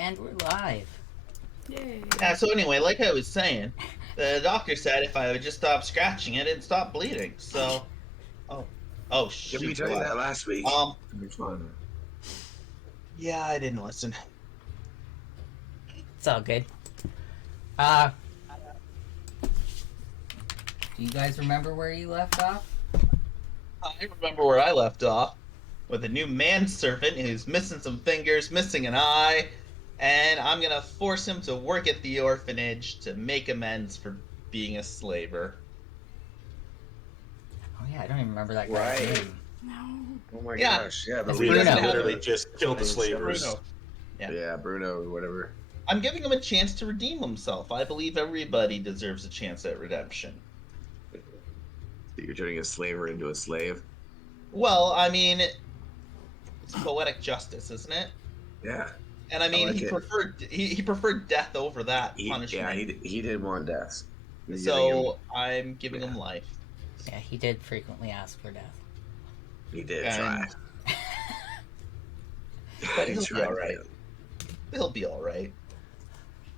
And we're live. Yay. Yeah, so anyway, like I was saying, the doctor said if I would just stop scratching it, it'd stop bleeding. So, oh shoot! Did we tell you that last week? It'd be fun. Yeah, I didn't listen. It's all good. Do you guys remember where you left off? I remember where I left off, with a new manservant who's missing some fingers, missing an eye, and I'm gonna force him to work at the orphanage to make amends for being a slaver. Oh yeah, I don't even remember that guy's Right. name. No. Oh my Yeah. gosh! Yeah, the It's We Bruno. leader. literally just killed the slavers. Bruno. Yeah, Bruno, whatever. I'm giving him a chance to redeem himself. I believe everybody deserves a chance at redemption. You're turning a slaver into a slave. Well, I mean, it's poetic justice, isn't it? Yeah. And I mean, like he it. preferred death over that He punishment. did want death. So I'm giving him life. Yeah, he did frequently ask for death. He did And- try. But He he'll be tried, all right. man. He'll be all right.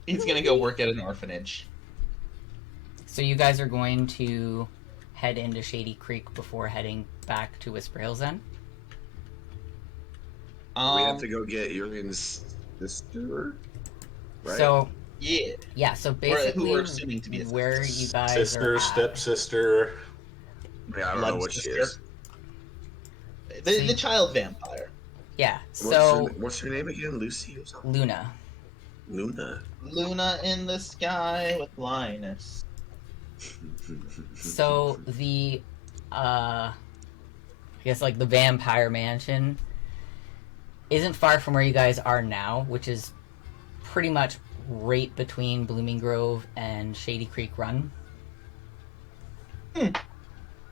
He's gonna go work at an orphanage. So you guys are going to head into Shady Creek before heading back to Whisper Hills then? We have to go get Jurgen's sister, right? So, Yeah. so Who basically we're assuming to be a where you guys Sister, are at. stepsister. Yeah, I don't know what she is. The child vampire. Yeah, so What's her name again? Lucy or something? Luna. Luna. Luna in the sky with Linus. So the I guess like the vampire mansion isn't far from where you guys are now, which is pretty much right between Blooming Grove and Shady Creek Run.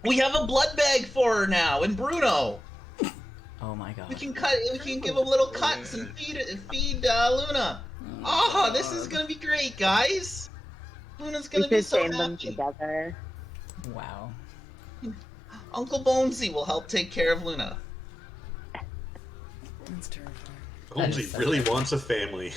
We have a blood bag for her now, and Bruno. Oh my god. We can give him little cuts and feed Luna. Oh, this is gonna be great, guys. Luna's gonna be should so chain them happy. together. Wow. Uncle Bonesy will help take care of Luna. That's terrifying. Holmesy so really wants a family.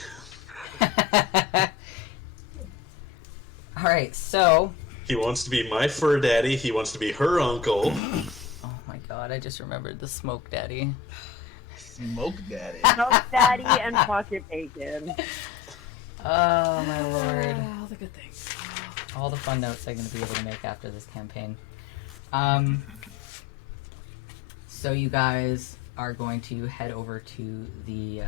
Alright, so He wants to be my fur daddy. He wants to be her uncle. oh my god, I just remembered the Smoke Daddy. Smoke Daddy. Smoke Daddy and Pocket Bacon. Oh my lord. All the good things. All the fun notes I'm going to be able to make after this campaign. So you guys are going to head over to the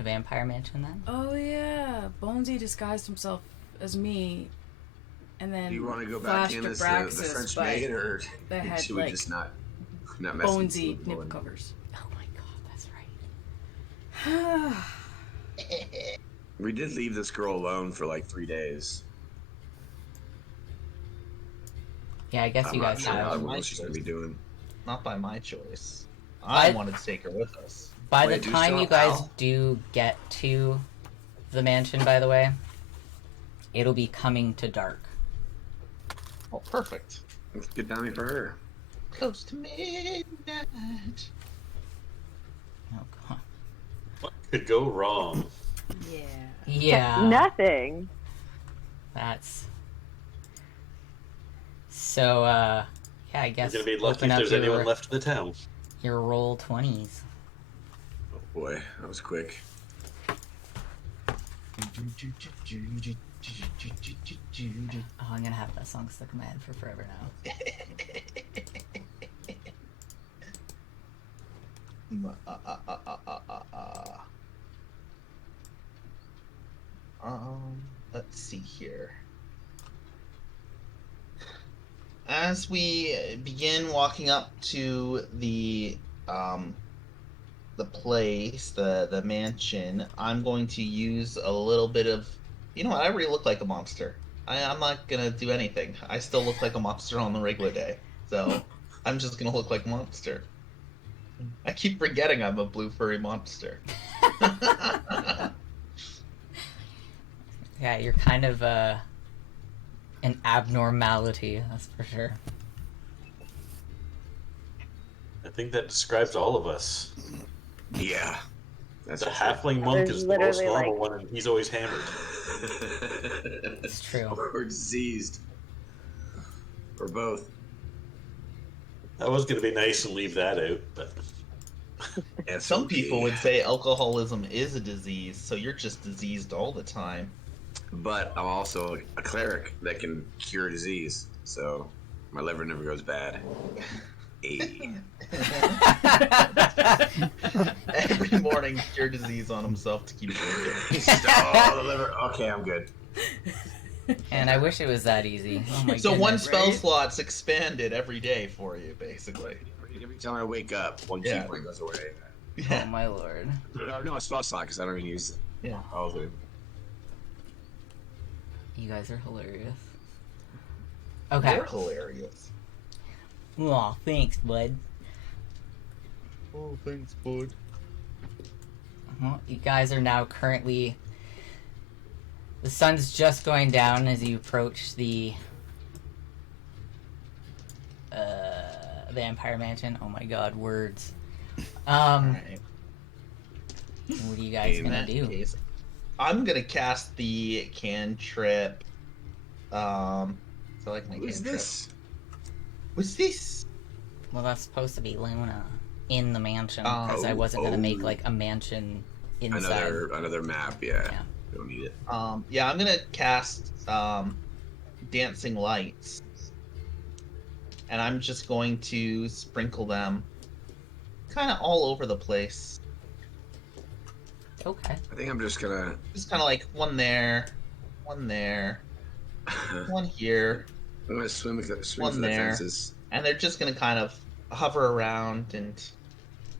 vampire mansion then? Oh yeah, Bonesy disguised himself as me, and then Do you want to go back flashed in to as the Braxis, French but maid, or they had, should we like, just not mess with Bonesy the nipple one? covers. Oh my god, that's right. We did leave this girl alone for like 3 days. Yeah, I guess I'm you not guys sure have. what she's gonna be doing. Not by my choice. I I- wanted to take her with us. By Wait, the do you time still you have guys Al? do get to the mansion, by the way, it'll be coming to dark. Oh, perfect. It's good timing for her. Close to midnight. Oh god. What could go wrong? Yeah. Yeah. Nothing. That's... So, yeah, I You're guess gonna be lucky open if up there's your, anyone left in the town. your roll 20s. Oh boy, that was quick. Oh, I'm gonna have that song stuck in my head for forever now. Let's see here. As we begin walking up to the place, the mansion, I'm going to use a little bit of. You know what? I already look like a monster. I'm not gonna do anything. I still look like a monster on the regular day, so I'm just gonna look like a monster. I keep forgetting I'm a blue furry monster. Yeah, you're kind of an abnormality, that's for sure. I think that describes all of us. Yeah. That's The for sure. halfling monk There's is the most literally, normal like- one, and he's always hammered. It's true. Or diseased. Or both. I was going to be nice and leave that out, but Some people would say alcoholism is a disease, so you're just diseased all the time. But I'm also a cleric that can cure disease, so my liver never goes bad. Hey. Every morning, cure disease on himself to keep drinking. Oh, the liver. Okay, I'm good. And I wish it was that easy. Oh my So goodness. one spell right? slot's expanded every day for you, basically. Every time I wake up, one key point goes away. Oh Yeah. my lord. No, a spell slot because I don't even use it. Yeah. Oh, You guys are hilarious. Okay. You're hilarious. Aw, thanks, bud. Oh, thanks, bud. Well, you guys are now currently... The sun's just going down as you approach the... Vampire Mansion. Oh my god, words. Alright. What are you guys In gonna that do? case, I'm gonna cast the cantrip. I like my who's cantrip. this? What's this? Well, that's supposed to be Luna in the mansion, Oh, because I wasn't gonna make, oh. like, a mansion inside. Another map, yeah. Yeah. We don't need it. Yeah, I'm gonna cast dancing lights, and I'm just going to sprinkle them, kind of all over the place. Okay. I think I'm just gonna. Just kind of like one there, one here, I'm gonna swim One through the there. fences. and they're just gonna kind of hover around and.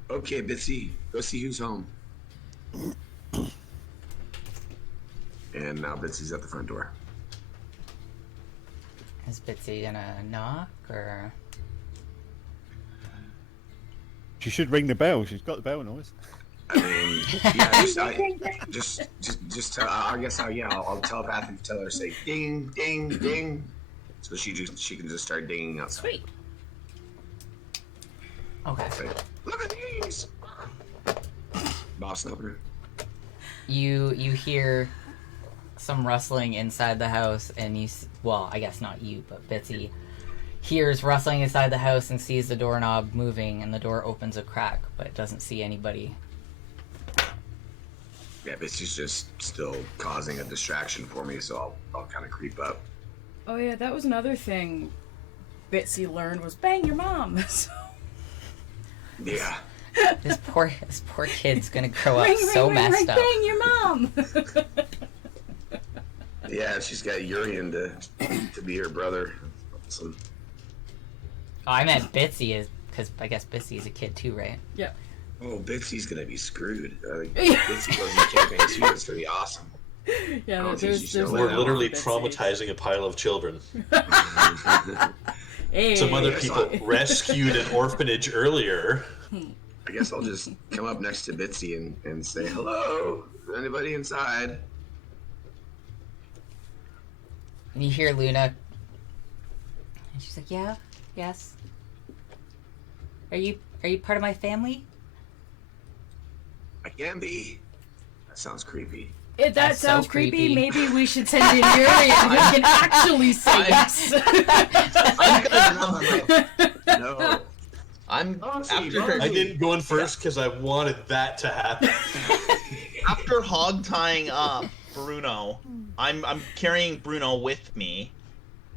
Okay, Bitsy, go see who's home. And now Bitsy's at the front door. Is Bitsy gonna knock, or... She should ring the bell. She's got the bell noise. I mean, yeah, just tell. I guess I'll telepathically tell her, say ding, ding, ding, so she can just start dinging outside. Sweet. Okay. Say, look at these. Boss number. You hear some rustling inside the house, and well, I guess not you, but Bitsy hears rustling inside the house and sees the doorknob moving, and the door opens a crack, but doesn't see anybody. Yeah, Bitsy's just still causing a distraction for me, so I'll kind of creep up. Oh yeah, that was another thing Bitsy learned was bang your mom. So, Yeah. This poor kid's gonna grow up ring, so ring, messed ring, up. bang your mom. Yeah, she's got Urian to be her brother. So, Oh, I meant Bitsy because I guess Bitsy is a kid too, right? Yeah. oh, Bitsy's gonna be screwed. Bitsy goes in campaign 2. It's gonna be awesome. Yeah, don't think there's she's there's gonna no we're Wow. literally Bitsy. traumatizing a pile of children. Hey. Some other Yes, people rescued an orphanage earlier. I guess I'll just come up next to Bitsy and say, hello, anybody inside? And you hear Luna, and she's like, "Yeah, yes. Are you part of my family?" I can be. That sounds creepy. If that That's so sounds creepy, creepy. maybe we should send in Urian who can actually say yes. No. I'm Bossy, after bossy. I didn't go in first because I wanted that to happen. after hog tying up Bruno. I'm carrying Bruno with me.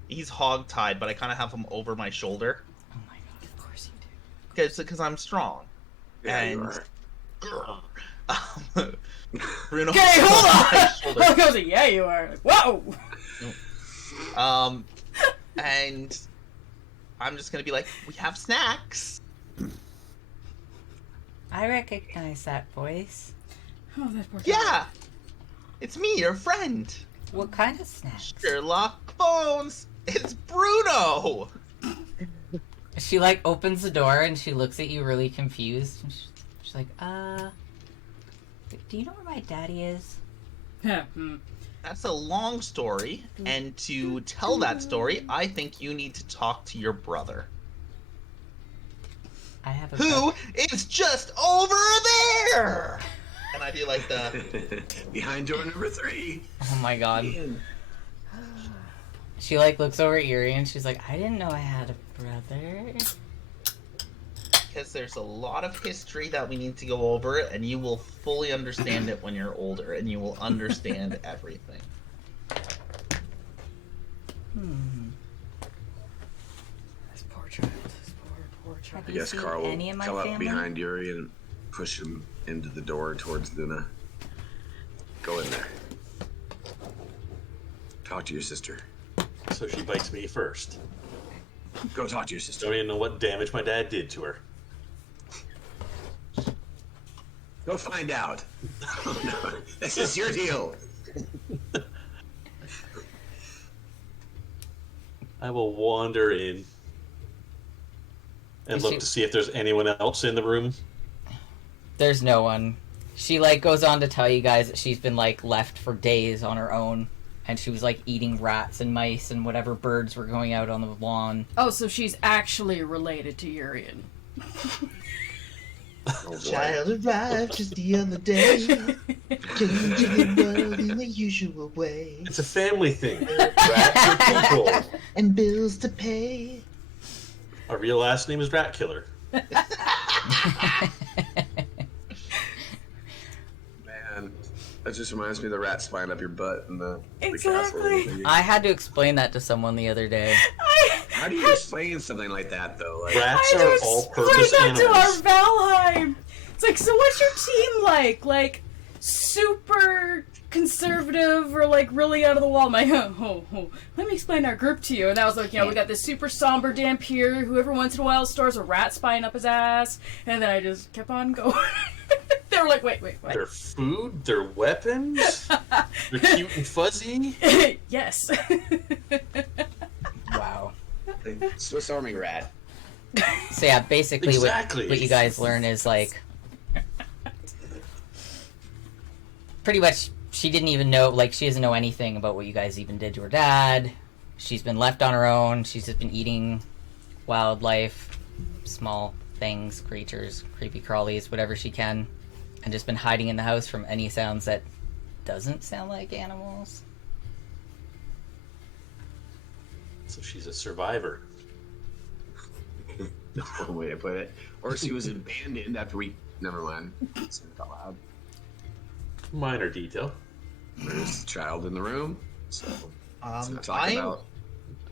He's hog tied, but I kind of have him over my shoulder Oh my god! Of course you do. because I'm strong. Yeah, you And- are. Bruno. Okay, hold my on. shoulder. I was like, yeah, you are. Like, whoa. And I'm just gonna be like, we have snacks. I recognize that voice. Oh, that poor guy. Yeah, it's me, your friend, What kind of snacks? Sherlock Bones. It's Bruno. She like opens the door and she looks at you really confused. And she's like, do you know where my daddy is? Yeah, hmm. That's a long story, and to tell that story, I think you need to talk to your brother, I have a who is just over there. And I do like the... Behind door number 3. Oh my god. Ian. She like looks over at Yuri and she's like, I didn't know I had a brother. Because there's a lot of history that we need to go over, and you will fully understand it when you're older, and you will understand everything. This poor child. This poor child. I guess seen Carl any will of my come up family? behind Yuri and push him into the door towards Luna. Go in there. Talk to your sister. So she bites me first. Go talk to your sister. Don't even know what damage my dad did to her. Go find out. Oh, no. This is your deal. I will wander in and Is look she- to see if there's anyone else in the room. There's no one. She like goes on to tell you guys that she's been like left for days on her own, and she was like eating rats and mice and whatever birds were going out on the lawn. Oh, so she's actually related to Urian. Oh, boy. Child arrived just the other day, came into the world in the usual way, It's a family thing. Rats are people. and bills to pay. Our real last name is Rat Killer. Man, that just reminds me of the rat spine up your butt and the Exactly. castle. I had to explain that to someone the other day. How do you explain something like that, though? Like, Rats I are just all-purpose explained that to our animals. Valheim. It's like, so what's your team like? Like, super conservative or like really out of the wall? I'm like, let me explain our group to you. And that was like, we got this super somber Dampier who every once in a while stores a rat spine up his ass. And then I just kept on going. They were like, wait, what? Their food, their weapons, they're cute and fuzzy. Yes. Wow. Swiss Army rat. So yeah, basically Exactly. what you guys learn is like pretty much she didn't even know, like she doesn't know anything about what you guys even did to her dad. She's been left on her own. She's just been eating wildlife, small things, creatures, creepy crawlies, whatever she can, and just been hiding in the house from any sounds that doesn't sound like animals. So she's a survivor. One way to put it. Or she was abandoned after we. Never mind. Say it out loud. Minor detail. There's a child in the room. So, let's not talk about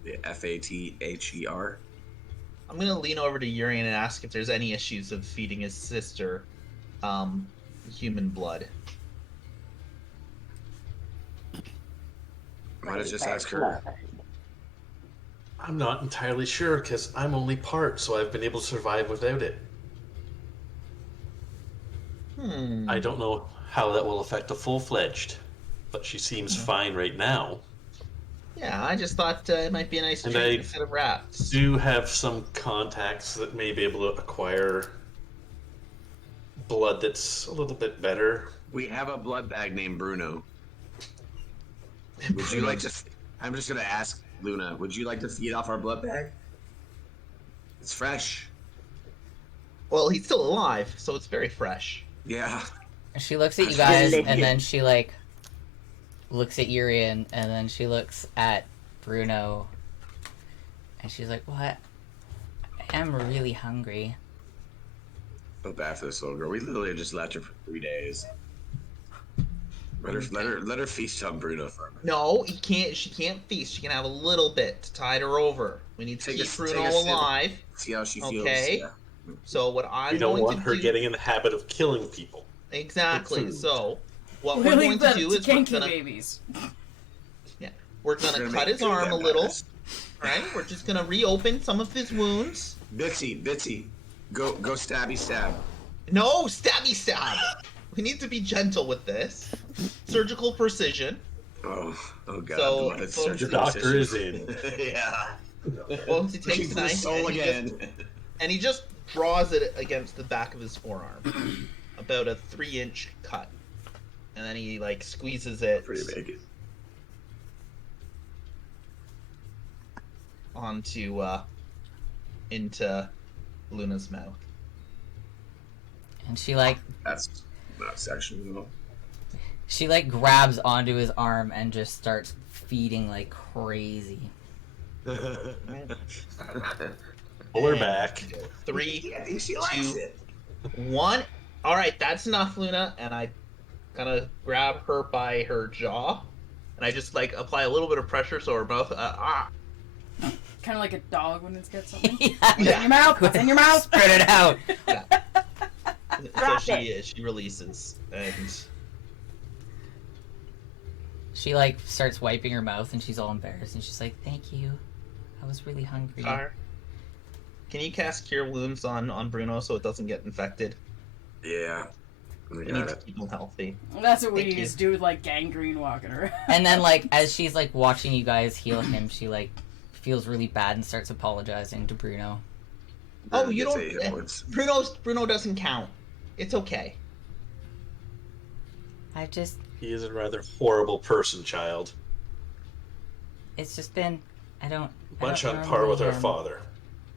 the FATHER. I'm gonna lean over to Urian and ask if there's any issues of feeding his sister human blood. Why don't you just ask her? I'm not entirely sure because I'm only part, so I've been able to survive without it. I don't know how that will affect a full-fledged, but she seems fine right now. Yeah, I just thought it might be a nice And treat I instead of rats. Do have some contacts that may be able to acquire blood that's a little bit better. We have a blood bag named Bruno. Would you like to? I'm just gonna ask Luna. Would you like to feed off our blood bag? It's fresh. Well, he's still alive, so it's very fresh. Yeah. She looks at you guys, and then she like looks at Urian, and then she looks at Bruno, and she's like, "What? I am really hungry." Feel bad for this little girl. We literally just left her for 3 days. Let her feast on Bruno for a minute. No, he can't. She can't feast. She can have a little bit to tide her over. We need to keep Bruno alive. See how she feels. Okay. Yeah. So what I'm We don't going want to her do getting in the habit of killing people. exactly. Food. So what we're Really going to do is we're kinky gonna babies. we're gonna We're cut make his food arm a that little. fast. Right? We're just gonna reopen some of his wounds. Bitsy, go stabby stab. No, stabby stab. We need to be gentle with this. Surgical precision. Oh god. So, blood folks, surgery The doctor is decision. in. Yeah. Well, he takes He's a the knife soul and again. he just draws it against the back of his forearm, about a 3-inch cut, and then he like squeezes it Pretty big. onto into Luna's mouth. And she like That's not sexual at all. She like grabs onto his arm and just starts feeding like crazy. Pull her back. 3, Yeah, she likes 2, it. 1. All right, that's enough, Luna. And I kind of grab her by her jaw, and I just like apply a little bit of pressure so her mouth. Kind of like a dog when it's got something. Yeah. What's in your mouth? What's in your mouth? Spit it out. Yeah. So Drop she releases, and She like starts wiping her mouth and she's all embarrassed and she's like, "Thank you. I was really hungry." Car, can you cast Cure Wounds on Bruno so it doesn't get infected? Yeah. We We got need to it. keep him healthy. That's what we Thank you. used to do with like gangrene walking around. And then like as she's like watching you guys heal him, she like feels really bad and starts apologizing to Bruno. Oh, you Gets don't. 8 hit points. Bruno doesn't count. It's okay. I just He is a rather horrible person, child. it's just been I don't Much I don't on par with our normally, father.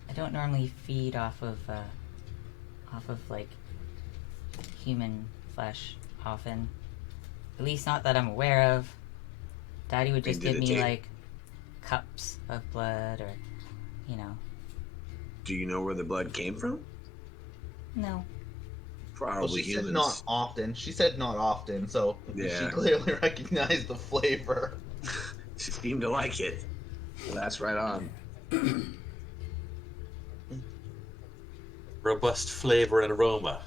I don't normally feed off of like human flesh often. At least not that I'm aware of. Daddy would just give me Meditate. like cups of blood or you know. Do you know where the blood came from? No. Probably Well, she humans. said not often. She said not often, so she Yeah. clearly recognized the flavor. She seemed to like it. Well, that's right on. Robust flavor and aroma.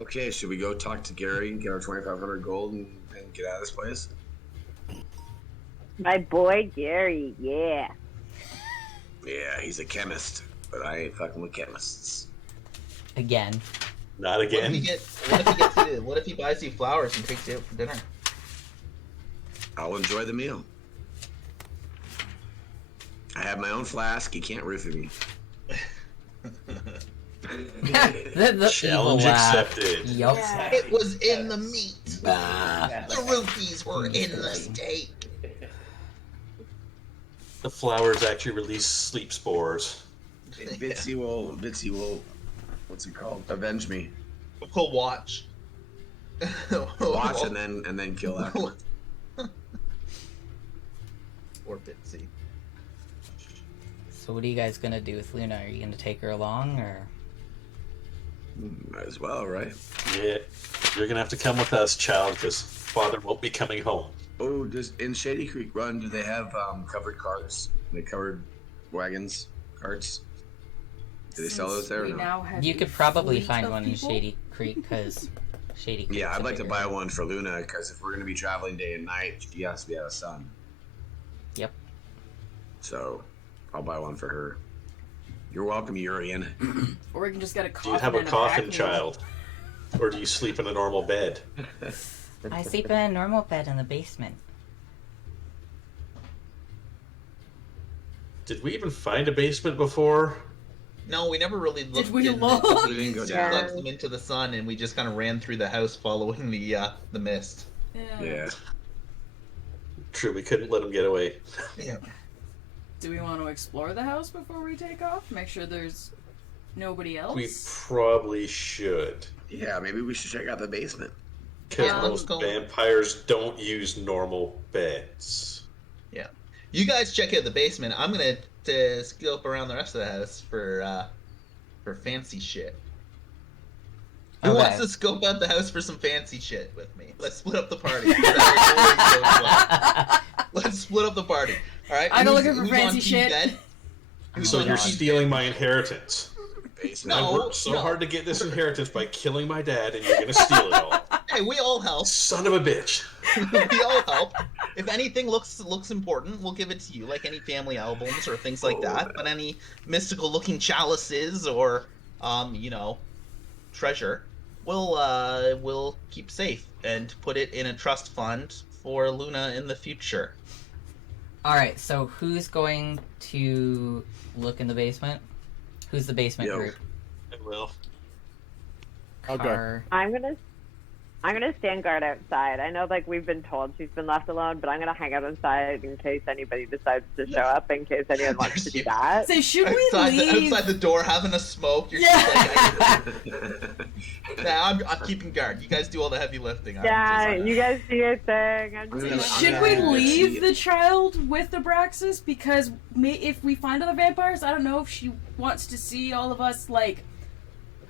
Okay, should we go talk to Gary and get our 2,500 gold and get out of this place? My boy Gary, yeah. Yeah, he's a chemist, but I ain't fucking with chemists. Again. Not What if again. what if he buys you flowers and takes you out for dinner? I'll enjoy the meal. I have my own flask. You can't roofie me. the Challenge evil laugh. accepted. Yup. Yeah. It was in the meat. Ah. The rupees were in the steak. The flowers actually release sleep spores. Bitsy will, what's it called? Avenge me. We'll watch. Watch and then kill after. Or Bitsy. So what are you guys gonna do with Luna? Are you gonna take her along or Might as well, right? Yeah, you're gonna have to come with us, child, because father won't be coming home. Oh, in Shady Creek Run, do they have covered carts? They covered wagons, carts? Do they sell those there? Or We no? now have you a could probably fleet find of one in people? Shady Creek because Shady Creek. Yeah, I'd like to buy one for Luna because if we're going to be traveling day and night, she has to be out of sun. Yep. So, I'll buy one for her. You're welcome, Urian. Or we can just get a Do coffin. you have a and coffin, back child? Or do you sleep in a normal bed? I sleep in a normal bed in the basement. Did we even find a basement before? No, we never really looked. we in look? the- We didn't go just down. left them into the sun, and we just kind of ran through the house following the mist. Yeah. True, we couldn't let him get away. Yeah. Do we want to explore the house before we take off? Make sure there's nobody else? We probably should. Yeah, maybe we should check out the basement. Because Yeah, let's most go. vampires don't use normal beds. You guys check out the basement. I'm gonna scope around the rest of the house for fancy shit. Who Okay. wants to scope out the house for some fancy shit with me? Let's split up the party. Let's split up the party. All right. I go looking for who's on fancy team shit. bed? So on you're team stealing my inheritance. Basement. I No. worked so hard to get this inheritance by killing my dad, and you're gonna steal it all. Hey, we all help. Son of a bitch. We all help. If anything looks important, we'll give it to you, like any family albums or things like that. But any mystical-looking chalices or, treasure, we'll keep safe and put it in a trust fund for Luna in the future. Alright, so who's going to look in the basement? Who's the basement Yo. group? I will. I'll go. Car. I'm I'm gonna stand guard outside. I know, like, we've been told she's been left alone, but I'm gonna hang out inside in case anybody decides to show up, in case anyone wants to do that. So should we leave? Outside the door, having a smoke. You're Yeah. just like, nah, I'm keeping guard. You guys do all the heavy lifting. Yeah, you guys do your thing. Should we leave the child with Abraxas? Because if we find other vampires, I don't know if she wants to see all of us, like,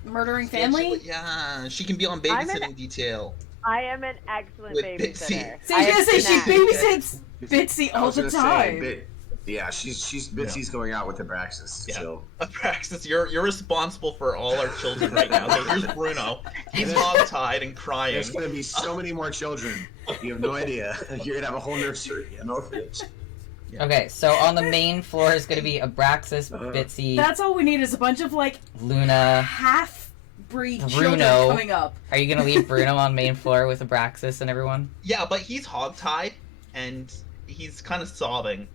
murdering family. Yeah, she can be on babysitting detail. I am an excellent babysitter. So you're gonna say she babysits Bitsy all the time. Yeah, she's Bitsy's going out with Abraxas. Yeah. So Abraxas, you're responsible for all our children right now. So here's Bruno. He's hog-tied and crying. There's gonna be so many more children. You have no idea. You're gonna have a whole nursery, an orphanage. Yeah. Okay, so on the main floor is going to be Abraxas, Bitsy, That's all we need is a bunch of, like, Luna. half-breed children Bruno. coming up. Are you going to leave Bruno on main floor with Abraxas and everyone? Yeah, but he's hog-tied and he's kind of sobbing.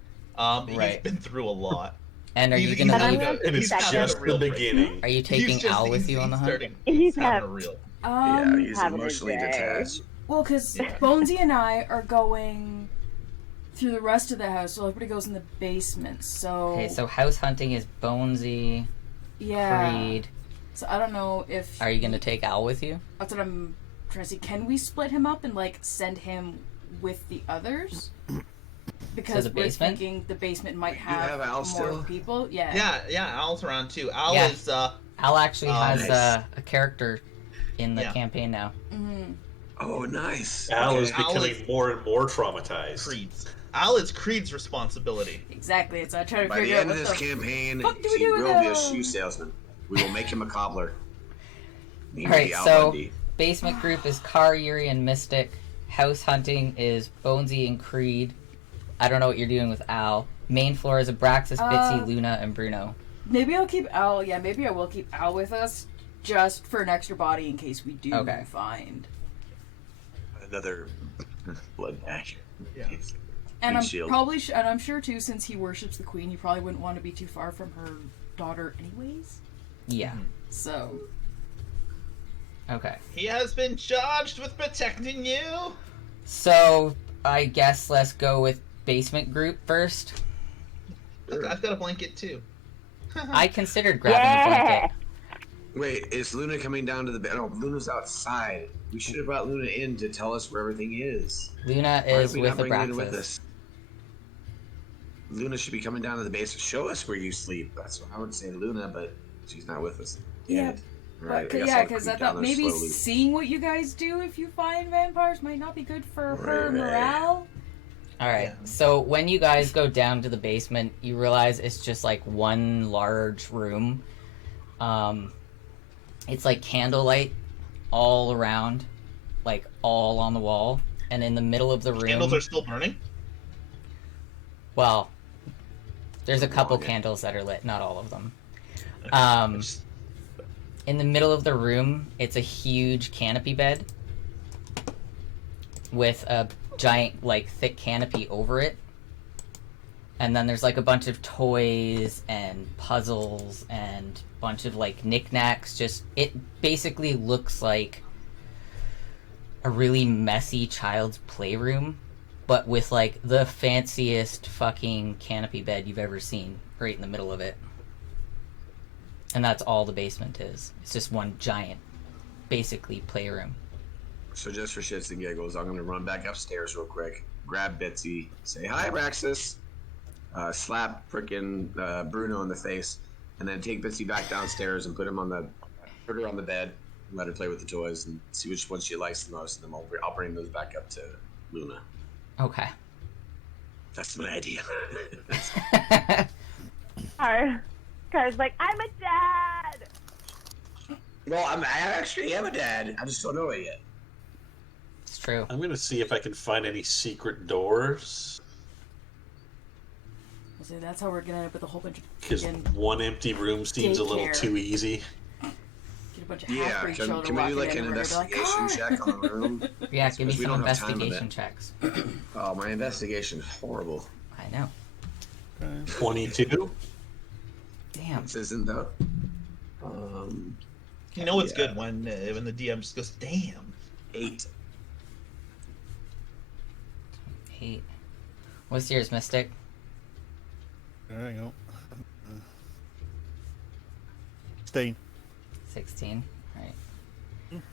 He's Right. been through a lot. And are you He's going to I'm leave? gonna And it's He's just having a the real beginning. Are you taking Al with you on the hunt? He's having have- a real. Yeah, he's having a emotionally day. detached. Well, because Yeah. Bonesy and I are going through the rest of the house, so everybody goes in the basement. So Okay, so house hunting is Bonesy, yeah. Creed. So I don't know if Are you going to take Al with you? that's what I'm trying to see. Can we split him up and, like, send him with the others? Because the we're basement? thinking the basement might You have, have Al more still? people. Yeah. Yeah, Al's around too. Al Yeah. is Al actually has nice. a character in the Yeah. campaign now. Mm-hmm. Oh, nice. Al is Al becoming is- more and more traumatized. Creed's. Al is Creed's responsibility. Exactly. So I try to By the figure out end of what this the campaign, fuck do we he do with will be a Al? shoe salesman. We will make him a cobbler. He will Alright, be Al so Bundy. basement group is Car, Yuri, and Mystic. House hunting is Bonesy and Creed. I don't know what you're doing with Al. Main floor is Abraxas, Bitsy, Luna, and Bruno. Maybe I'll keep Al. Yeah, maybe I will keep Al with us, just for an extra body in case we do Okay. find. Another blood bag. Yeah. And I'm shield. probably, and I'm sure too, since he worships the queen, he probably wouldn't want to be too far from her daughter, anyways. Yeah. So Okay. He has been charged with protecting you. So I guess let's go with basement group first. I've got a blanket too. I considered grabbing a blanket. Wait, is Luna coming down to the bed? No, Luna's outside. We should have brought Luna in to tell us where everything is. Luna Why is did we with not bring Luna with Abraxas. us? Luna should be coming down to the base to show us where you sleep. That's what I would say, Luna, but she's not with us. yeah, Right, but, yeah, because I thought maybe seeing what you guys do if you find vampires might not be good for her Right. morale. Alright, Yeah. so when you guys go down to the basement, you realize it's just like one large room. It's like candlelight all around, like all on the wall. And in the middle of the room, Candles are still burning. well, there's a couple Yeah. candles that are lit, not all of them. I just- In the middle of the room, it's a huge canopy bed with a giant, like, thick canopy over it. And then there's, like, a bunch of toys and puzzles and a bunch of, like, knickknacks. Just, it basically looks like a really messy child's playroom, but with, like, the fanciest fucking canopy bed you've ever seen right in the middle of it. And that's all the basement is. It's just one giant, basically, playroom. So just for shits and giggles, I'm going to run back upstairs real quick, grab Bitsy, say, "Hi, Abraxas," slap frickin' Bruno in the face, and then take Bitsy back downstairs and put her on the bed, and let her play with the toys and see which one she likes the most, and then I'll bring those back up to Luna. Okay. That's my idea. Car's like, I'm a dad. Well, I actually am a dad. I just don't know it yet. It's true. I'm gonna see if I can find any secret doors. So that's how we're gonna end up with a whole bunch of Because freaking one empty room seems a little Daycare. too easy. get a bunch of Yeah, half-breed children can we do walking like in an and they're like, investigation "Ah!" check on the room? Yeah, give me because we some don't have time investigation with checks. Oh, my investigation is horrible. I know. 22. Damn. This isn't though. You know it's Yeah. good when the DM just goes, "Damn." 8. 8. What's yours, Mystic? Hang on. 16. 16. Alright.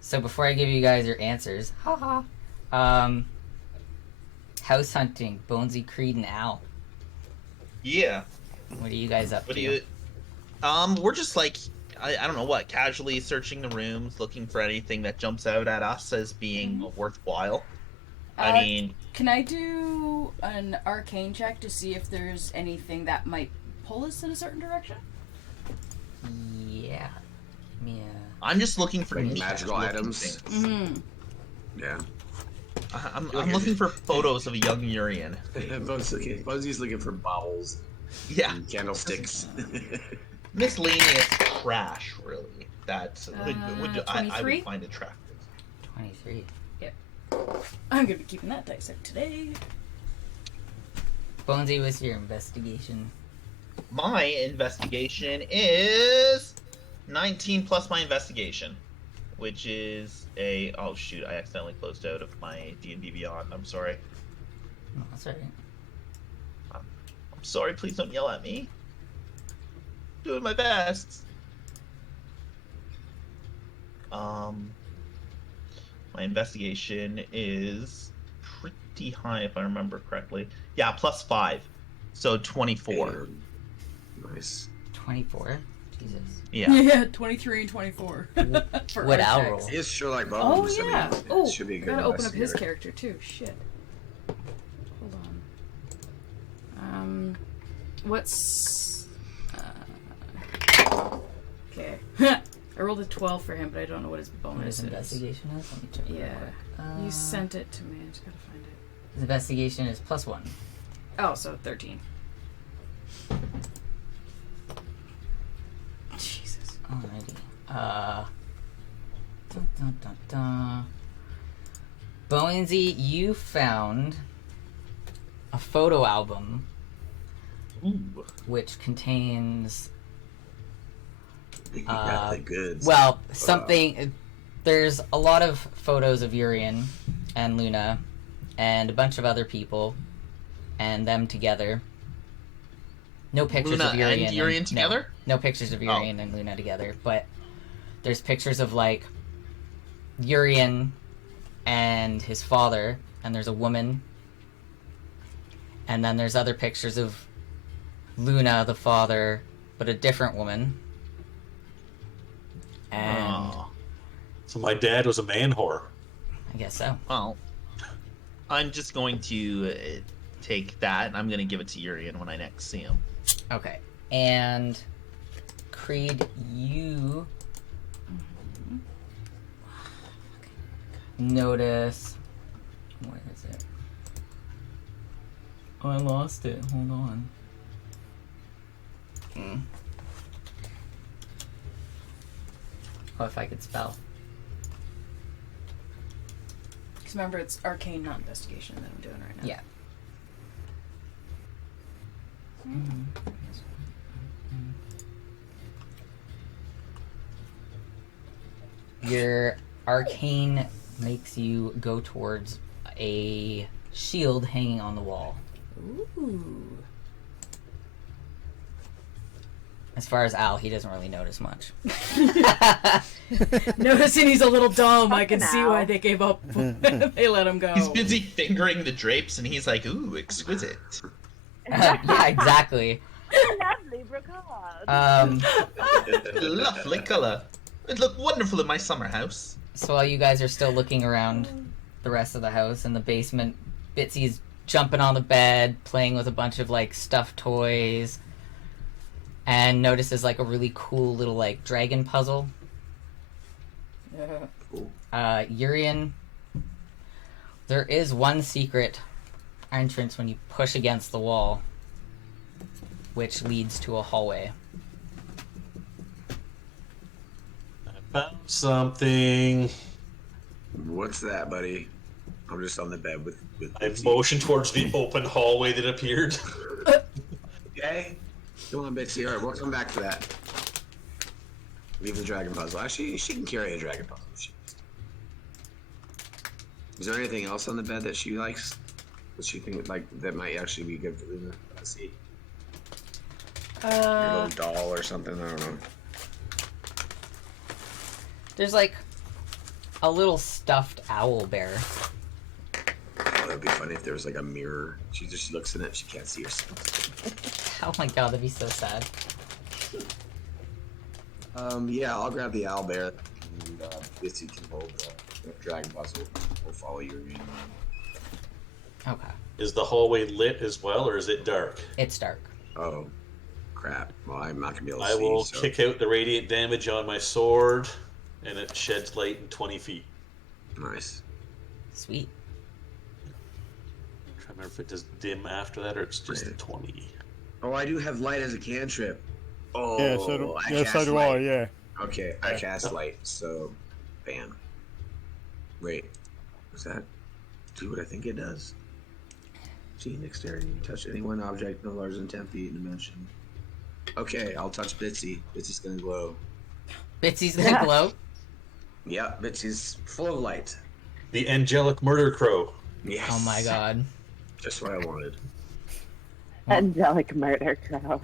So before I give you guys your answers, haha. House hunting, Bonesy, Creed, and Al. Yeah. What are you guys up What to? do you? We're just like I don't know what, casually searching the rooms, looking for anything that jumps out at us as being worthwhile. I mean, Can I do an arcane check to see if there's anything that might pull us in a certain direction? Yeah. Give me a... I'm just looking for Like neat magical looking items? things. Mm-hmm. Yeah. I'm looking for photos of a young Urian. Buzzy's looking for bowls Yeah, and candlesticks. miscellaneous trash, really. That's I 23? would find attractive. 23. I'm gonna be keeping that dice out today. Bonesy, what's your investigation? My investigation is 19 plus my investigation, which is a oh shoot! I accidentally closed out of my D&D Beyond. I'm sorry. Oh, that's alright. I'm sorry. Please don't yell at me. Doing my best. My investigation is pretty high if I remember correctly. Yeah, plus 5, so 24. Nice. 24? Jesus. Yeah. Yeah, 23 and 24. For What our Al checks. roll? He is Sherlock Oh Bones. yeah. I mean, Oh, it should be a good gotta open up his investigator. character too. Shit. Hold on. What's? Okay. I rolled a 12 for him, but I don't know what his What bonus his is. investigation is? Let me check. real Yeah. quick. You sent it to me. I just gotta find it. His investigation is +1. Oh, so 13. Jesus. Alrighty. Dun, dun, dun, dun. Bonesy, you found a photo album Ooh. which contains You got the goods. well, something. There's a lot of photos of Urian and Luna and a bunch of other people and them together. No pictures Luna of Urian and Urian together? No pictures of Urian and Luna together, but there's pictures of like Urian and his father, and there's a woman, and then there's other pictures of Luna, the father, but a different woman. And Oh. So my dad was a man whore. I guess so. Well, I'm just going to take that, and I'm going to give it to Urian when I next see him. Okay. And Creed, you notice. Where is it? Oh, I lost it. Hold on. Oh, if I could spell. Because remember, it's arcane, not investigation that I'm doing right now. Yeah. Your arcane makes you go towards a shield hanging on the wall. Ooh. As far as Al, he doesn't really notice much. Noticing he's a little dumb, I can Fucking see Al. why they gave up. They let him go. He's busy fingering the drapes, and he's like, "Ooh, exquisite." Yeah, exactly. Lovely brocade. Lovely color. It looked wonderful in my summer house. So while you guys are still looking around the rest of the house in the basement, Bitsy's jumping on the bed, playing with a bunch of like stuffed toys, and notices like a really cool little like dragon puzzle. Urian, there is one secret entrance when you push against the wall, which leads to a hallway. Found something. What's that, buddy? I'm just on the bed with I motioned towards the open hallway that appeared. Okay. Come on, Bitsy. All right, we'll come back to that. Leave the dragon puzzle. Actually, she can carry a dragon puzzle. Is there anything else on the bed that she likes? That she think like that might actually be good for Luna to see? Your little doll or something? I don't know. There's like a little stuffed owl bear. Oh, that'd be funny if there was like a mirror. She just looks in it. She can't see herself. Oh my god, that'd be so sad. Yeah, I'll grab the owl bear. And Bitsy can hold the dragon puzzle. We'll follow you around. Okay. Is the hallway lit as well, or is it dark? It's dark. Oh, crap. Well, I'm not going to be able to I see. will So. kick out the radiant damage on my sword, and it sheds light in 20 feet. Nice. Sweet. I'm trying to remember if it does dim after that, or it's just a 20. Oh, I do have light as a cantrip. Oh, Yeah, so do, I yeah, so cast do light. I, yeah. Okay, I cast light, so bam. Wait, does that do what I think it does? G dexterity, touch any one object no larger than 10 feet in dimension. Okay, I'll touch Bitsy. Bitsy's gonna glow. Bitsy's gonna glow. Yep, Bitsy's full of light. The angelic murder crow. Yes. Oh my god. Just what I wanted. Angelic murder crow.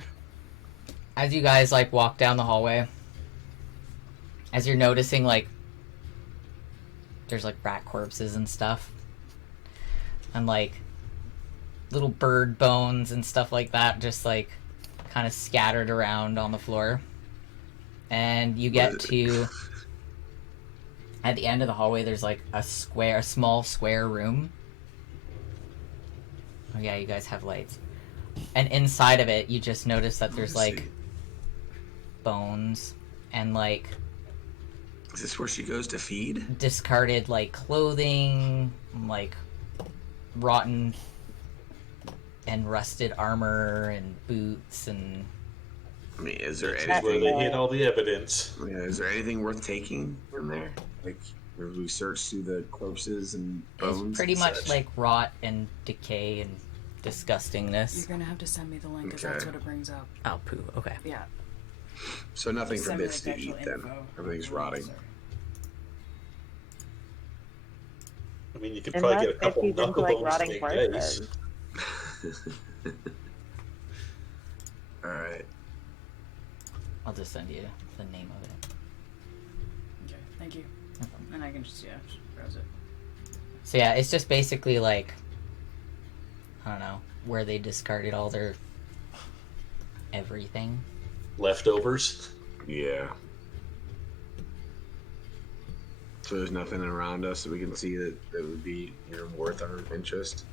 As you guys like walk down the hallway, as you're noticing like there's like rat corpses and stuff, and like little bird bones and stuff like that, just like kind of scattered around on the floor. And you get to at the end of the hallway, there's like a small square room. Oh yeah, you guys have lights. And inside of it, you just notice that there's like bones and like Is this where she goes to feed? discarded like clothing, like rotten and rusted armor and boots and I mean, is there That's where they anything? hid all the evidence. Yeah, is there anything worth taking from there? Like, have we searched through the corpses and bones? it's pretty and much such? like rot and decay and disgustingness. You're gonna have to send me the link because Okay. that's what it brings up. Oh, poo. Okay. Yeah. So nothing for Send me bits the to eat actual then. info. Everything's rotting. Sorry. I mean, you could probably Unless get a couple Bitsy's into knuckle like bones rotting to make dice. corpses. Alright. I'll just send you the name of it. Okay, thank you. No problem. And I can just browse it. So yeah, it's just basically like, I don't know, where they discarded all their everything. Leftovers. Yeah. So there's nothing around us that we can see that would be worth our interest?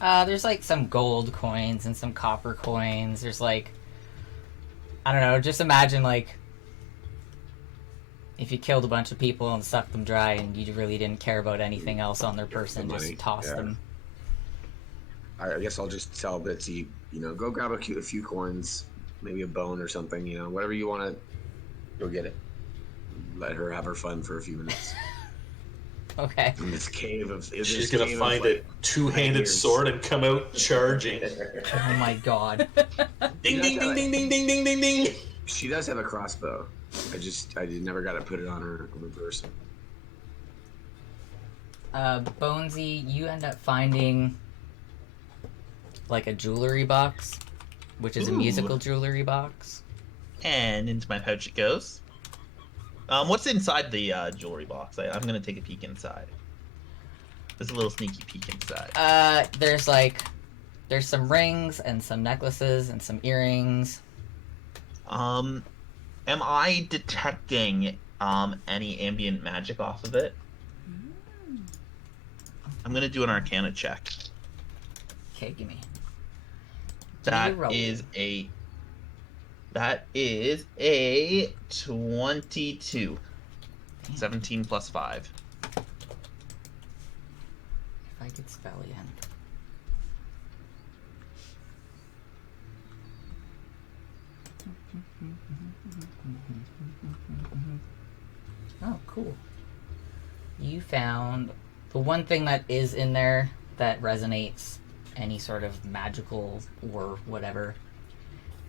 There's like some gold coins and some copper coins. There's like, I don't know, just imagine like if you killed a bunch of people and sucked them dry and you really didn't care about anything else on their person, The money, just toss yeah. them. I guess I'll just tell Bitsy, go grab a few coins, maybe a bone or something, whatever you want to, go get it. Let her have her fun for a few minutes. Okay. In this cave of... She's gonna find a two-handed tigers. sword and come out charging. Oh my god. Ding ding ding ding ding ding ding ding ding. She does have a crossbow. I never got to put it on her person. Bonesy, you end up finding like a jewelry box, which is a Ooh. musical jewelry box. And into my pouch it goes. What's inside the jewelry box? I'm gonna take a peek inside. There's a little sneaky peek inside. There's some rings and some necklaces and some earrings. Am I detecting any ambient magic off of it? I'm gonna do an Arcana check. Okay, give me. That roll. is a 22. 17 plus 5. If I could spell again. Oh, cool. You found the one thing that is in there that resonates any sort of magical or whatever.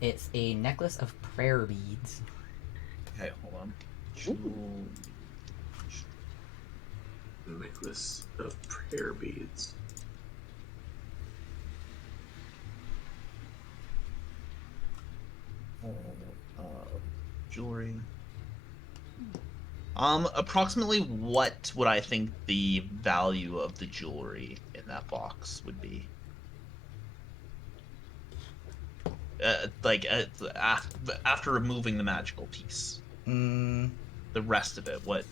It's a necklace of prayer beads. Okay, hold on. Necklace of prayer beads. Jewelry. Approximately what would I think the value of the jewelry in that box would be? After removing the magical piece, the rest of it, what?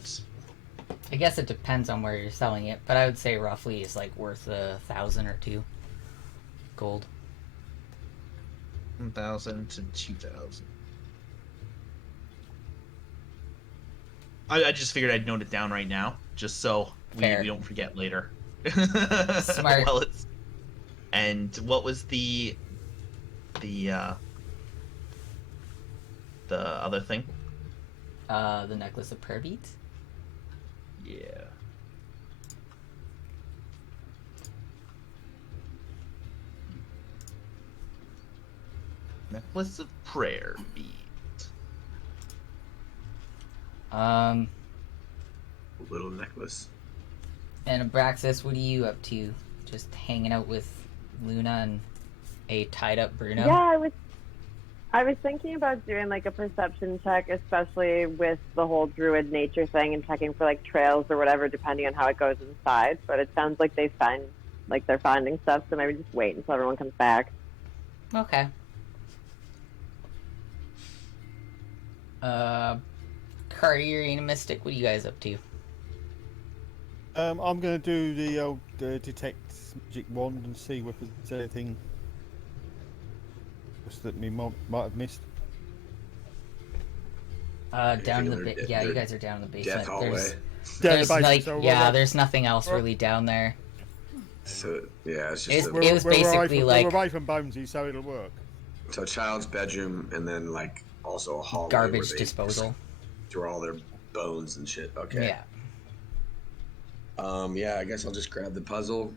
I guess it depends on where you're selling it, but I would say roughly it's like worth 1,000 or 2 gold. 1,000 to 2,000. I just figured I'd note it down right now, just so we don't forget later. Smart. Well, and what was the other thing? The necklace of prayer beads. Yeah. Necklace of prayer beads. A little necklace. And Abraxas, what are you up to? Just hanging out with Luna and a tied up Bruno? Yeah, I was thinking about doing like a perception check, especially with the whole druid nature thing and checking for like trails or whatever, depending on how it goes inside. But it sounds like they're finding stuff, so maybe just wait until everyone comes back. Okay. Cartier and Mystic, what are you guys up to? I'm going to do the old detect magic wand and see if there's anything that me might have missed. Down in the you guys are down in the basement. Death hallway. There's nothing else really down there. So yeah, it's just it was basically like we're away from Bonesy, so it'll work. So child's bedroom, and then like also a hallway garbage disposal. Throw all their bones and shit. Okay. Yeah. Yeah, I guess I'll just grab the puzzle.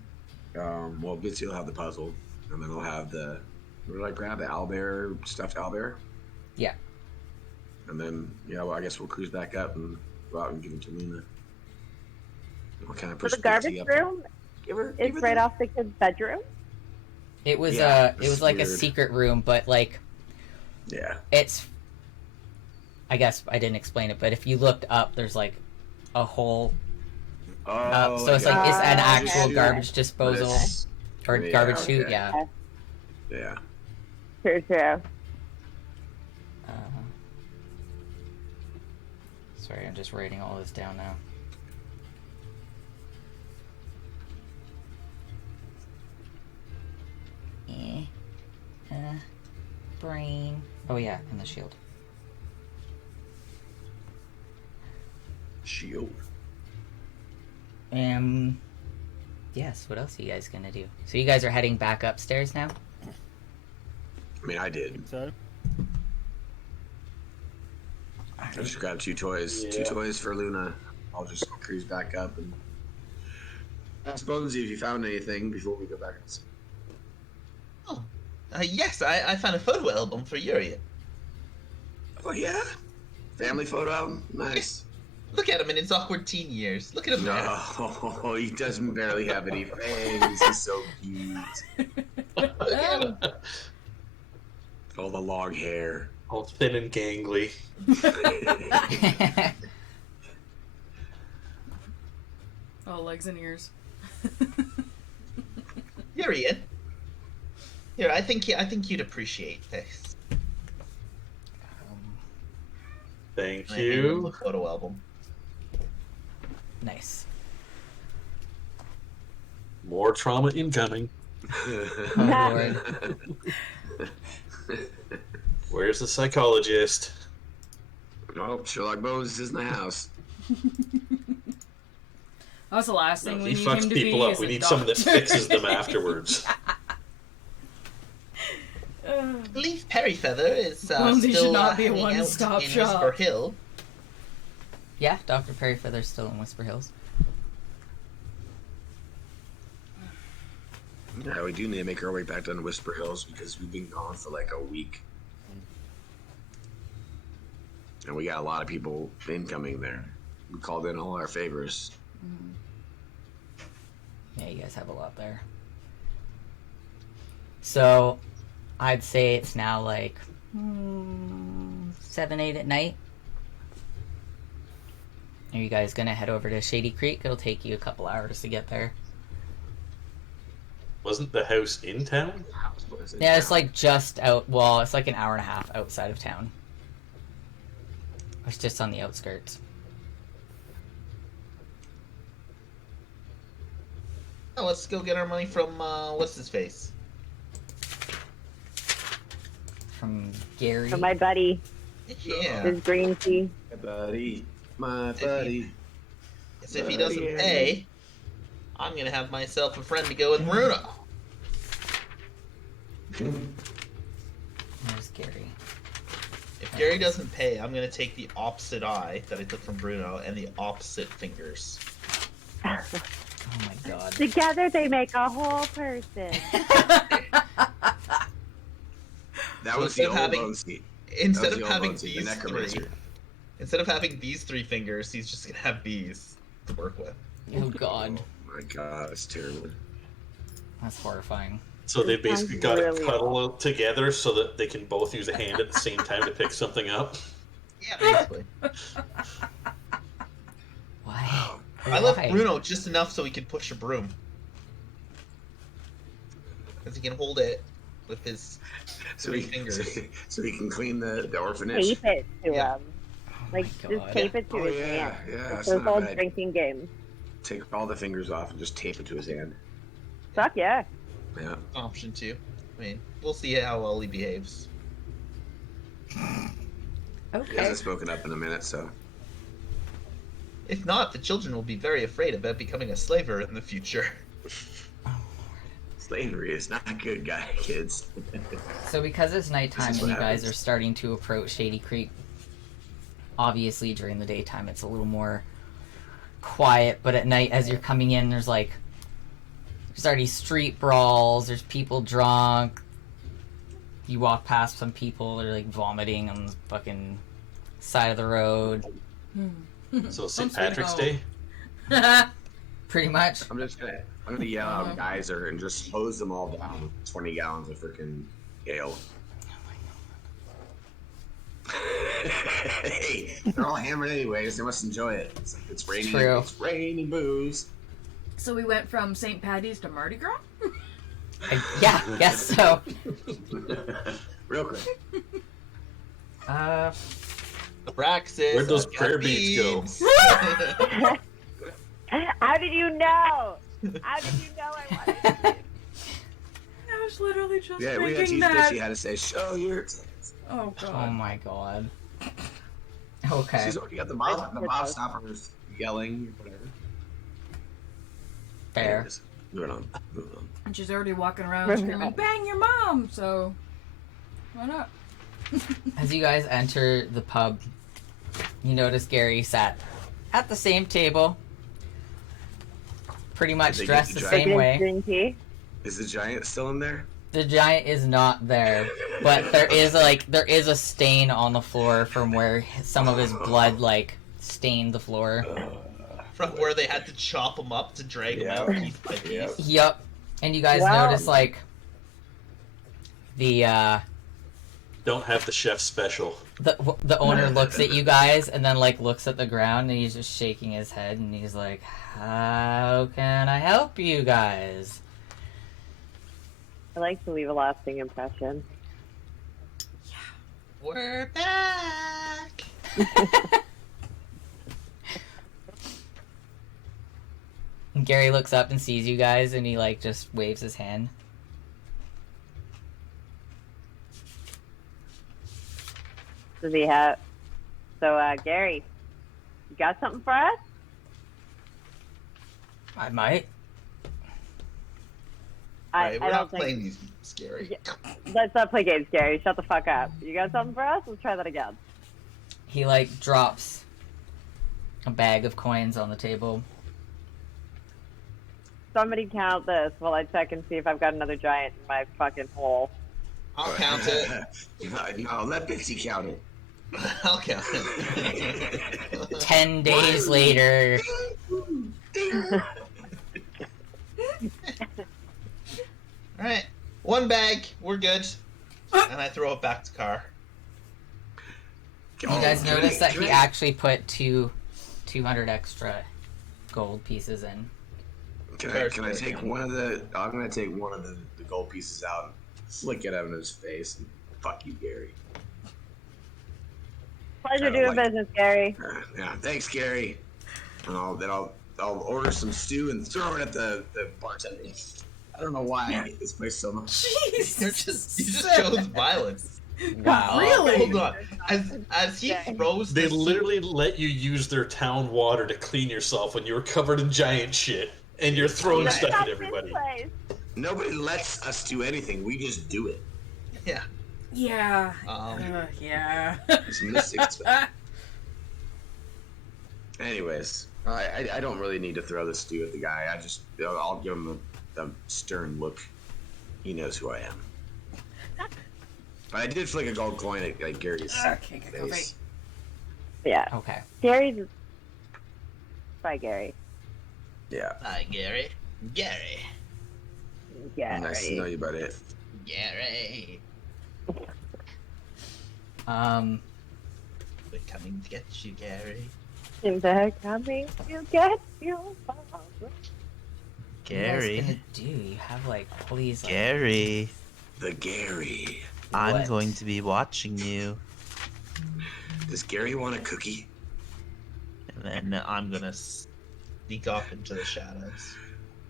Well, Bitsy will have the puzzle, and then I'll have the. Where did I grab the owlbear, stuffed owlbear? Yeah. And then, well, I guess we'll cruise back up and go out and give it to Luna. What kind of push So the garbage room is right off the kid's bedroom? It was Yeah, it was like weird. a secret room, but like it's I guess I didn't explain it, but if you looked up there's like a hole up, so it's an actual garbage disposal or garbage chute, yeah. Yeah. True. Sorry, I'm just writing all this down now. Brain. Oh yeah, and the shield. Shield. Yes, what else are you guys gonna do? So you guys are heading back upstairs now? I mean, I did. So I just grabbed 2 toys. Yeah. 2 toys for Luna. I'll just cruise back up and ask Bonesy if you found anything before we go back. Oh, yes, I found a photo album for Urian. Oh yeah, family photo album. Nice. Look at him in his awkward teen years. Look at him there. No, he doesn't barely have any fangs. He's so cute. Look at him. All the long hair. All thin and gangly. Oh, legs and ears. Urian. Here, I think you'd appreciate this. Thank I hand him you. the photo album. Nice. More trauma incoming. Oh Lord. Where's the psychologist? Oh, Sherlock Bones is in the house. That's the last thing we He need fucks him to people be. up. Is We a need someone that doctor. fixes them afterwards. I believe Perryfeather is Bonesy still should not be a hanging out one-stop in shop. Whisper Hill. Yeah, Dr. Perryfeather's still in Whisper Hills. Yeah, we do need to make our way back down to Whisper Hills because we've been gone for like a week. And we got a lot of people incoming there. We called in all our favors. Yeah, you guys have a lot there. So, I'd say it's now like 7, 8 at night. Are you guys gonna head over to Shady Creek? It'll take you a couple hours to get there. Wasn't the house in town? Yeah, it's like just out. Well, it's like an hour and a half outside of town. It's just on the outskirts. Oh, let's go get our money from what's his face? From Gary. For my buddy, Yeah. his green tea. My buddy. My buddy. So if he doesn't pay, I'm gonna have myself a friend to go with Bruno. There's Gary. If Gary doesn't pay, I'm gonna take the opposite eye that I took from Bruno and the opposite fingers. Oh my god. Together they make a whole person. That So was the instead of old having- Bonesy. Instead That was of the old having Bonesy, the these necromancer. three, instead of having these 3 fingers, he's just gonna have these to work with. Oh god. Oh my god, that's terrible. That's horrifying. So they basically got really to cuddle together so that they can both use a hand at the same time to pick something up. Yeah, basically. Why? I love Why? Bruno just enough so he can push a broom. Because he can hold it with his So 3 he, fingers. so he can clean the orphanage. Tape it to Yeah. him. Oh Like, my just god. tape it to Oh, his yeah, hand. yeah, It's that's those not old bad. drinking games. Take all the fingers off and just tape it to his hand. Fuck yeah. Yeah. Option 2. I mean, we'll see how well he behaves. He Okay. hasn't spoken up in a minute, so. If not, the children will be very afraid about becoming a slaver in the future. Slavery is not good, kids. So because it's nighttime This is and you what guys happens. are starting to approach Shady Creek, obviously during the daytime it's a little more quiet, but at night as you're coming in there's already street brawls, there's people drunk. You walk past some people, they're like vomiting on the fucking side of the road. So St. Home sweet Patrick's home. Day. Pretty much. I'm gonna yell out geyser and just hose them all down with 20 gallons of freaking ale. Hey, they're all hammered anyways. They must enjoy it. It's raining. True. It's raining booze. So we went from St. Patty's to Mardi Gras? Yeah, guess so. Real quick. Abraxas. Where'd those I've got prayer beads go? beads. How did you know? How did you know I wanted to? I was literally just Yeah, we had to thinking teach that. Bitchy how to say, show your tits. Oh Oh god. my god. Okay. She's already got the mouth stoppers yelling, whatever. Fair. Anyways, moving on. Moving on. And she's already walking around Moving screaming, on. "Bang your mom!" So why not? As you guys enter the pub, you notice Gary sat at the same table, pretty much Did they dressed get the you same Like way. green tea. Is the giant still in there? The giant is not there, but there is a stain on the floor from where some of his blood stained the floor. From where they had to chop him up to drag him out piece by piece. Yep. Yep. And you guys Wow. notice the Don't have the chef special. the owner looks at you guys and then looks at the ground and he's just shaking his head and he's like, "How can I help you guys?" I like to leave a lasting impression. We're back. And Gary looks up and sees you guys and he just waves his hand. Does he have? So, Gary, you got something for us? I might. Alright, we're I not don't think. playing these scary. Yeah. Let's not play games, Gary. Shut the fuck up. You got something for us? Let's try that again. He drops a bag of coins on the table. Somebody count this while I check and see if I've got another giant in my fucking hole. I'll count it. No, let Bixie count it. I'll count it. 10 days later, All right, 1 bag. We're good. And I throw it back to Car. You guys notice that he actually put 200 extra gold pieces in. Can I take one of the? I'm gonna take one of the gold pieces out, and flick it out of his face, and fuck you, Gary. Pleasure doing business, Gary. Yeah, thanks, Gary. And I'll order some stew and throw it at the bartender. I don't know why I hate this place so much. Jesus. You just chose violence. Wow. Really? Hold on. As he throws They this literally let you use their town water to clean yourself when you were covered in giant shit, and you're throwing stuff at everybody. Nobody lets us do anything. We just do it. Yeah. Yeah. Yeah. It's mystics. Anyways, I don't really need to throw the stew at the guy. I'll give him a stern look. He knows who I am. But I did flick a gold coin at Gary's face. Yeah. Okay. Gary's. Bye, Gary. Yeah. Hi, Gary. Gary. Gary. Nice to know you, buddy. Gary. We're coming to get you, Gary. They're coming to get you. What are you guys gonna do? You have like all these. Like, Gary. The Gary. I'm What? going to be watching you. Does Gary want a cookie? And then I'm gonna sneak off into the shadows.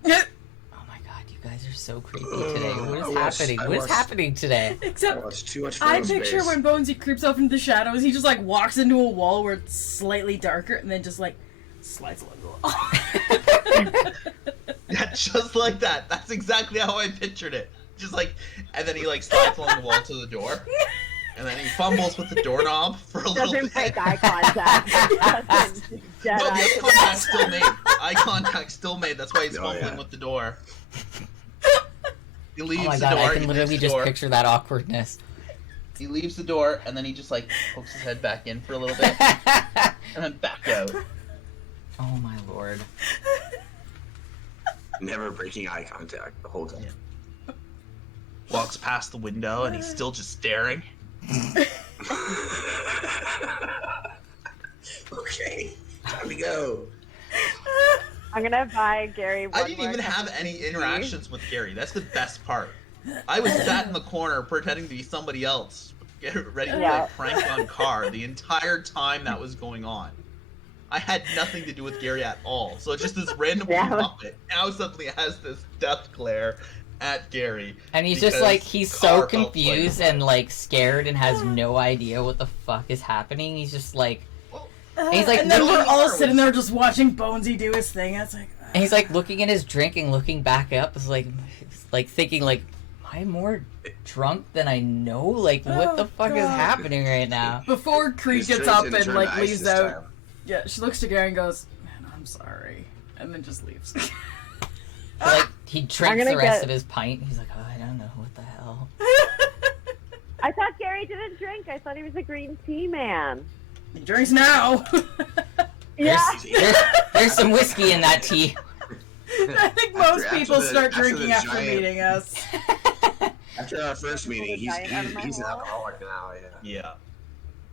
oh my god, you guys are so creepy today. What is happening? What is happening today? Except It's too much I photo picture space. when Bonesy creeps off into the shadows, he just like walks into a wall where it's slightly darker and then just like slides along the wall. Yeah, just like that. That's exactly how I pictured it. Just like, and then he like slides along the wall to the door, and then he fumbles with the doorknob for a little Doesn't bit. make eye contact. Doesn't dead No, the eye eye contact still made. Eye contact still made. That's why he's Oh, fumbling yeah. with the door. He leaves Oh my the god, door. I can he literally leaves the just door. picture that awkwardness. He leaves the door, and then he just like pokes his head back in for a little bit, and then back out. Oh my lord. Never breaking eye contact the whole time. Yeah. Walks past the window, and he's still just staring. Okay, time to go. I'm gonna buy Gary one I didn't more even cup have of any tea. interactions with Gary. That's the best part. I was sat in the corner pretending to be somebody else, ready to play Yeah. a prank on Carr the entire time that was going on. I had nothing to do with Gary at all. So it's just this random Yeah. puppet now suddenly has this death glare at Gary. And he's just because like, he's so Carr felt confused like- and like scared and has no idea what the fuck is happening. He's just like, he's like, and then we're looking- all sitting there just watching Bonesy do his thing. It's like, and he's like looking at his drink and looking back up. It's like thinking like, am I more drunk than I know? Like, what the fuck is God. happening right now? before Creed His gets drink up didn't and turn like to ice leaves this out. time. Yeah, she looks to Gary and goes, "Man, I'm sorry," and then just leaves. So, like, he drinks gonna the rest get- of his pint. He's like, oh, I don't know what the hell. I thought Gary didn't drink. I thought he was a green tea man. He drinks now. Yeah. There's some whiskey in that tea. I think most After people the- start after drinking the after giant- meeting us. After our first meeting, he's an Giant alcoholic now. Yeah. Yeah.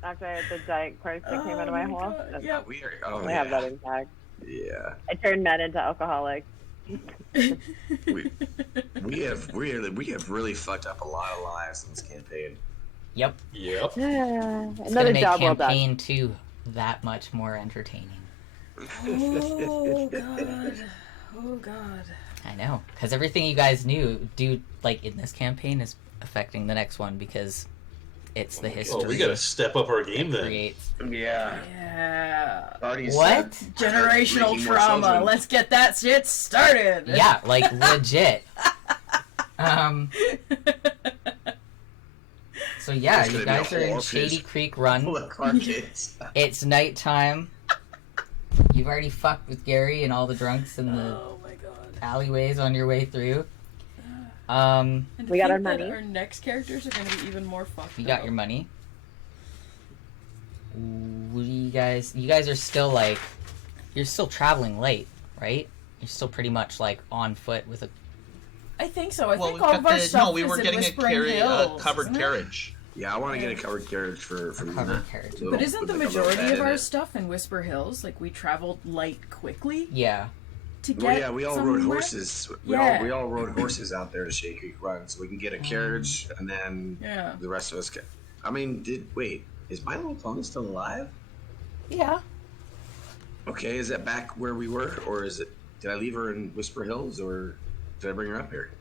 After the giant cork that came out of my Oh my hole. God, yep. We are. Oh I yeah. have that intact. Yeah. I turned men into alcoholics. We have really fucked up a lot of lives in this campaign. Yep. Yep. It's Another gonna make job well done. campaign 2 that much more entertaining. Oh god. Oh god. I know, because everything you guys knew, like in this campaign, is affecting the next one because it's the history. Well, we gotta step up our game then. creates. Yeah. Yeah. Already What? said- Generational Making more trauma. children. Let's get that shit started. Yeah, like legit. So yeah, It's you gonna be a guys are in whole Shady fish. Creek Run. Full of car kids. It's nighttime. You've already fucked with Gary and all the drunks in the Oh my god. alleyways on your way through. And We to got our think that money. Our next characters are going to be even more fucked You got up. your money. What do you guys are still like, you're still traveling late, right? You're still pretty much like on foot with a I think so. I Well, think we all of our stuff we is were in getting Whispering Hills, covered isn't it? carriage. Yeah, I want to get a covered carriage for covered carriage. But isn't the majority of our stuff in Whisper Hills? Like, we traveled light quickly Yeah. to get Well, yeah, we all rode somewhere? horses. We all rode horses out there to Shade Creek Run, so we can get a carriage, and then the rest of us can. I mean, is My Little Pony still alive? Yeah. Okay, is that back where we were, or did I leave her in Whisper Hills, or did I bring her up here?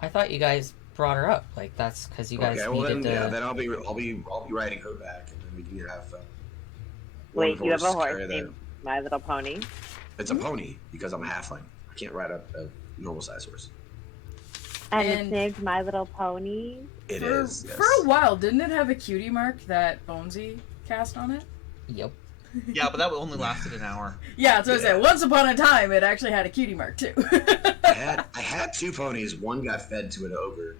I thought you guys brought her up. Like, that's because you guys needed to... then I'll be riding her back, and then we can have. Wait, you have a horse carry named My Little Pony? It's a pony because I'm a halfling. I can't ride a normal size horse. And it's named My Little Pony? It is. Yes. For a while, didn't it have a cutie mark that Bonesy cast on it? Yep. Yeah, but that only lasted an hour. Yeah, that's what I said. Once upon a time, it actually had a cutie mark, too. I had 2 ponies. One got fed to an ogre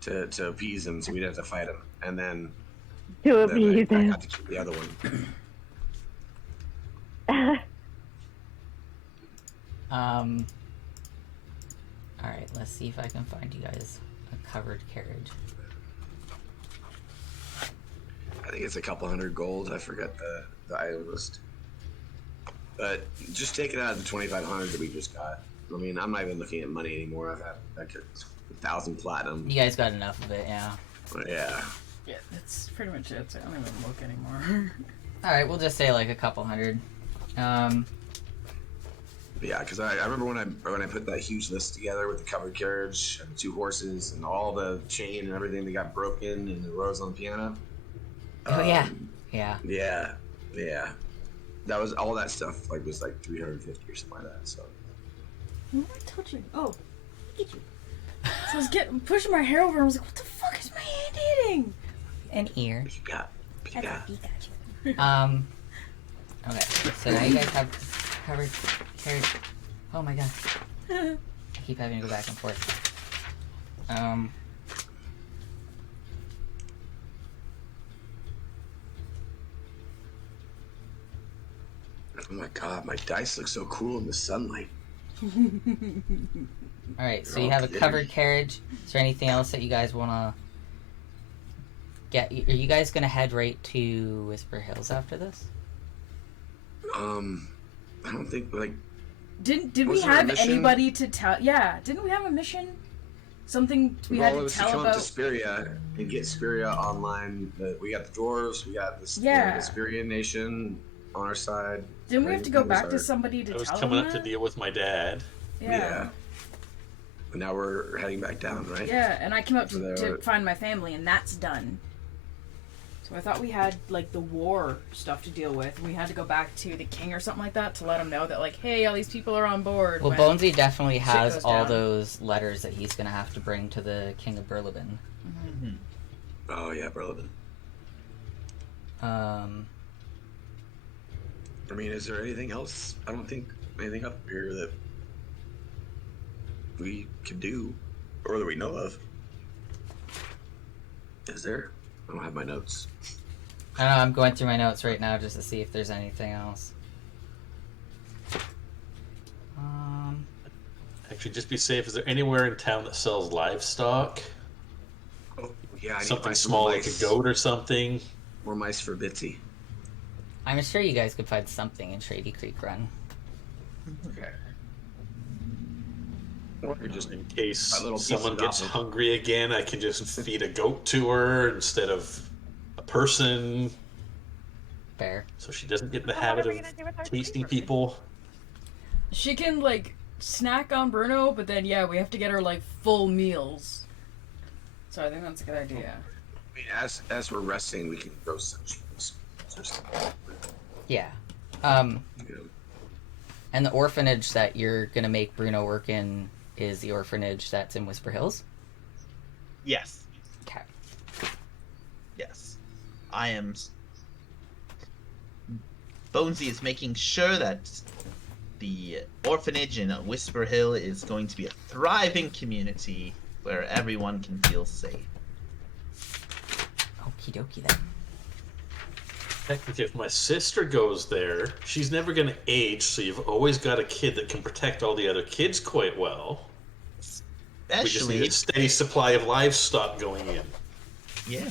to appease him, so we'd have to fight him. And then... To appease I him. got to keep the other one. Alright, let's see if I can find you guys a covered carriage. I think it's a couple hundred gold. I forgot the item list. But just take it out of the 2,500 that we just got. I mean, I'm not even looking at money anymore. I've had like 1,000 platinum. You guys got enough of it, yeah. Yeah. Yeah, that's pretty much it. So I don't even look anymore. Alright, we'll just say like a couple hundred. Yeah, because I remember when I put that huge list together with the covered carriage and the 2 horses and all the chain and everything that got broken and the rose on the piano. Oh, yeah. Yeah. Yeah. That was all that stuff. Was like 350 or something like that. So. What am I touching? Oh, look at you. So I was pushing my hair over and I was like, what the fuck is my hand eating? An ear. Pika. Okay, so now you guys have covered carriage. Oh my god. I keep having to go back and forth. Oh my god, my dice look so cool in the sunlight. Alright, so you have a covered carriage. Is there anything else that you guys want to get? Are you guys going to head right to Whisper Hills after this? I don't think, Did we Was there a have mission? anybody to tell? Yeah, didn't we have a mission? Something we had it to was tell to come about. up to Spiria and get Spiria online. We got the dwarves, we got the Spirian Nation on our side. Didn't we have to go back to our... somebody to I was tell coming them up that? to deal with my dad. Yeah. But now we're heading back down, right? Yeah, and I came up to find my family, and that's done. So I thought we had, the war stuff to deal with. We had to go back to the king or something like that to let him know that, hey, all these people are on board. Well, Bonesy definitely has goes all down. those letters that he's going to have to bring to the king of Berleben. Mm-hmm. Oh, yeah, Berleben. I mean, is there anything else? I don't think anything up here that we can do, or that we know of. Is there? I don't have my notes. I don't know, I'm going through my notes right now just to see if there's anything else. Actually, just be safe. Is there anywhere in town that sells livestock? Oh, yeah, I need Something to small like a goat or something? More mice for Bitsy. I'm sure you guys could find something in Shady Creek Run. Okay. Or just in case A little piece someone of gets gossip. hungry again, I can just feed a goat to her instead of a person, Fair. so she doesn't get in the What habit are we of gonna do with our tasting sleepers? people. She can, snack on Bruno, but then, we have to get her, full meals. So I think that's a good idea. I mean, as we're resting, we can grow some chickens or something. Yeah. You know. And the orphanage that you're gonna make Bruno work in is the orphanage that's in Whisper Hills? Yes. Okay. Yes. I am. Bonesy is making sure that the orphanage in Whisper Hill is going to be a thriving community where everyone can feel safe. Okie dokie then. Technically, if my sister goes there, she's never going to age, so you've always got a kid that can protect all the other kids quite well. We just Especially, need a steady supply of livestock going in. yeah.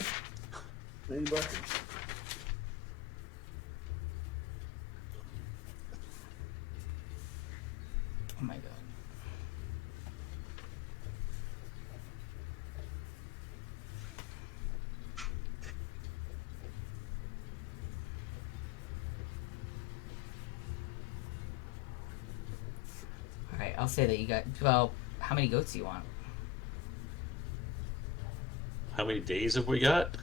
Oh my god. Alright, I'll say that you got. Well, how many goats do you want? How many days have we got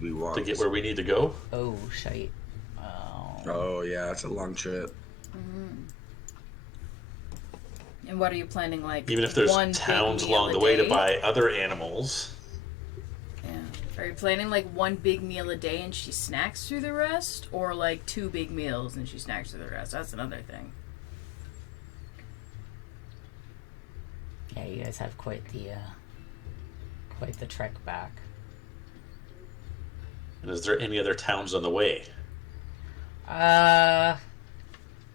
We want to get where we need to go? Oh, shite. Oh. Oh yeah, it's a long trip. And what are you planning, like, Even if there's one big towns meal along a the way to day? buy other animals. Yeah. Are you planning, like, one big meal a day and she snacks through the rest? Or, like, 2 big meals and she snacks through the rest? That's another thing. Yeah, you guys have quite the trek back. And is there any other towns on the way? There's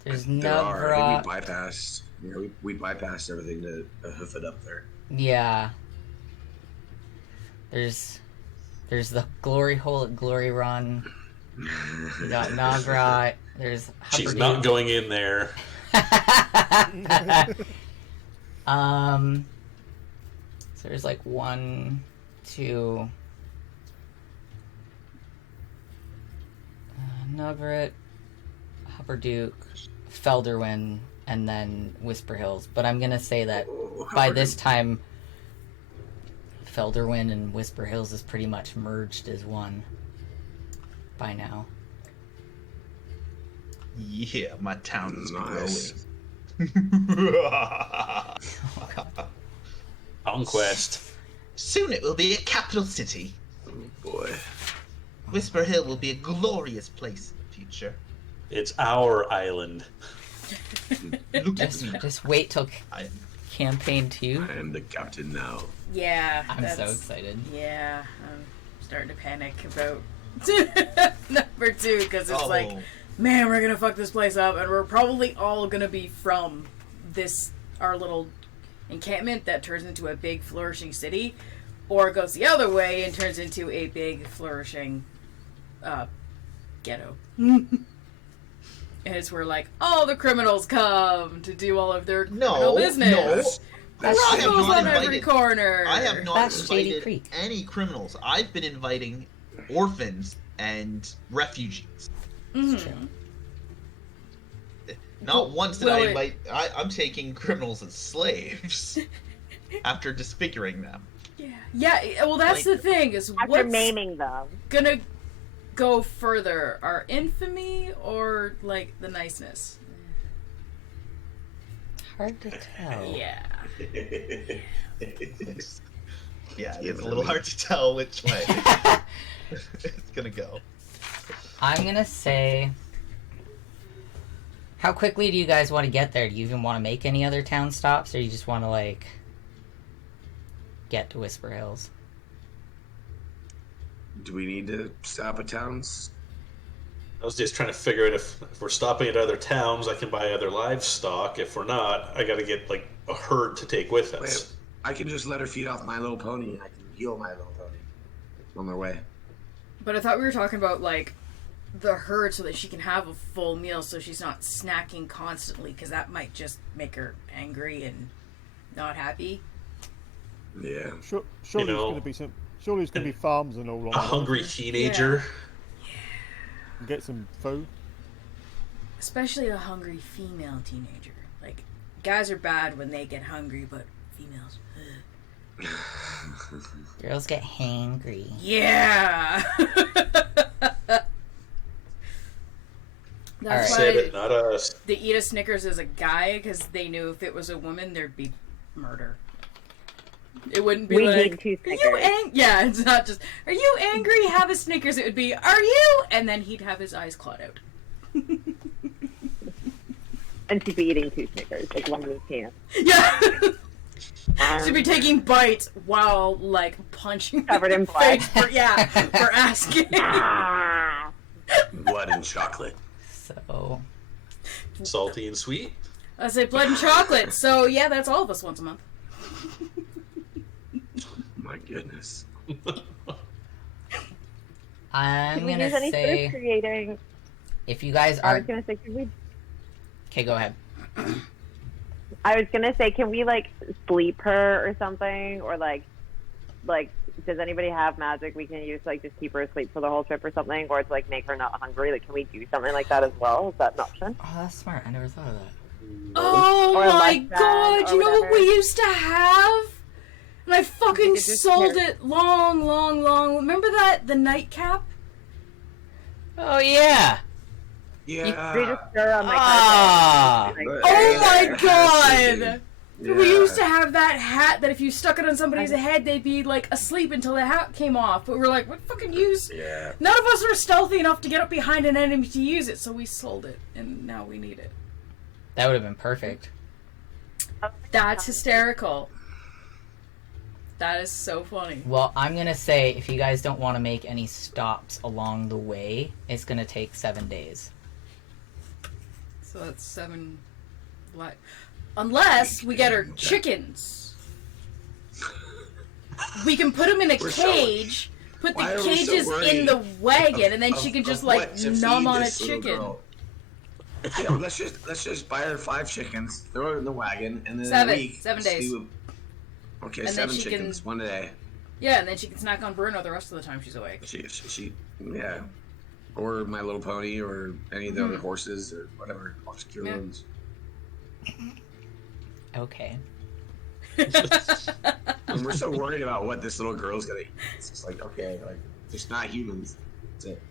There are. I think Navra. we bypassed. Yeah, we bypassed everything to hoof it up there. Yeah. There's the glory hole at Glory Run. You got Navra. There's She's Hubbard. not going in there. So there's like 1, 2. Nugget, Hupperduke, Felderwin, and then Whisper Hills. But I'm gonna say that by this time, Felderwin and Whisper Hills is pretty much merged as one. By now. Yeah, my town is Nice. growing. Conquest. Soon it will be a capital city. Oh boy. Whisper Hill will be a glorious place in the future. It's our island. Look at me. Just wait till I- campaign 2. I am the captain now. Yeah. I'm so excited. Yeah. I'm starting to panic about number 2 because it's like, man, we're gonna fuck this place up, and we're probably all gonna be from this our little encampment that turns into a big flourishing city, or it goes the other way and turns into a big flourishing ghetto. And it's where like all the criminals come to do all of their criminal business. I have Criminals not on every invited. corner. I have not That's Shady invited Creek. any criminals. I've been inviting orphans and refugees. Mhm. Not once did Will I it- invite. I'm taking criminals as slaves after disfiguring them. Yeah. Well, that's the thing is After what's maiming them. gonna go further, our infamy or like the niceness? Hard to tell. Yeah. Yeah, it's a little hard to tell which way it's gonna go. I'm gonna say. How quickly do you guys want to get there? Do you even want to make any other town stops, or you just want to like get to Whisper Hills? Do we need to stop at towns? I was just trying to figure out if we're stopping at other towns, I can buy other livestock. If we're not, I got to get like a herd to take with us. Wait, I can just let her feed off my little pony, and I can heal my little pony on their way. But I thought we were talking about like the herd so that she can have a full meal, so she's not snacking constantly, because that might just make her angry and not happy. Yeah. Surely You know, there's going to be some. Surely there's going to be farms and all on A there. hungry teenager. And get some food. Especially a hungry female teenager. Like, guys are bad when they get hungry, but females. Girls get hangry. Yeah. That's Alright. Said why it, not us. they eat a Snickers as a guy, because they knew if it was a woman, there'd be murder. It wouldn't be We like, need 2 are you Snickers. angry? Yeah, it's not just, are you angry? Have a Snickers. It would be, are you? And then he'd have his eyes clawed out. And she'd be eating 2 Snickers, like one in each hand. Yeah. She'd be taking bites while, like, punching Covered in the face blood. for asking. Ah! Blood and chocolate. So Salty and sweet. I say blood and chocolate. So, yeah, that's all of us once a month. My goodness. I'm Can we gonna use any sort say of creating? if you guys I are was gonna say, can we? okay, go ahead. I was gonna say, can we like sleep her or something, or like, does anybody have magic we can use to like just keep her asleep for the whole trip or something, or to like make her not hungry? Like, can we do something like that as well? Is that an option? Oh, that's smart. I never thought of that. Oh Or my like that, god, or you know what whatever. we used to have? And I fucking could just sold hear- it long. Remember that? The nightcap? Oh yeah. Yeah. They just stir on my Ah. carpet. But- Oh my Yeah. god! Yeah. We used to have that hat that if you stuck it on somebody's head, they'd be like asleep until the hat came off. But we're like, what fucking use? Yeah. None of us were stealthy enough to get up behind an enemy to use it, so we sold it, and now we need it. That would have been perfect. That's hysterical. That is so funny. Well, I'm gonna say if you guys don't want to make any stops along the way, it's gonna take 7 days. So that's 7. Unless we get her chickens. We can put them in a We're so- cage, put Why the are we so cages worried in the wagon, and then she Of- can just of like what to numb feed on a this little chicken. girl? Yeah, well, let's just buy her 5 chickens, throw it in the wagon, and then in 7. a week, 7 see days. what- Okay, And then 7 she can- chickens, one a day. Yeah, and then she can snack on Bruno the rest of the time she's awake. She, yeah. Or My Little Pony, or any of the other horses, or whatever obscure Yeah. ones. Okay. And we're so worried about what this little girl's gonna eat. It's just like, okay, like, just not humans. That's it.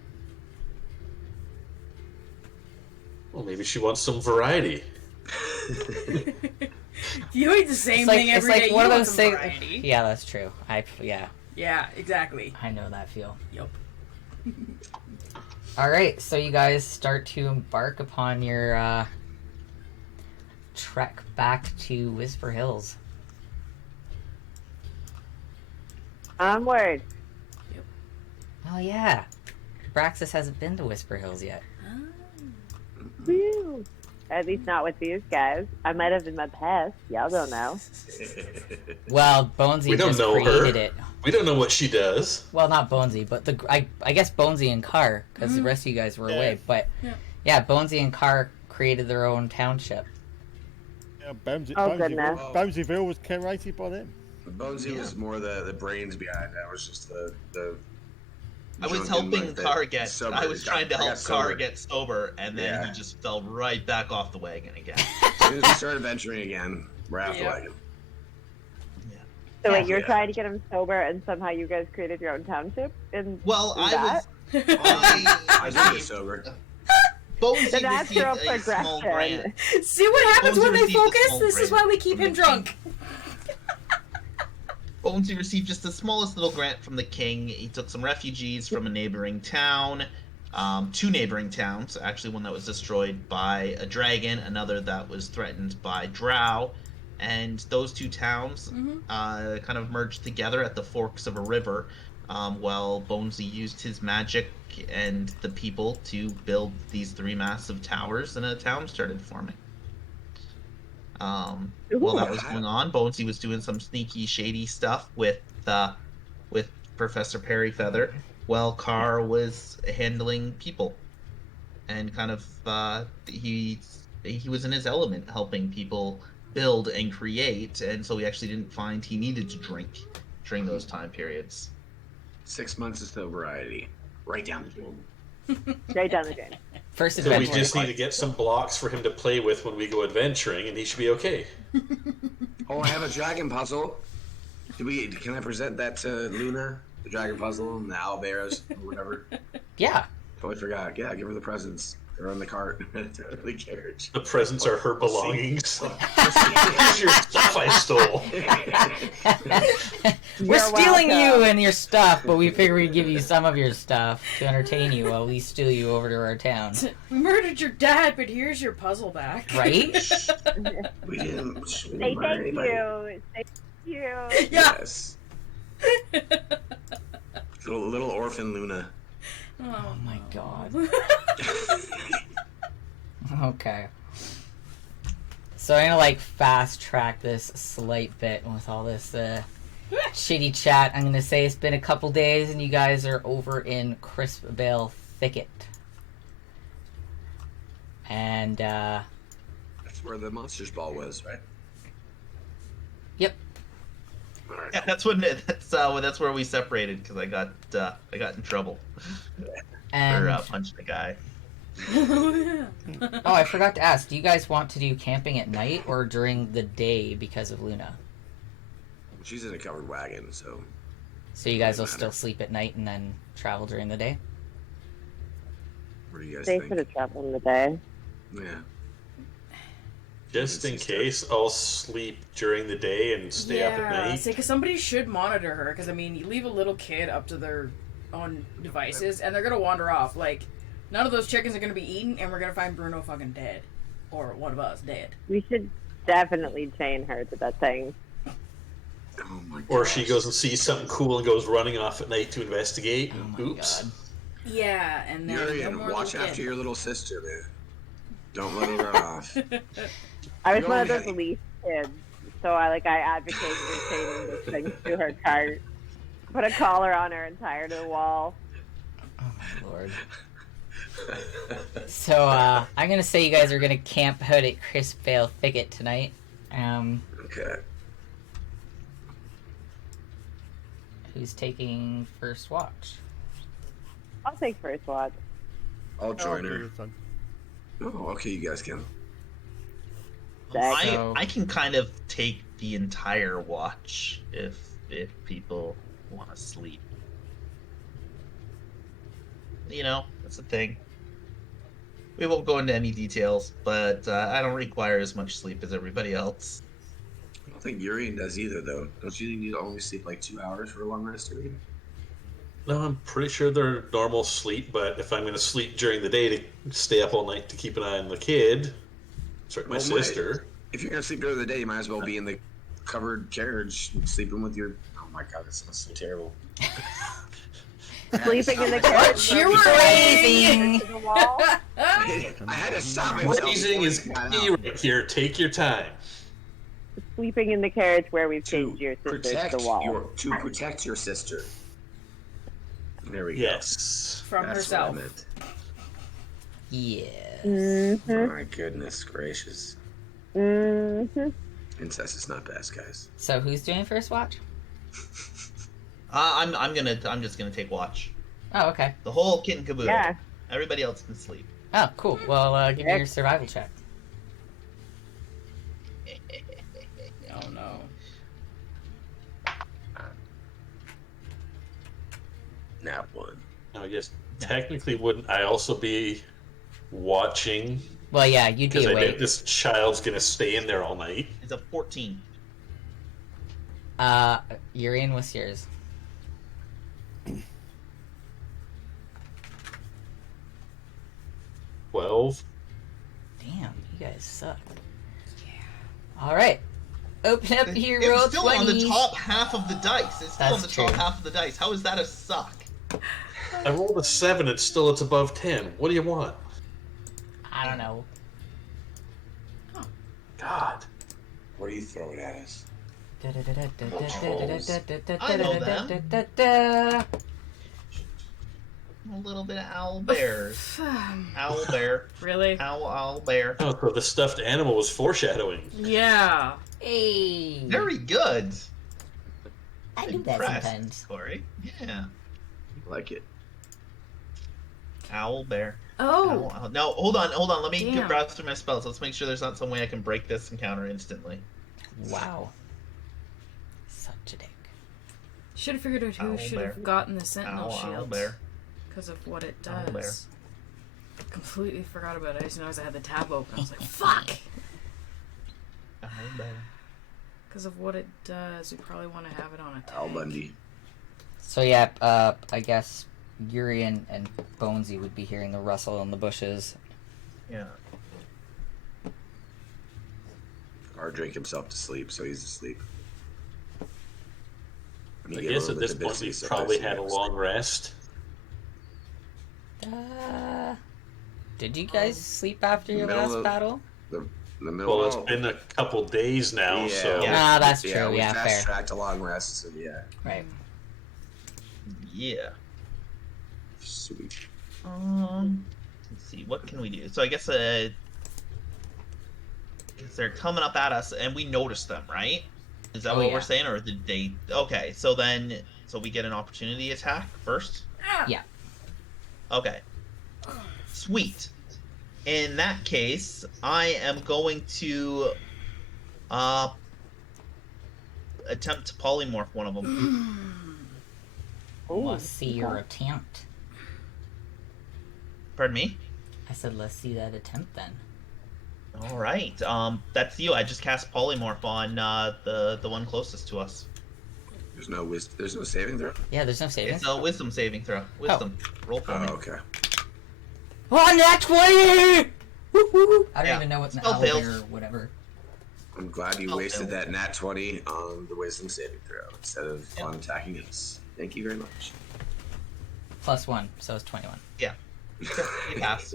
Well, maybe she wants some variety. You eat the same It's like thing every day. one You of want those some things. variety. Yeah, that's true. Yeah, exactly. I know that feel. Yup. All right, so you guys start to embark upon your trek back to Whisper Hills. Onward. Oh yeah, Braxis hasn't been to Whisper Hills yet. Woo. At least not with these guys. I might have in my past. Y'all don't know. Well, Bonesy We don't just know created her. it. We don't know what she does. Well, not Bonesy, but I guess Bonesy and Carr, because the rest of you guys were away. But yeah, Bonesy and Carr created their own township. Yeah, Bonesy, Oh, goodness. Bonesyville was created by them. Bonesy was more the brains behind that. Was just the I was drunken, helping like, the Carr get. sober- I was trying to I got help sober. Carr get sober, and then Yeah. he just fell right back off the wagon again. As soon as we started venturing again, we're out the Yeah. wagon. So wait, you're Yeah. trying to get him sober, and somehow you guys created your own township? And Well, do I that? was. I did get I sober. Bonesy The natural received a small grant. progression. See what happens Bonesy when they received a focus? small This is grant why we keep from him the drunk. Bonesy received just the smallest little grant from the king. He took some refugees from a neighboring town, 2 neighboring towns. Actually, one that was destroyed by a dragon, another that was threatened by drow. And those 2 towns kind of merged together at the forks of a river, while Bonesy used his magic and the people to build these 3 massive towers, and a town started forming. While that was going on, Bonesy was doing some sneaky, shady stuff with Professor Perryfeather, while Carr was handling people, and kind of he was in his element, helping people build and create, and so he actually didn't find he needed to drink during those time periods. 6 months of sobriety. Right down the drain. Right down the drain. First So we adventure. just need to get some blocks for him to play with when we go adventuring, and he should be okay. Oh, I have a dragon puzzle. Can I present that to Luna? The dragon puzzle and the owlbears or whatever. Yeah. Totally forgot. Yeah, give her the presents. They're on the cart. The carriage. The presents are her belongings. Here's your stuff I stole. We're You're stealing you welcome. and your stuff, but we figure we'd give you some of your stuff to entertain you while we steal you over to our town. We murdered your dad, but here's your puzzle back. Right? We didn't Say murder thank anybody. you. Say thank you. Yeah. Yes. Little orphan Luna. Oh my god. Okay. So I'm gonna like fast track this a slight bit with all this shitty chat. I'm gonna say it's been a couple days and you guys are over in Crispvale Thicket. And That's where the Monsters Ball was, right? yep. All right. Yeah, that's where we separated because I got in trouble And for punching a guy. Oh, oh, I forgot to ask, do you guys want to do camping at night or during the day because of Luna? She's in a covered wagon, so So you guys will Doesn't still matter. sleep at night and then travel during the day? what do you guys They think? should have traveled in the day. Yeah. Just in case, I'll sleep during the day and stay up at night. because somebody should monitor her. Because I mean, you leave a little kid up to their own devices, and they're gonna wander off. Like, none of those chickens are gonna be eaten, and we're gonna find Bruno fucking dead, or one of us dead. We should definitely chain her to that thing. Oh my god. Or she goes and sees something cool and goes running off at night to investigate. Oh my Oops. god. Yeah, and then no Urian, more watch little after kid. your little sister, man. Don't let her run off. I was You one of only those least kids, so I advocate for chaining this thing to her cart. Put a collar on her and tie her to the wall. Oh my lord. So, I'm gonna say you guys are gonna camp out at Crispvale Thicket tonight. Okay. Who's taking first watch? I'll take first watch. I'll join I'll her. do this one. Oh, okay, you guys can. So- I can kind of take the entire watch if people want to sleep. You know, that's the thing. We won't go into any details, but I don't require as much sleep as everybody else. I don't think Urian does either, though. Don't you think you only sleep like 2 hours for a long rest, Urian? No, I'm pretty sure they're normal sleep, but if I'm going to sleep during the day to stay up all night to keep an eye on the kid, sorry, my Well, sister. If you're gonna sleep during the day, you might as well be in the covered carriage, sleeping with your. Oh my god, that sounds so terrible. Sleeping in the carriage. You were Phrasing. To the wall. I had to stop myself. Phrasing is before I key got out. right here. Take your time. Sleeping in the carriage where we've To changed your sister to the wall. protect your sister. There we go. Yes. From That's herself. what I meant. Yes. Mm-hmm. My goodness gracious. Mm-hmm. Incest is not best, guys. So who's doing first watch? I'm just gonna take watch. Oh, okay. The whole kit and caboodle. Yeah. Everybody else can sleep. Oh, cool. Well, give me your survival check. Oh no. Nap one. Now, I guess technically, wouldn't I also be watching? Well, yeah, you'd be Because I think awake. this child's going to stay in there all night. It's a 14. Urian, what's yours? Yeah. 12. Damn, you guys suck. Yeah. All right. Open up your roll It's still on the 20s. top half of the dice. It's still That's on the top true. half of the dice. How is that a suck? I rolled a 7. It's above 10. What do you want? I don't know. God. What are you throwing at us? I know them. A little bit of owl bears. Owl bear. Really? Owl bear. Oh, so the stuffed animal was foreshadowing. Yeah. Hey. Very good. I do that Impressed, sometimes. Corey. Yeah. Like it. Owl bear. Oh. Owl. No, hold on. Let me Damn. browse through my spells. Let's make sure there's not some way I can break this encounter instantly. Wow. Such a dick. Should have figured out who Owl should bear. have gotten the sentinel Owl shield bear. because of what it Owl bear. does. Completely forgot about it. I just noticed I had the tab open. I was like, "Fuck!" Owl bear. Because of what it does, we probably want to have it on a Al tank. Bundy. So yeah, I guess Urian and Bonesy would be hearing the rustle in the bushes. Yeah. Or drink himself to sleep, so he's asleep. I guess at this point we've probably had a long rest. Did you guys sleep after your middle last of- battle? In the middle. Well, it's been a couple days now, so Ah, that's true. we Yeah, fair. fast-tracked a long rest, so yeah. Right. Yeah. Sweet. Let's see. What can we do? So I guess they're coming up at us, and we notice them, right? Is that Oh, what yeah. we're saying, or did they? Okay, so we get an opportunity attack first. Yeah. Okay. Sweet. In that case, I am going to attempt to polymorph one of them. Let's see your attempt. Pardon me? I said, let's see that attempt then. All right. That's you. I just cast polymorph on the one closest to us. There's no saving throw? Yeah, there's no saving. It's a wisdom saving throw. Wisdom. Roll for Oh, me. okay. Oh, nat 20! Woo-hoo! I don't Yeah. even know what an Spell owl failed. or whatever. I'm glad you Oh, wasted no. that nat 20 on the wisdom saving throw instead of Yeah. on attacking us. Thank you very much. +1, so it's 21. Yeah. You passed.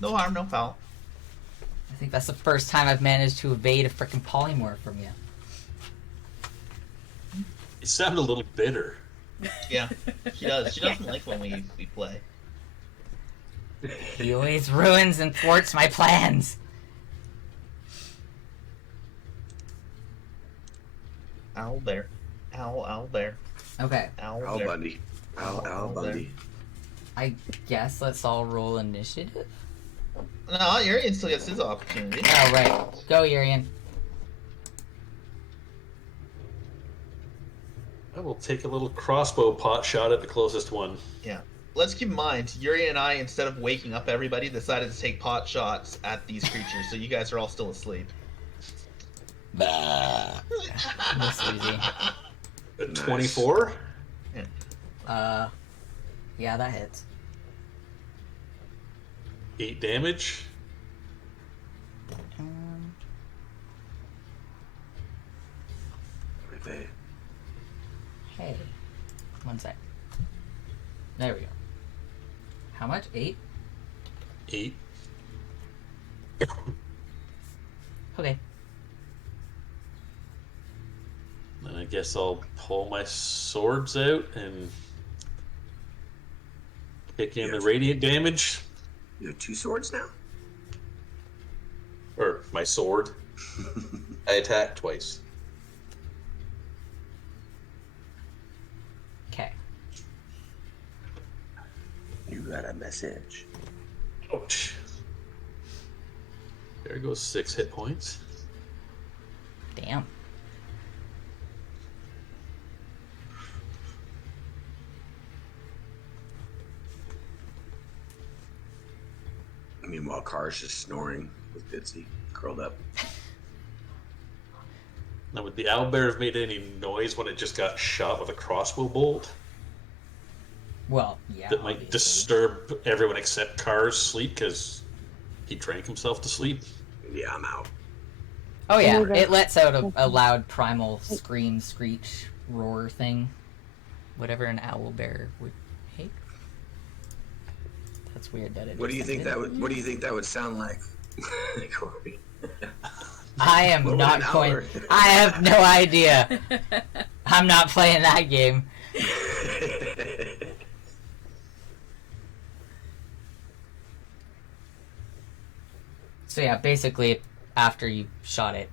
No harm, no foul. I think that's the first time I've managed to evade a freaking polymorph from you. it sounded a little bitter. Yeah, she does. She doesn't like when we play. He always ruins and thwarts my plans. Owl bear. Owl bear. Okay, Owl Al bear. Bundy. Al Bundy. I guess let's all roll initiative. No, Urian still gets his opportunity. Oh, right. Go, Urian. I will take a little crossbow pot shot at the closest one. Yeah. Let's keep in mind, Yuri and I, instead of waking up everybody, decided to take pot shots at these creatures, so you guys are all still asleep. This easy. At 24? Yeah, that hits. 8 damage. Okay. Hey. One sec. There we go. How much? 8? 8. Okay. Then I guess I'll pull my swords out and kick in the radiant damage. You have 2 swords now? Or my sword. I attack twice. Okay. You got a message. Ouch. There goes 6 hit points. Damn. Meanwhile, Car's just snoring with Bitsy curled up. Now, would the owlbear have made any noise when it just got shot with a crossbow bolt? Well, yeah. That might obviously. disturb everyone except Car's sleep because he drank himself to sleep. Yeah, I'm out. Oh yeah, Okay. it lets out a loud primal scream, screech, roar thing. Whatever an owlbear would hate. That's weird that it. What do you isn't think it. that would? What do you think that would sound like, Corey? I am What would not an going. owl- I have no idea. I'm not playing that game. So yeah, basically, after you shot it,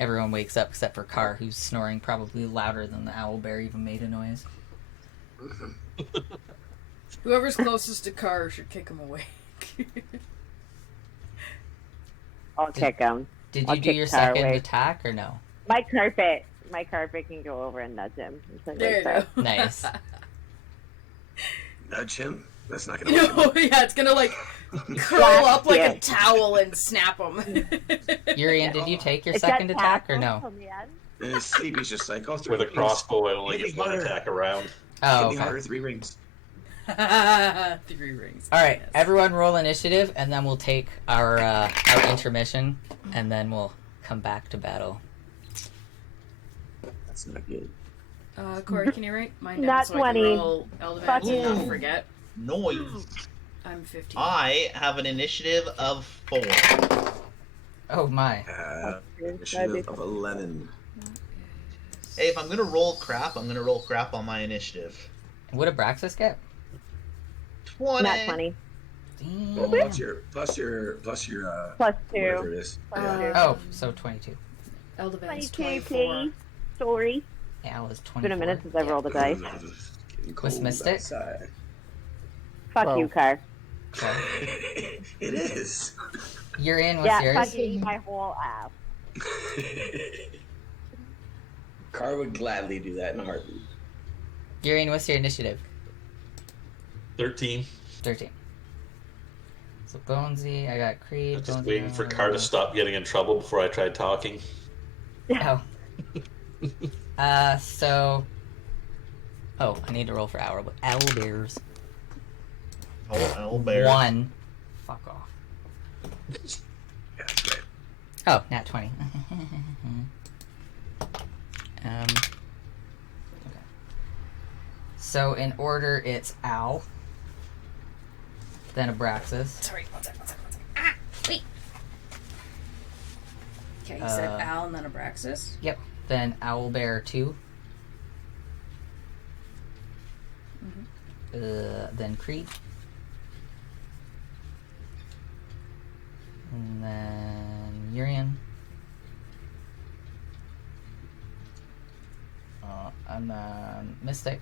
everyone wakes up except for Carr, who's snoring probably louder than the owlbear even made a noise. Whoever's closest to Carr should kick him away. I'll kick him. Did I'll you do kick your Carr second away. attack or no? My carpet can go over and nudge him. There you go. Nice. Nudge him? That's not gonna work. No, yeah, it's gonna like curl up like a towel and snap him. Urian, did you take your It's second got attack or tassels no? on the end. In his sleep, he's just like, oh, 3 With a rings. crossbow, I only Hit get me one harder. attack around. Oh, Hit me okay. harder, 3 rings. 3 rings. All right, Yes. everyone roll initiative, and then we'll take our intermission, and then we'll come back to battle. That's not good. Corey, can you write mine down Not so I can 20. roll Elder Fuck Advantage and you. not forget? Noise. I'm 15. I have an initiative of 4. Oh my. Initiative of 11. Hey, if I'm gonna roll crap, I'm gonna roll crap on my initiative. What did Braxis get? 20. Nat 20. Well, Damn. plus your Plus 2. whatever it is. Yeah. Oh, so 22. Eldevan's 22, 24. please. Sorry. Al is 24. It's been a minute since I rolled a dice. Getting What's cold Mystic? outside. Fuck Well. you, Car. Okay. It is. You're in, what's Yeah, yours? fuck you, my whole ass. Car would gladly do that in a heartbeat. You're in, what's your initiative? 13. 13. So Bonesy, I got Creed. I was just Bonesy, waiting for Car to stop getting in trouble before I tried talking. Oh. So. Oh, I need to roll for owlbears. Oh, bear. 1. Fuck off. Yeah, that's right. Oh, nat 20. Okay. So in order, it's Owl, then Abraxas. Sorry, one second. Ah, wait. Okay, you said Al and then Abraxas. Yep. Then Owlbear 2. Then Creed. And then Urian. And then Mystic.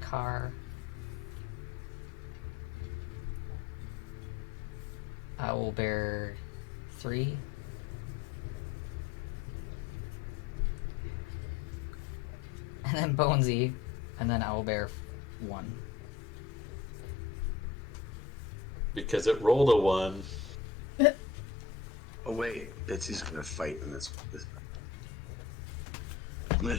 Car. Owlbear 3. And then Bonesy. And then Owlbear 1. Because it rolled a 1. Oh wait, Bitsy's gonna fight in this. It's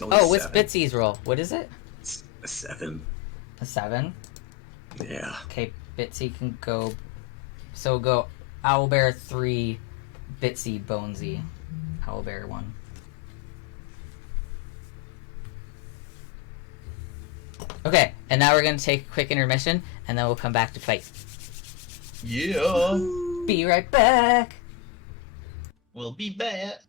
only Oh, what's 7. Bitsy's roll? What is it? It's a 7. A 7? Yeah. Okay, Bitsy can go. So go Owlbear 3, Bitsy, Bonesy. Owlbear 1. Okay, and now we're gonna take a quick intermission, and then we'll come back to fight. Yeah. Be right back! We'll be back.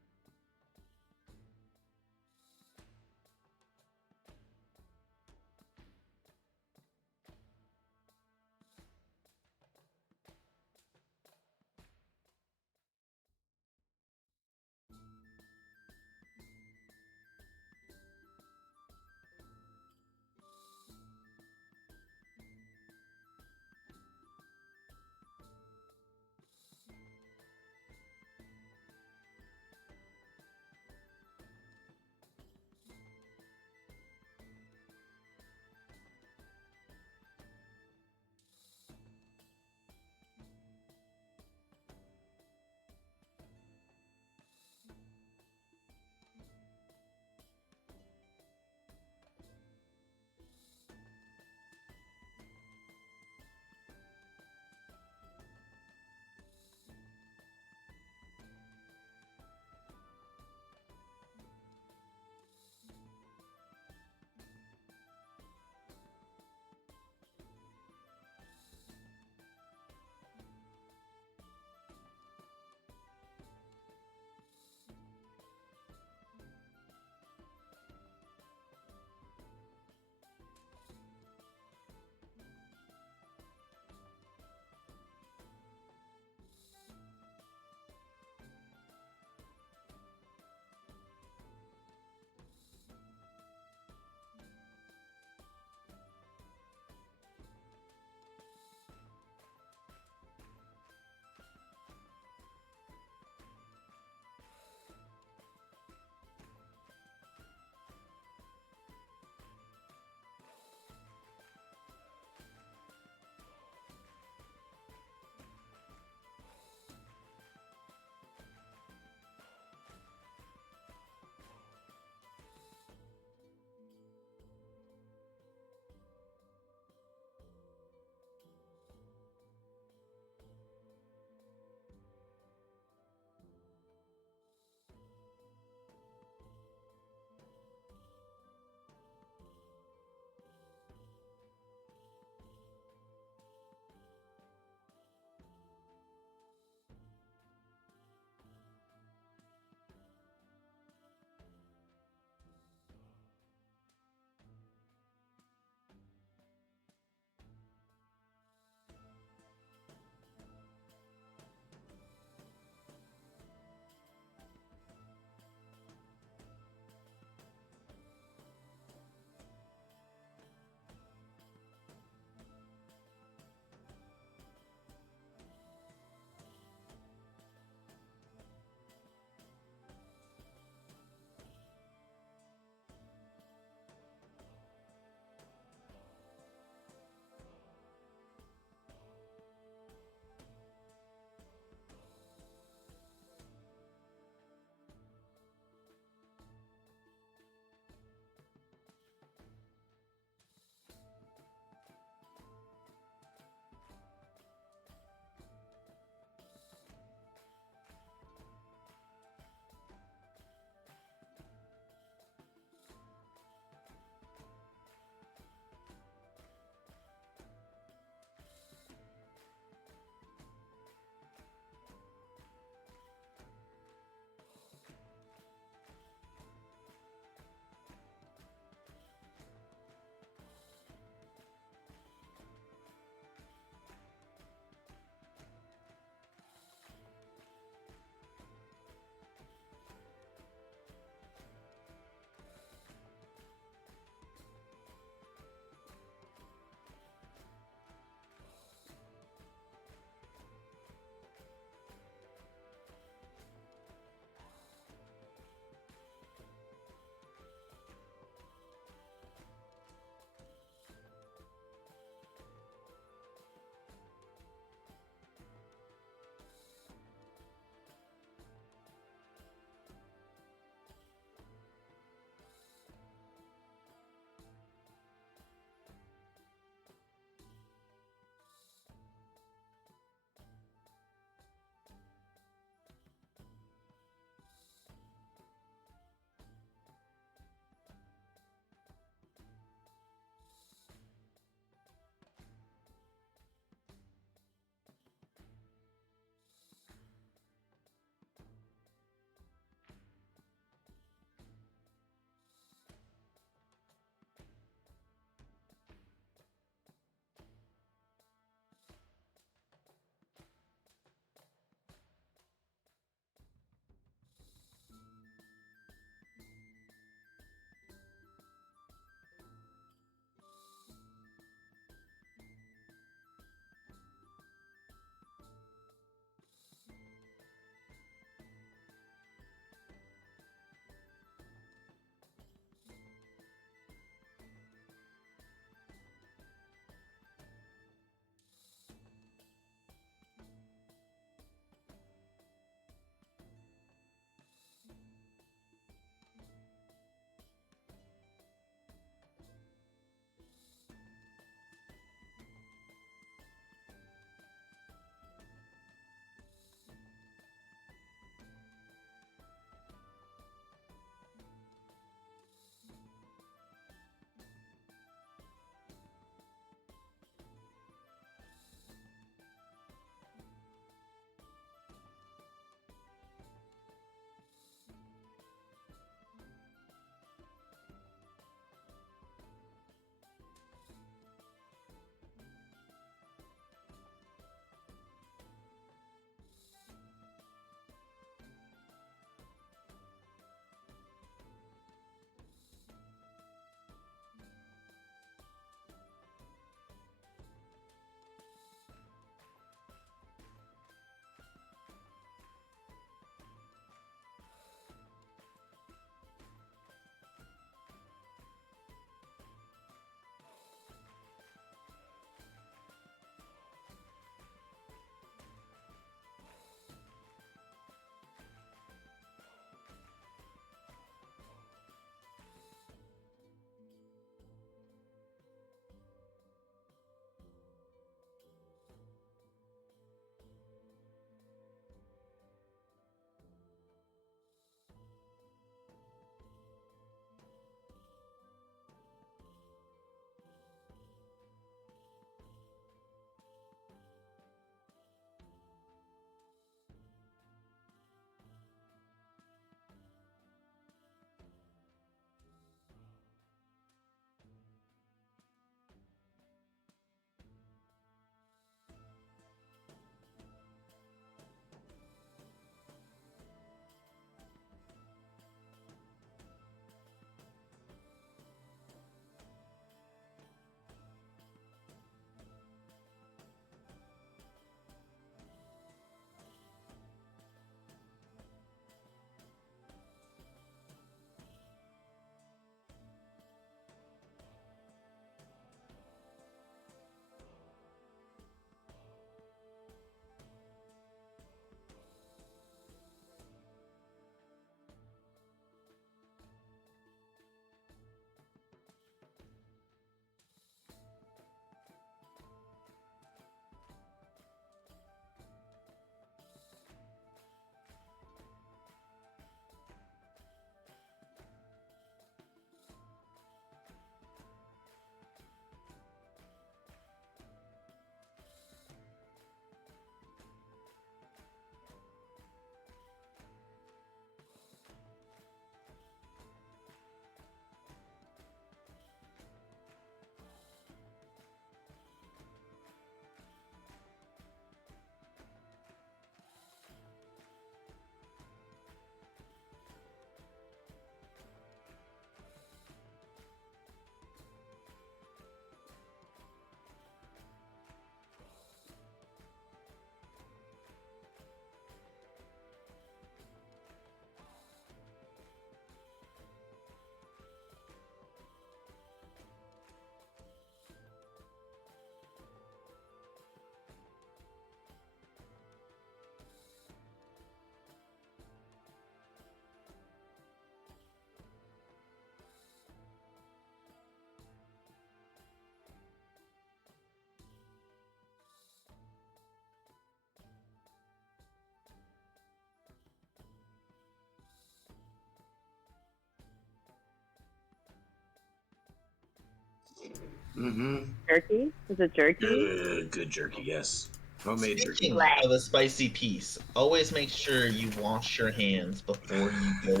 Mm-hmm. Jerky? Is it jerky? Good jerky, yes. Homemade jerky. Speaking of a spicy piece, always make sure you wash your hands before you go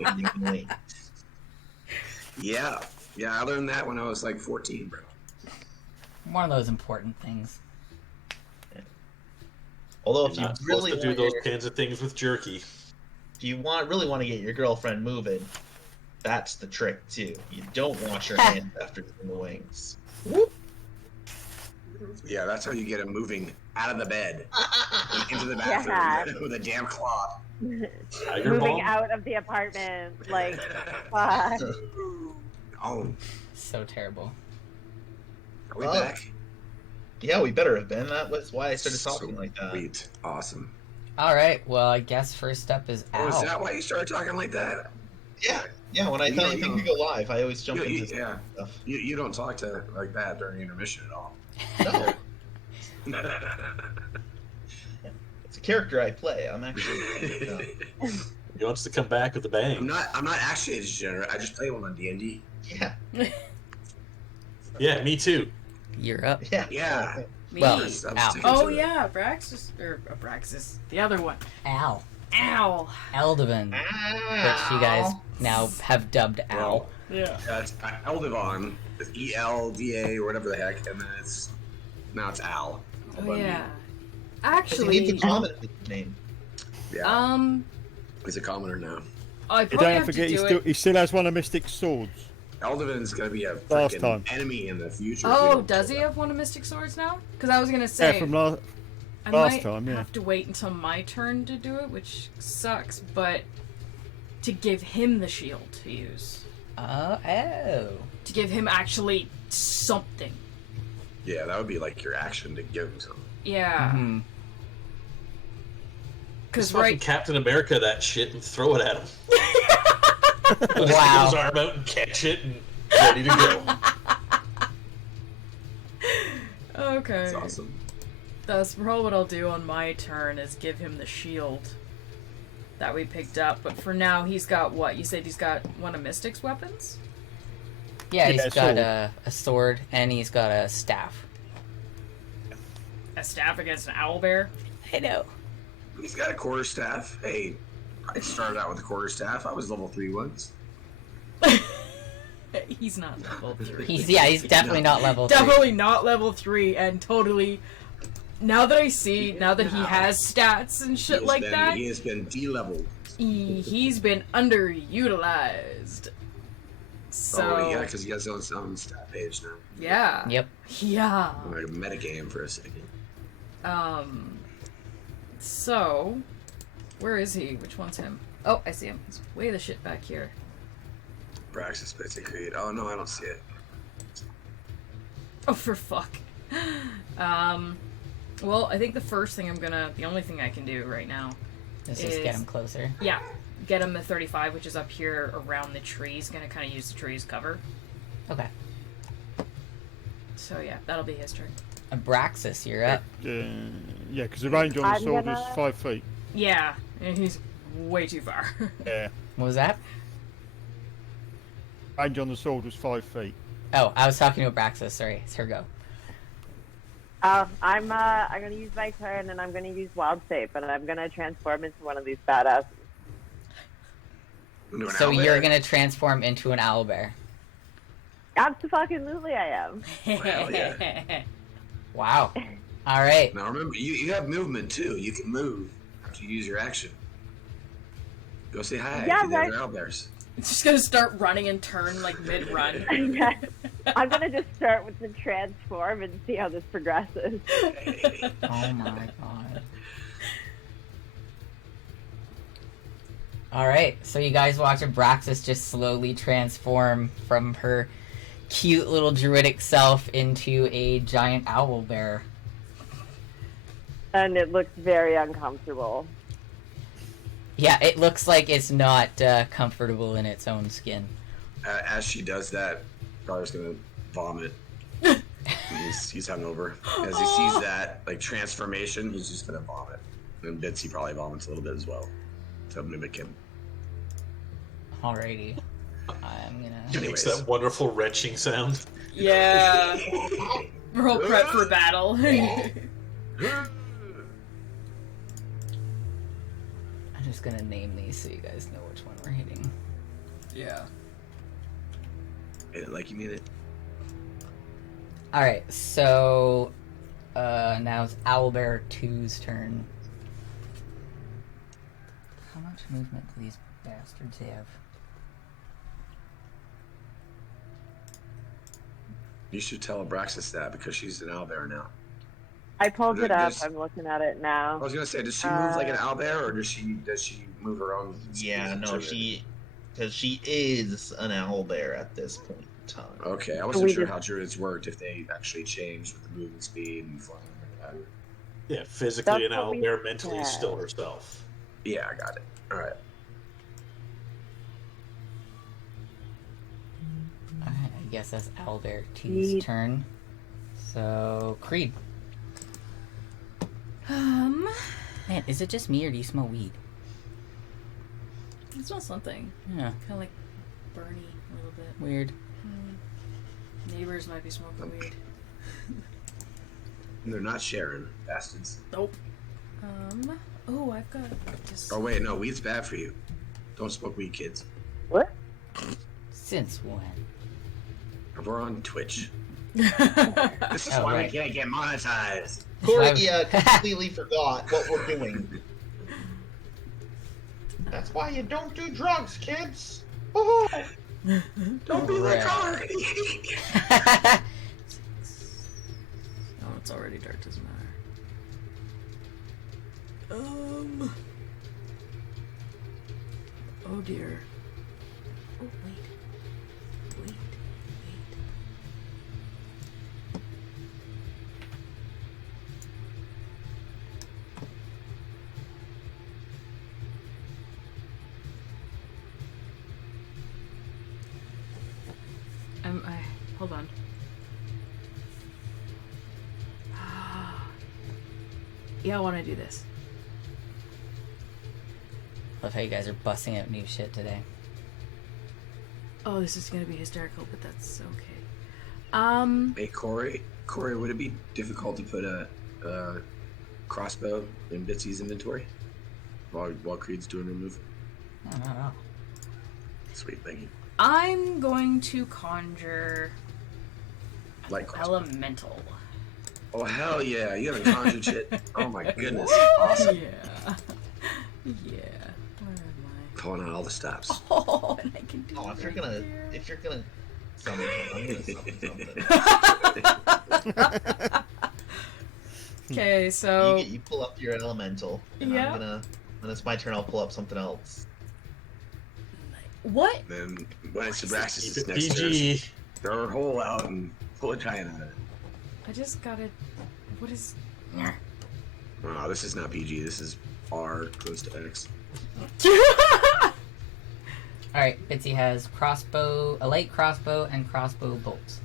eating wings. Yeah. Yeah, I learned that when I was like 14, bro. One of those important things. Although You're if you not really supposed to do want those your- kinds of things with jerky. if you really want to get your girlfriend moving, that's the trick too. You don't wash your hands after eating the wings. Yeah, that's how you get him moving out of the bed and into the bathroom Yeah. with a damn cloth. Tiger Moving Balm? out of the apartment. Like, fuck. Oh, So terrible. are we Oh. back? Yeah, we better have been. That was why I started talking like that. Sweet. Awesome. All right. Well, I guess first up is Al. Oh, is that why you started talking like that? Yeah. When I You thought know, anything you could go live, I always jump You- into yeah. stuff. You don't talk to like that during intermission at all. No, it's a character I play. I'm actually. He wants to come back with a bang. I'm not actually a degenerate. I just play one on D&D. Yeah. Yeah, me too. You're up. Yeah. Yeah. Me. Well, I was Ow. sticking Oh to it. yeah, Abraxas or Abraxas, the other one. Al. Ow. Eldivan, which you guys now have dubbed Al. Well, Yeah. that's Eldivon with ELDA or whatever the heck, and then now it's Al. Oh yeah. Because he needs Actually, a common name. Yeah. He's a commoner now. I You probably don't have forget, to do he it. still has one of Mystic's swords. Eldivin's gonna be a Last freaking time. enemy in the future. if we Oh, don't does kill he him. have one of Mystic Swords now? Because I was gonna say Yeah, from last I last might time, yeah. have to wait until my turn to do it, which sucks. But to give him the shield to use, Oh. to give him actually something. Yeah, that would be like your action to give him something. Yeah. Hmm. Because Just fucking right. Captain America that shit and throw it at him. He'll just Wow. stick his arm out and catch it and ready to go. Okay. That's awesome. That's probably what I'll do on my turn is give him the shield that we picked up. But for now, he's got what? You said he's got one of Mystic's weapons? Yeah, Yeah, he's got sword. a sword and he's got a staff. A staff against an owlbear? I know. He's got a quarterstaff. Hey, I started out with a quarterstaff. I was level 3 once. He's not level 3. He's definitely not level 3. Definitely not level 3 and totally... Now that he has stats and shit like that, He has been de-leveled. he's been underutilized. So, Oh, yeah, because he has his own stat page now. yeah. Yep. Yeah. I'm like a metagame for a second. So, where is he? Which one's him? Oh, I see him. He's way the shit back here. Praxis Basic Creed. Oh, no, I don't see it. Oh, for fuck. Well, I think the only thing I can do right now, Let's just get him closer. yeah, get him at 35, which is up here around the trees. Gonna kind of use the trees cover. Okay. So yeah, that'll be his turn. Abraxas, you're up. Yeah, because the range on the I'm sword gonna- was 5 feet. Yeah, and he's way too far. Yeah. What was that? Range on the sword was 5 feet. Oh, I was talking to Abraxas. Sorry, it's her go. I'm gonna use my turn and I'm gonna use Wild Shape and I'm gonna transform into one of these badasses. Into an So you're owlbear? gonna transform into an owlbear. Absolutely, I am. Hell yeah. Wow. All right. Now remember, you have movement too. You can move after you use your action. Go say hi Yeah, to the right. other owlbears. Just gonna start running and turn like mid-run. I'm gonna just start with the transform and see how this progresses. Oh my god. All right. So you guys watch Abraxas just slowly transform from her cute little druidic self into a giant owlbear. And it looks very uncomfortable. Yeah, it looks like it's not comfortable in its own skin. As she does that, Carter's gonna vomit. he's hungover. As he sees that like transformation, he's just gonna vomit. And Bitsy probably vomits a little bit as well to mimic him. Alrighty. I'm gonna. It makes Anyways. that wonderful retching sound. Yeah. We're all prepped for battle. I'm just gonna name these so you guys know which one we're hitting. Yeah. Hit it like you mean it. Alright, so now it's Owlbear 2's turn. How much movement do these bastards have? You should tell Abraxas that because she's an owlbear now. I pulled it up. Does- I'm looking at it I now. was gonna say, does she move like an owlbear, or does she move her own? Yeah, no, because she is an owlbear at this point in time. Okay, I We wasn't sure just- how druids worked, if they actually changed with the movement speed and flying like that. Yeah, physically an That's what we owlbear, mentally said. still herself. Yeah, I got it. All right. Alright, I guess that's Owlbear 2's Creed. turn. So, Creed. Man, is it just me or do you smell weed? It smells something. Yeah, Kind of like Bernie a little bit. weird. Neighbors might be smoking weed. They're not sharing, bastards. Nope. Oh, I've got just. Oh wait, no, weed's bad for you. Don't smoke weed, kids. What? Since when? We're on Twitch. Oh, This is Oh, why right. we can't get monetized. Corey Why- completely forgot what we're doing. That's why you don't do drugs, kids. Oh. Don't be like Right. her. Oh, it's already dark. Doesn't matter. Oh dear. Oh wait. Wait. Hold on. Yeah, I want to do this. Love how you guys are busting out new shit today. Oh, this is gonna be hysterical, but that's okay. Hey, Corey, would it be difficult to put a crossbow in Bitsy's inventory while Creed's doing her move? I don't know. Sweet, thank you. I'm going to conjure Light crossbow. elemental. Oh hell yeah! You haven't conjured shit. Oh my goodness, awesome. Yeah. Yeah. Where am Pulling out all the stops. I? Oh, and I can do Oh, it if you're right gonna summon him, I'm gonna summon something. Okay, so You pull up your elemental, and Yeah. I'm gonna. When it's my turn, I'll pull up something else. what? Then when it's Abraxas' Keep it next turn, PG. throw her hole out and pull a giant out of it. I just gotta. What is? Oh, this is not PG. This is R close to X. Alright, Bitsy has crossbow, a light crossbow, and crossbow bolts.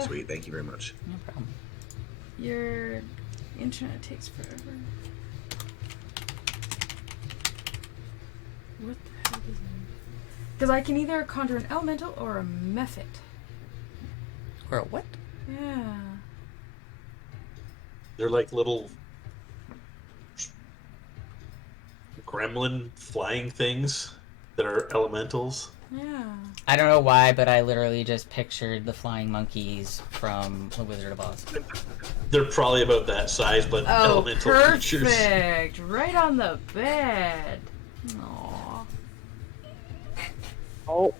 Sweet, thank you very much. No problem. Your internet takes forever. What the hell is that? Because I can either conjure an elemental or a mephit. Or a what? Yeah. They're like little gremlin flying things that are elementals. Yeah. I don't know why, but I literally just pictured the flying monkeys from The Wizard of Oz. They're probably about that size, but Oh, elemental creatures. perfect! Right on the bed. Aww. Oh,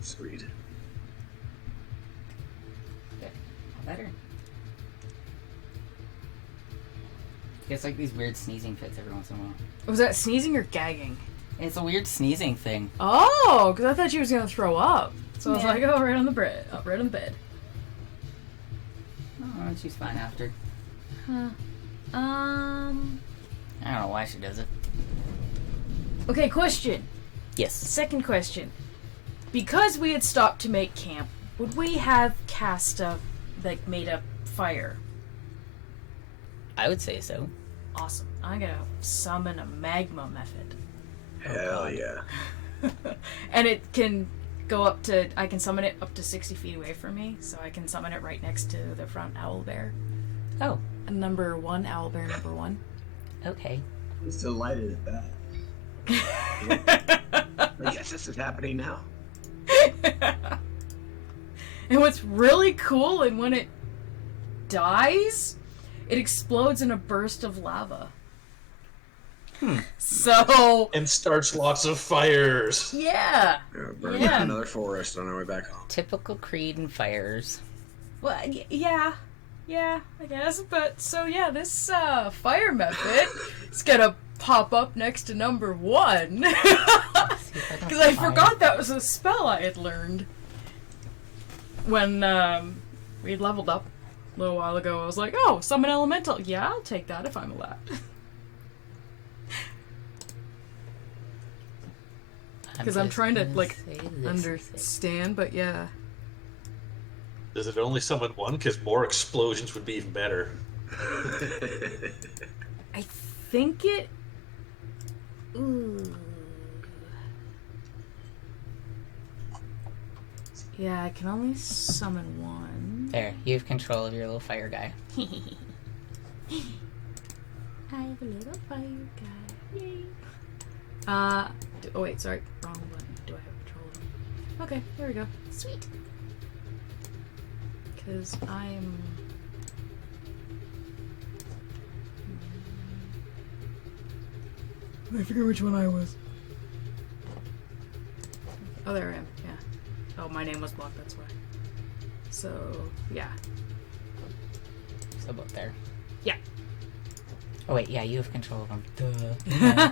Sweet. Better. It's like these weird sneezing fits every once in a while. Was that sneezing or gagging? It's a weird sneezing thing. Oh, because I thought she was gonna throw up. So I was Yeah. like, oh, right on the bed. Oh, right on the bed. Oh, she's fine after. Huh. I don't know why she does it. Okay, question. Yes. Second question. Because we had stopped to make camp, would we have cast a, like, made a fire? I would say so. Awesome. I'm gonna summon a magma method. Hell yeah. And it can go up to, I can summon it up to 60 feet away from me, so I can summon it right next to the front owl bear. Oh, And number 1, owl bear number 1. okay. It's delighted at that. I guess this is happening now. And what's really cool, and when it dies, it explodes in a burst of lava. So, And starts lots of fires. yeah. Burn Yeah. another forest on our way back home. Typical Creed and fires. Well, yeah, I guess. But so yeah, this fire method is gonna pop up next to number 1 because I forgot that was a spell I had learned when we had leveled up a little while ago. I was like, oh, summon elemental. Yeah, I'll take that if I'm allowed. Because I'm trying to like understand, but yeah. Does it only summon one? Because more explosions would be even better. I think it. Ooh. Yeah, I can only summon 1. There, you have control of your little fire guy. I have a little fire guy. Yay. Oh wait, sorry, wrong button. Do I have control of him? Okay, there we go. Sweet. Because I'm. I forget which one I was. Oh, there I am. Yeah. Oh, my name was blocked. That's why. So yeah. So about there. Yeah. Oh wait, yeah, you have control of him. Duh. Yeah,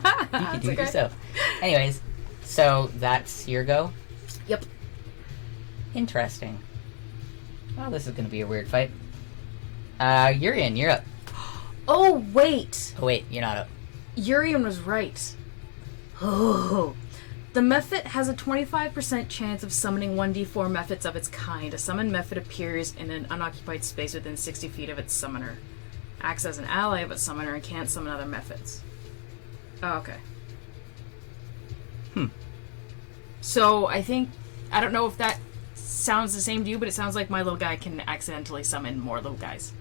you can do it yourself. Anyways, so that's your go? Yep. Interesting. Well, this is gonna be a weird fight. Urian, you're up. Oh wait. Oh wait, you're not up. Urian was right. Oh. The method has a 25% chance of summoning 1d4 methods of its kind. A summon method appears in an unoccupied space within 60 feet of its summoner. Acts as an ally of its summoner and can't summon other methods. Oh, okay. So I think, I don't know if that sounds the same to you, but it sounds like my little guy can accidentally summon more little guys.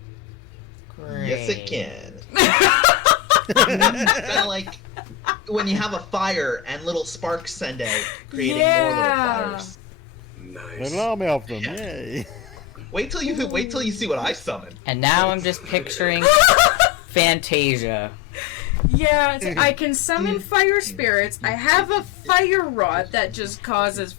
Great. Yes, it can. Kind of like when you have a fire and little sparks send out, creating more little fires. Nice. An army of them, yay! Wait till you see what I summon. And now I'm just picturing Fantasia. Yeah, I can summon fire spirits. I have a fire rod that just causes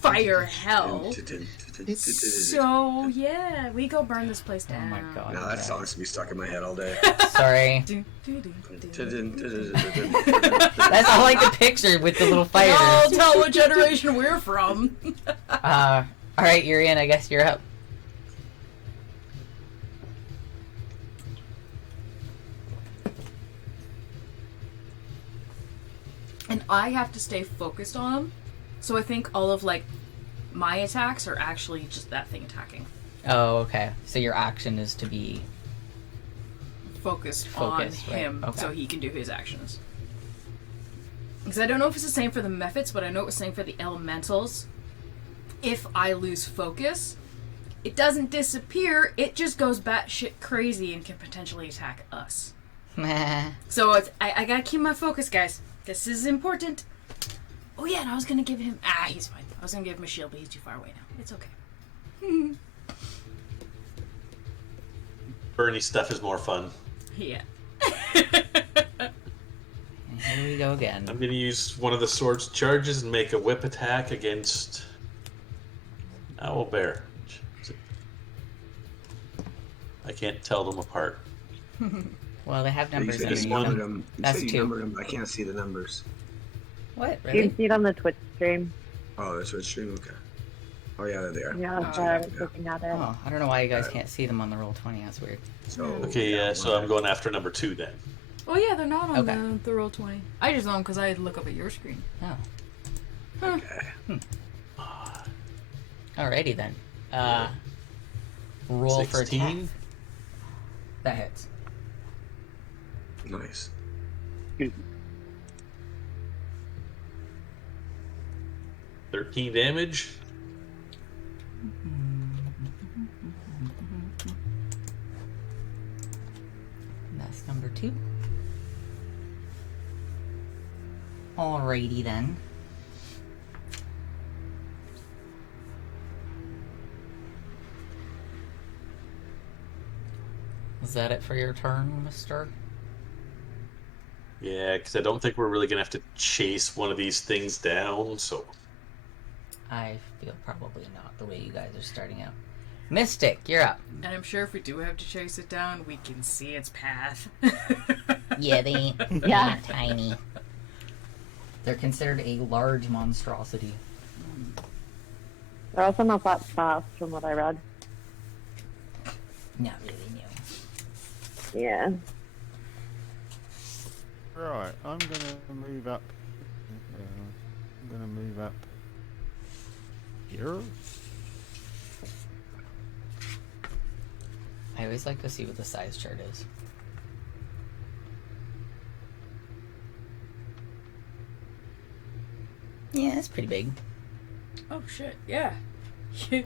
fire hell. So, yeah, we go burn this place down. Oh my god. No, that song's gonna be stuck in my head all day. Sorry. That's That's all I could picture with the little fires. I'll tell what generation we're from. Alright, Urian, I guess you're up. And I have to stay focused on them. So I think all of, like, my attacks are actually just that thing attacking. Oh, okay. So your action is to be... Focused Focus, on right. him Okay. so he can do his actions. Because I don't know if it's the same for the methods, but I know it was the same for the elementals. If I lose focus, it doesn't disappear, it just goes batshit crazy and can potentially attack us. Meh. So it's, I gotta keep my focus, guys. This is important. Oh yeah, and I was gonna give him... he's fine. I was gonna give him a shield, but he's too far away now. It's okay. Bernie stuff is more fun. Yeah. Here we go again. I'm going to use one of the sword's charges and make a whip attack against Owlbear. I can't tell them apart. Well, they have You numbers said you underneath numbered them. them. You That's said you 2. numbered them. I can't see the numbers. What? You can Really? see it on the Twitch stream. Oh, that's what stream. Okay. Oh yeah, there they are. Yeah, that's why I was looking at it. Oh, I don't know why you guys can't see them on the Roll20. That's weird. So Okay, yeah, so I'm going after number 2 then. Oh yeah, they're not on Okay. the roll 20. I just know them because I had to look up at your screen. Oh. Okay. Alrighty then. Roll for attack. 16. That hits. Nice. 13 damage. That's number 2. Alrighty then. Is that it for your turn, mister? Yeah, because I don't think we're really going to have to chase one of these things down, so... I feel probably not, the way you guys are starting out. Mystic, you're up. And I'm sure if we do have to chase it down, we can see its path. Yeah, they ain't Yeah. tiny. They're considered a large monstrosity. They're also not that fast, from what I read. Not really, no. Yeah. Right, I'm gonna move up. I'm gonna move up here. I always like to see what the size chart is. Yeah, it's pretty big Oh shit, yeah.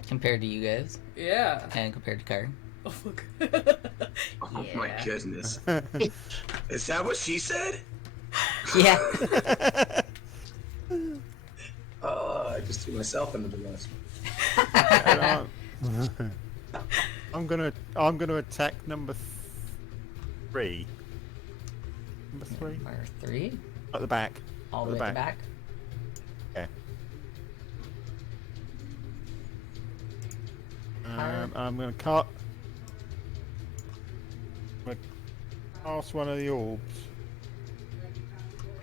compared to you guys Yeah. and compared to Car. Oh fuck. Oh my Yeah. goodness. Is that what she said? Yeah. I just threw myself into the bus. And I'm gonna attack number 3. Number 3 Number 3, at the back. all the At way the at the back. Yeah. Fire. I'm gonna cut. Cast one of the orbs.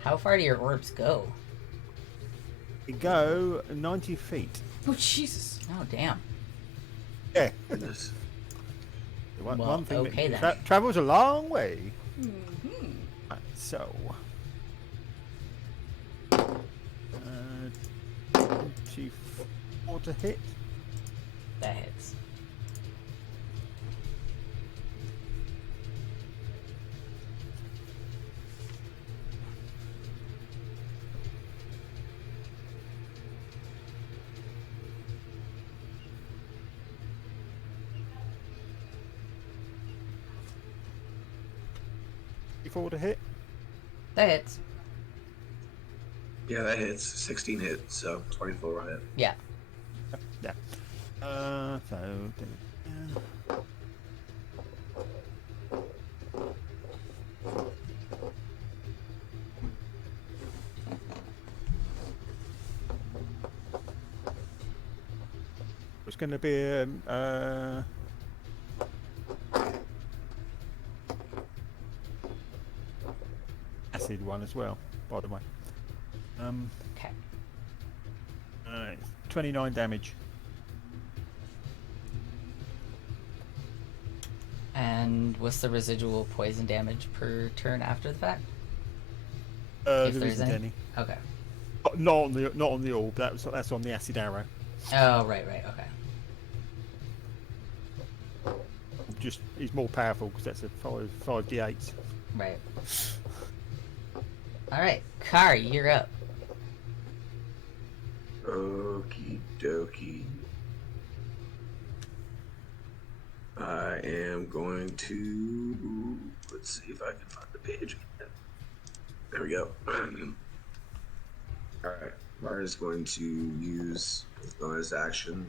How far do your orbs go? They go 90 feet. Oh Jesus. Oh, damn. Yeah. Goodness. One, Well, one thing okay that then. travels a long way. Mm-hmm. Right, so. 24 to hit. That hits. Forward to hit. That hits. Yeah, that hits. 16 hits, so 24 will hit. Yeah. Yeah. So. It's going to be acid one as well, by the way. Okay. 29 damage. And what's the residual poison damage per turn after the fact? There there's isn't any? any. Okay. Not on the orb. That's on the acid arrow. Oh, right, okay. Just he's more powerful because that's a 5d8. Right. Alright, Car, you're up. Okie dokie. I am going to. Let's see if I can find the page. There we go. Alright. Bard is going to use his bonus action,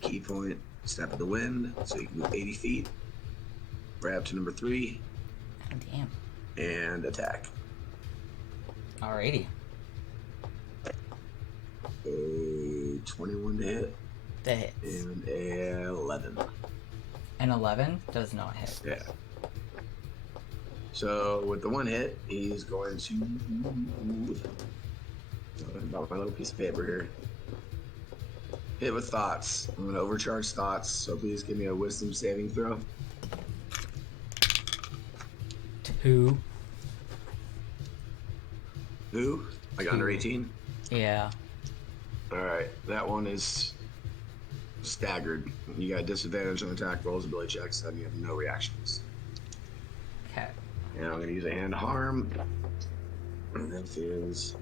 key point, step of the wind, so you can move 80 feet, grab to number 3, Oh, damn. and attack. Alrighty. 21 to hit, That hits. and 11. An 11 does not hit. Yeah. So with the one hit, he's going to. About my little piece of paper here. Hit with thoughts. I'm going to overcharge thoughts, so please give me a wisdom saving throw. 2. Who? Like under 18? Yeah. Alright, that one is staggered. You got disadvantage on attack rolls, ability checks, and you have no reactions. Okay. And I'm going to use a hand harm. And that is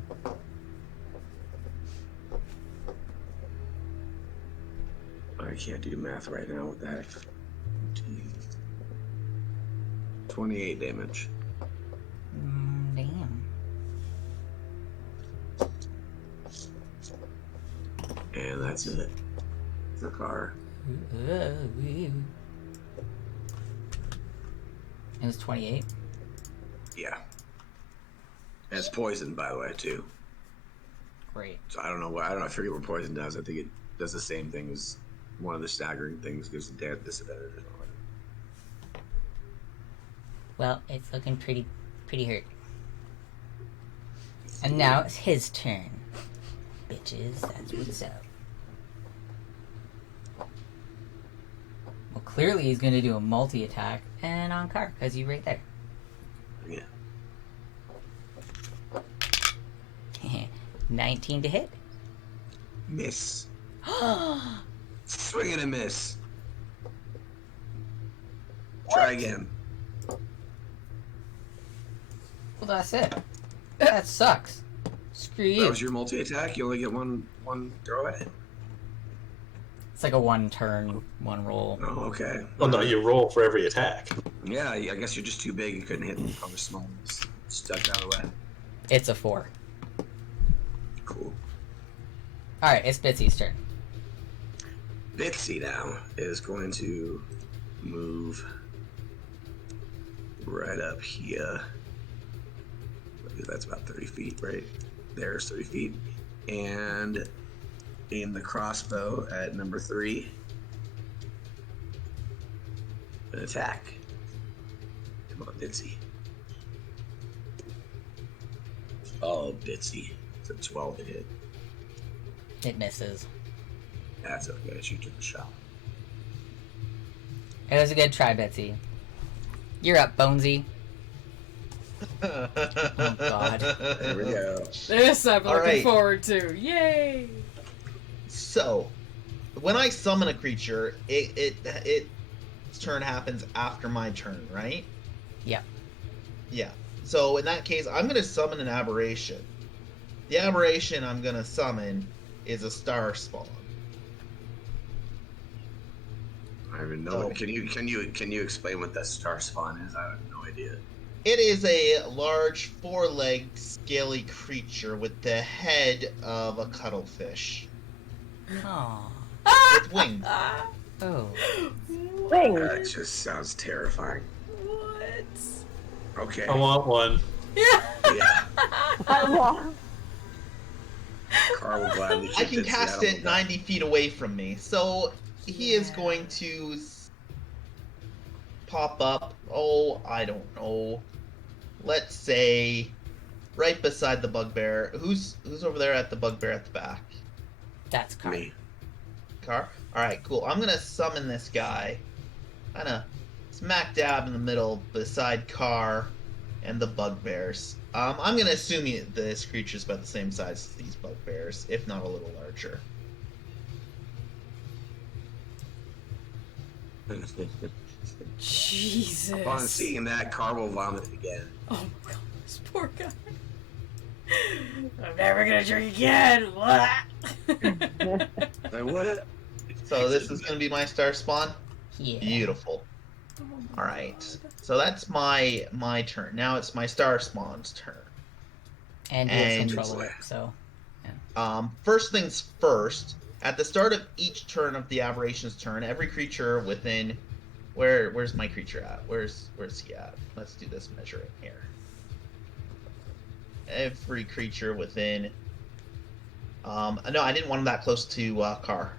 can't do math right now. What the heck? 28 damage. Damn. And that's it. The car. It was 28. Yeah. And it's poisoned, by the way, too. Great. So I don't know. I forget what poison does. I think it does the same thing as one of the staggering things. Gives the dead disadvantage or something. Well, it's looking pretty hurt. And now it's his turn. Bitches, that's what's up. Well, clearly he's gonna do a multi-attack and on Car, because you're right there. Yeah. 19 to hit. Miss. Swing and a miss. Try again. Well, that's it. That sucks. Screw you. That was your multi-attack? You only get one throw at it? It's like a one turn, one roll. Oh, okay. Oh no, you roll for every attack. Yeah, I guess you're just too big. You couldn't hit on the small ones. Stuck out of the way. It's a 4. Cool. Alright, it's Bitsy's turn. Bitsy now is going to move right up here. That's about 30 feet, right? There's 30 feet. And aim the crossbow at number 3. An attack. Come on, Bitsy. Oh, Bitsy. It's a 12 to hit. It misses. That's okay. She took a shot. It was a good try, Betsy. You're up, Bonesy. Oh, God. There we go. This I'm All looking right. forward to. Yay! So, when I summon a creature, its turn happens after my turn, right? Yep. Yeah. So in that case, I'm going to summon an aberration. The aberration I'm going to summon is a star spawn. I don't even know. Oh. Can you explain what that star spawn is? I have no idea. It is a large, 4-legged, scaly creature with the head of a cuttlefish Aw. with wings. Oh. Wings. That just sounds terrifying. What? Okay. I want one. Yeah. Yeah. Well, Carl will gladly I keep can this cast Seattle it 90 feet away from me, so he is going to pop up. Oh, I don't know. Let's say right beside the bugbear. Who's over there at the bugbear at the back? That's Car. Me. Car? Alright, cool. I'm gonna summon this guy. Kinda smack dab in the middle beside Car and the bugbears. I'm gonna assume this creature's about the same size as these bugbears, if not a little larger. Jesus. Upon seeing that, Carl will vomit again. Oh my god, this poor guy. I'm never gonna drink again. What? Like, what? So this is gonna be my star spawn? Yeah. Beautiful. Oh Alright. So that's my turn. Now it's my star spawn's turn. And he And- has control of it, so. First things first, at the start of each turn of the aberration's turn, every creature within where's my creature at? Where's he at? Let's do this measuring here. Every creature within no, I didn't want him that close to Car.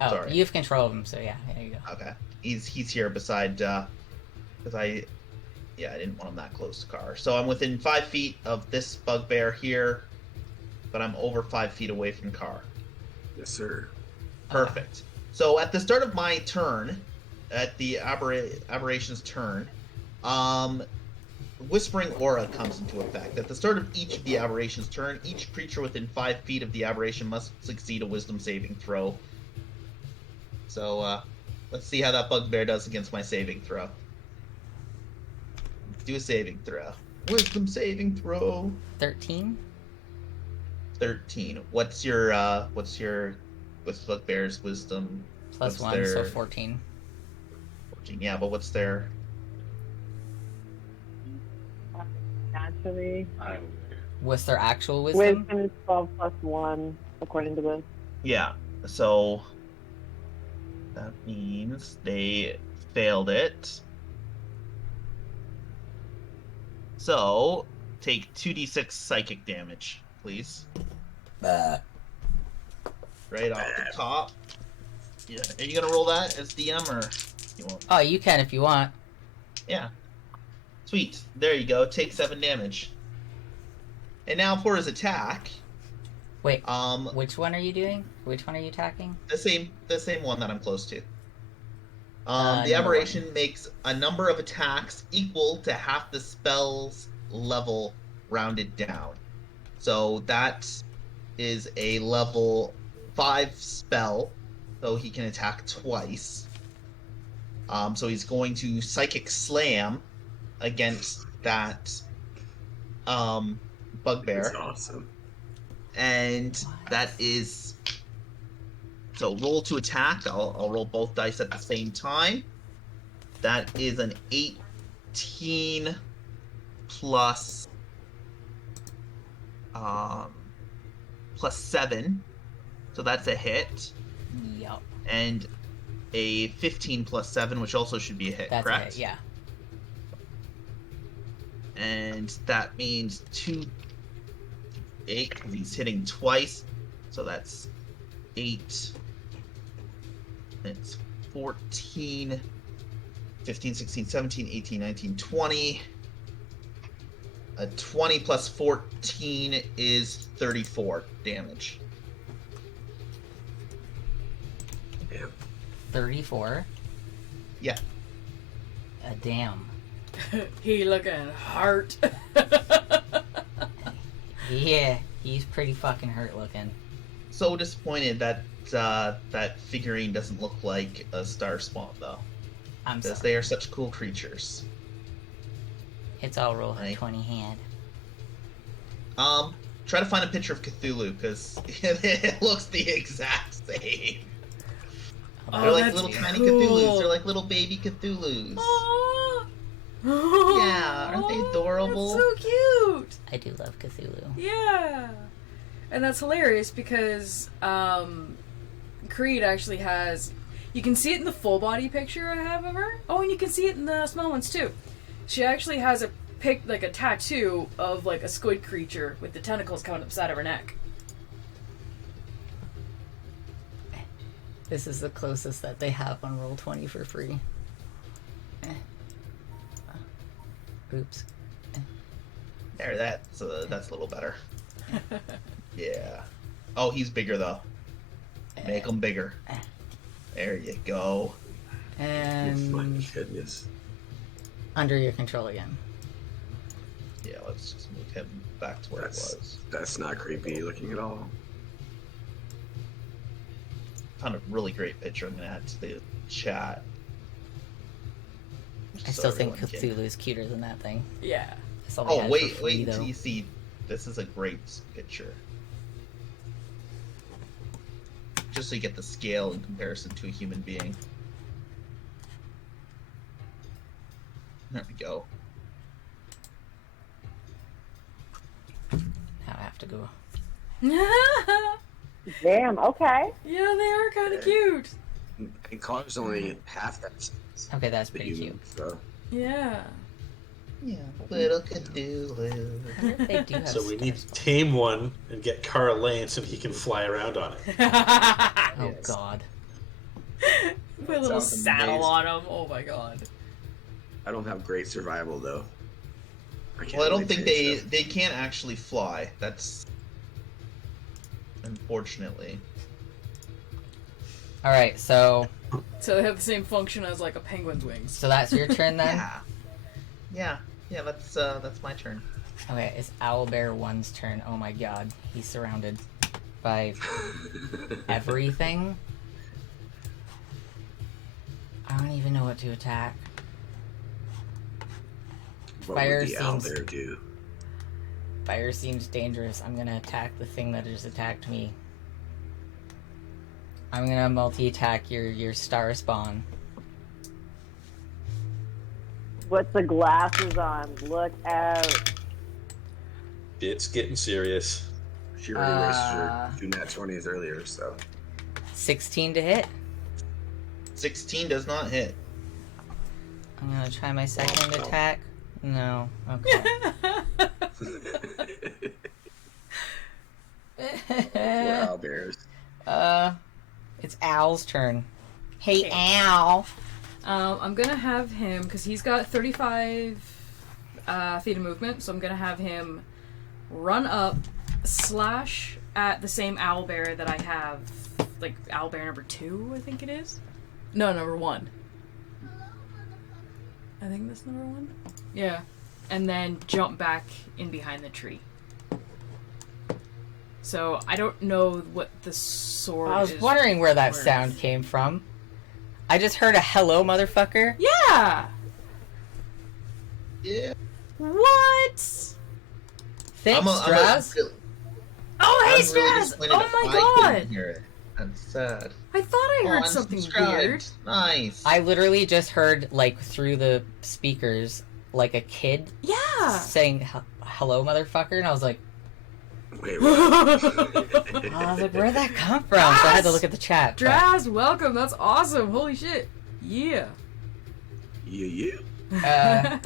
Oh, Sorry. you have control of him, so yeah, there you go. Okay. He's here beside because I didn't want him that close to Car. So I'm within 5 feet of this bugbear here, but I'm over 5 feet away from Car. Yes, sir. Perfect. So at the start of my turn, at the aberration's turn, Whispering Aura comes into effect. At the start of each of the aberration's turn, each creature within 5 feet of the aberration must succeed a wisdom saving throw. So, let's see how that bugbear does against my saving throw. Do a saving throw. Wisdom saving throw. 13? 13. What's bugbear's wisdom Plus What's 1, so their- 14. 14. Yeah, but what's their... Naturally. What's their actual wisdom? Wisdom is 12 plus 1, according to this. Yeah, so that means they failed it. So take 2d6 psychic damage, please. Right off the top. Yeah, are you gonna roll that as DM or you won't? Oh, you can if you want. Yeah. Sweet. There you go. Take 7 damage. And now for his attack. Wait, which one are you doing? Which one are you attacking? The same one that I'm close to. The No. aberration makes a number of attacks equal to half the spell's level rounded down. So that is a level 5 spell, so he can attack twice. So he's going to Psychic Slam against that bugbear. That's awesome. And that is... So roll to attack. I'll roll both dice at the same time. That is an 18 plus 7. So that's a hit. Yup. And a 15 plus 7, which also should be a hit, That's correct? it, yeah. And that means 2 8 because he's hitting twice. So that's 8. It's 14, 15, 16, 17, 18, 19, 20. A 20 plus 14 is 34 damage. Damn. 34. Yeah. Damn. He looking hurt. Yeah, he's pretty fucking hurt looking. So disappointed that that figurine doesn't look like a star spawn, though. I'm Because sorry. they are such cool creatures. It's all roll Right. 20 hand. Try to find a picture of Cthulhu, because it looks the exact same. Oh, They're like that's little tiny cool. Cthulhus. They're like little baby Cthulhus. Aw. Yeah, aren't they adorable? That's so cute. I do love Cthulhu. Yeah. And that's hilarious because Creed actually has... You can see it in the full body picture I have of her. Oh, and you can see it in the small ones too. She actually has a tattoo of like a squid creature with the tentacles coming up the side of her neck. This is the closest that they have on Roll20 for free. Oops. There, that's a little better. Yeah. Oh, he's bigger, though. Make him bigger. There you go. Oh my And goodness. under your control again. Yeah, let's just move him back to where it was. That's not creepy looking at all. Found a really great picture I'm going to add to the chat. I So still think everyone can- Cthulhu's cuter than that thing. Yeah. I saw they had Oh, it wait for free, until though. you see. This is a great picture. Just so you get the scale in comparison to a human being. There we go. Now I have to go. Damn, okay. Yeah, they are kind of cute. And Car's only half that size. Okay, that's The pretty human, cute. so. Yeah. Yeah, little Cthulhu. I wonder if they do have So we need to stars. tame one and get Carl Lance, and he can fly around on it. Oh Yes. god. Put a little sounds saddle amazing. on him. Oh my god. I don't have great survival though. Can't Well, I don't really think change that. they can't actually fly. That's unfortunately. Alright, so So they have the same function as like a penguin's wings. so that's your turn then? Yeah. That's my turn. Okay, it's Owlbear 1's turn. Oh my god. He's surrounded by everything. I don't even know what to attack. What Fire would the owl seems- bear do? Fire seems dangerous. I'm gonna attack the thing that just attacked me. I'm gonna multi-attack your star spawn. What's the glasses on? Look out. It's getting serious. She already raced her 2 nat 20s earlier, so. 16 to hit. 16 does not hit. I'm gonna try my second attack. No. Okay. Poor owlbears. It's Owl's turn. Hey, Okay. Owl. I'm gonna have him, because he's got 35 feet of movement, so I'm gonna have him run up, slash at the same owlbear that I have, like owlbear number 2, I think it is. No, number 1. I think that's number 1. Yeah, and then jump back in behind the tree. So I don't know what the sword I was is wondering where that worth. sound came from. I just heard a hello, motherfucker. Yeah. Yeah. What? Thanks, Straz. Oh, hey, I'm really Straz! disappointed Oh that my I couldn't god! hear it. I'm sad. I thought I heard I'm something subscribed. weird. Nice. I literally just heard, like, through the speakers, like a kid Yeah. saying hello, motherfucker, and I was like, Wait, what? I was like, where'd that come from? So I had to look at the chat. but- Draz, welcome. That's awesome. Holy shit. Yeah. Yeah.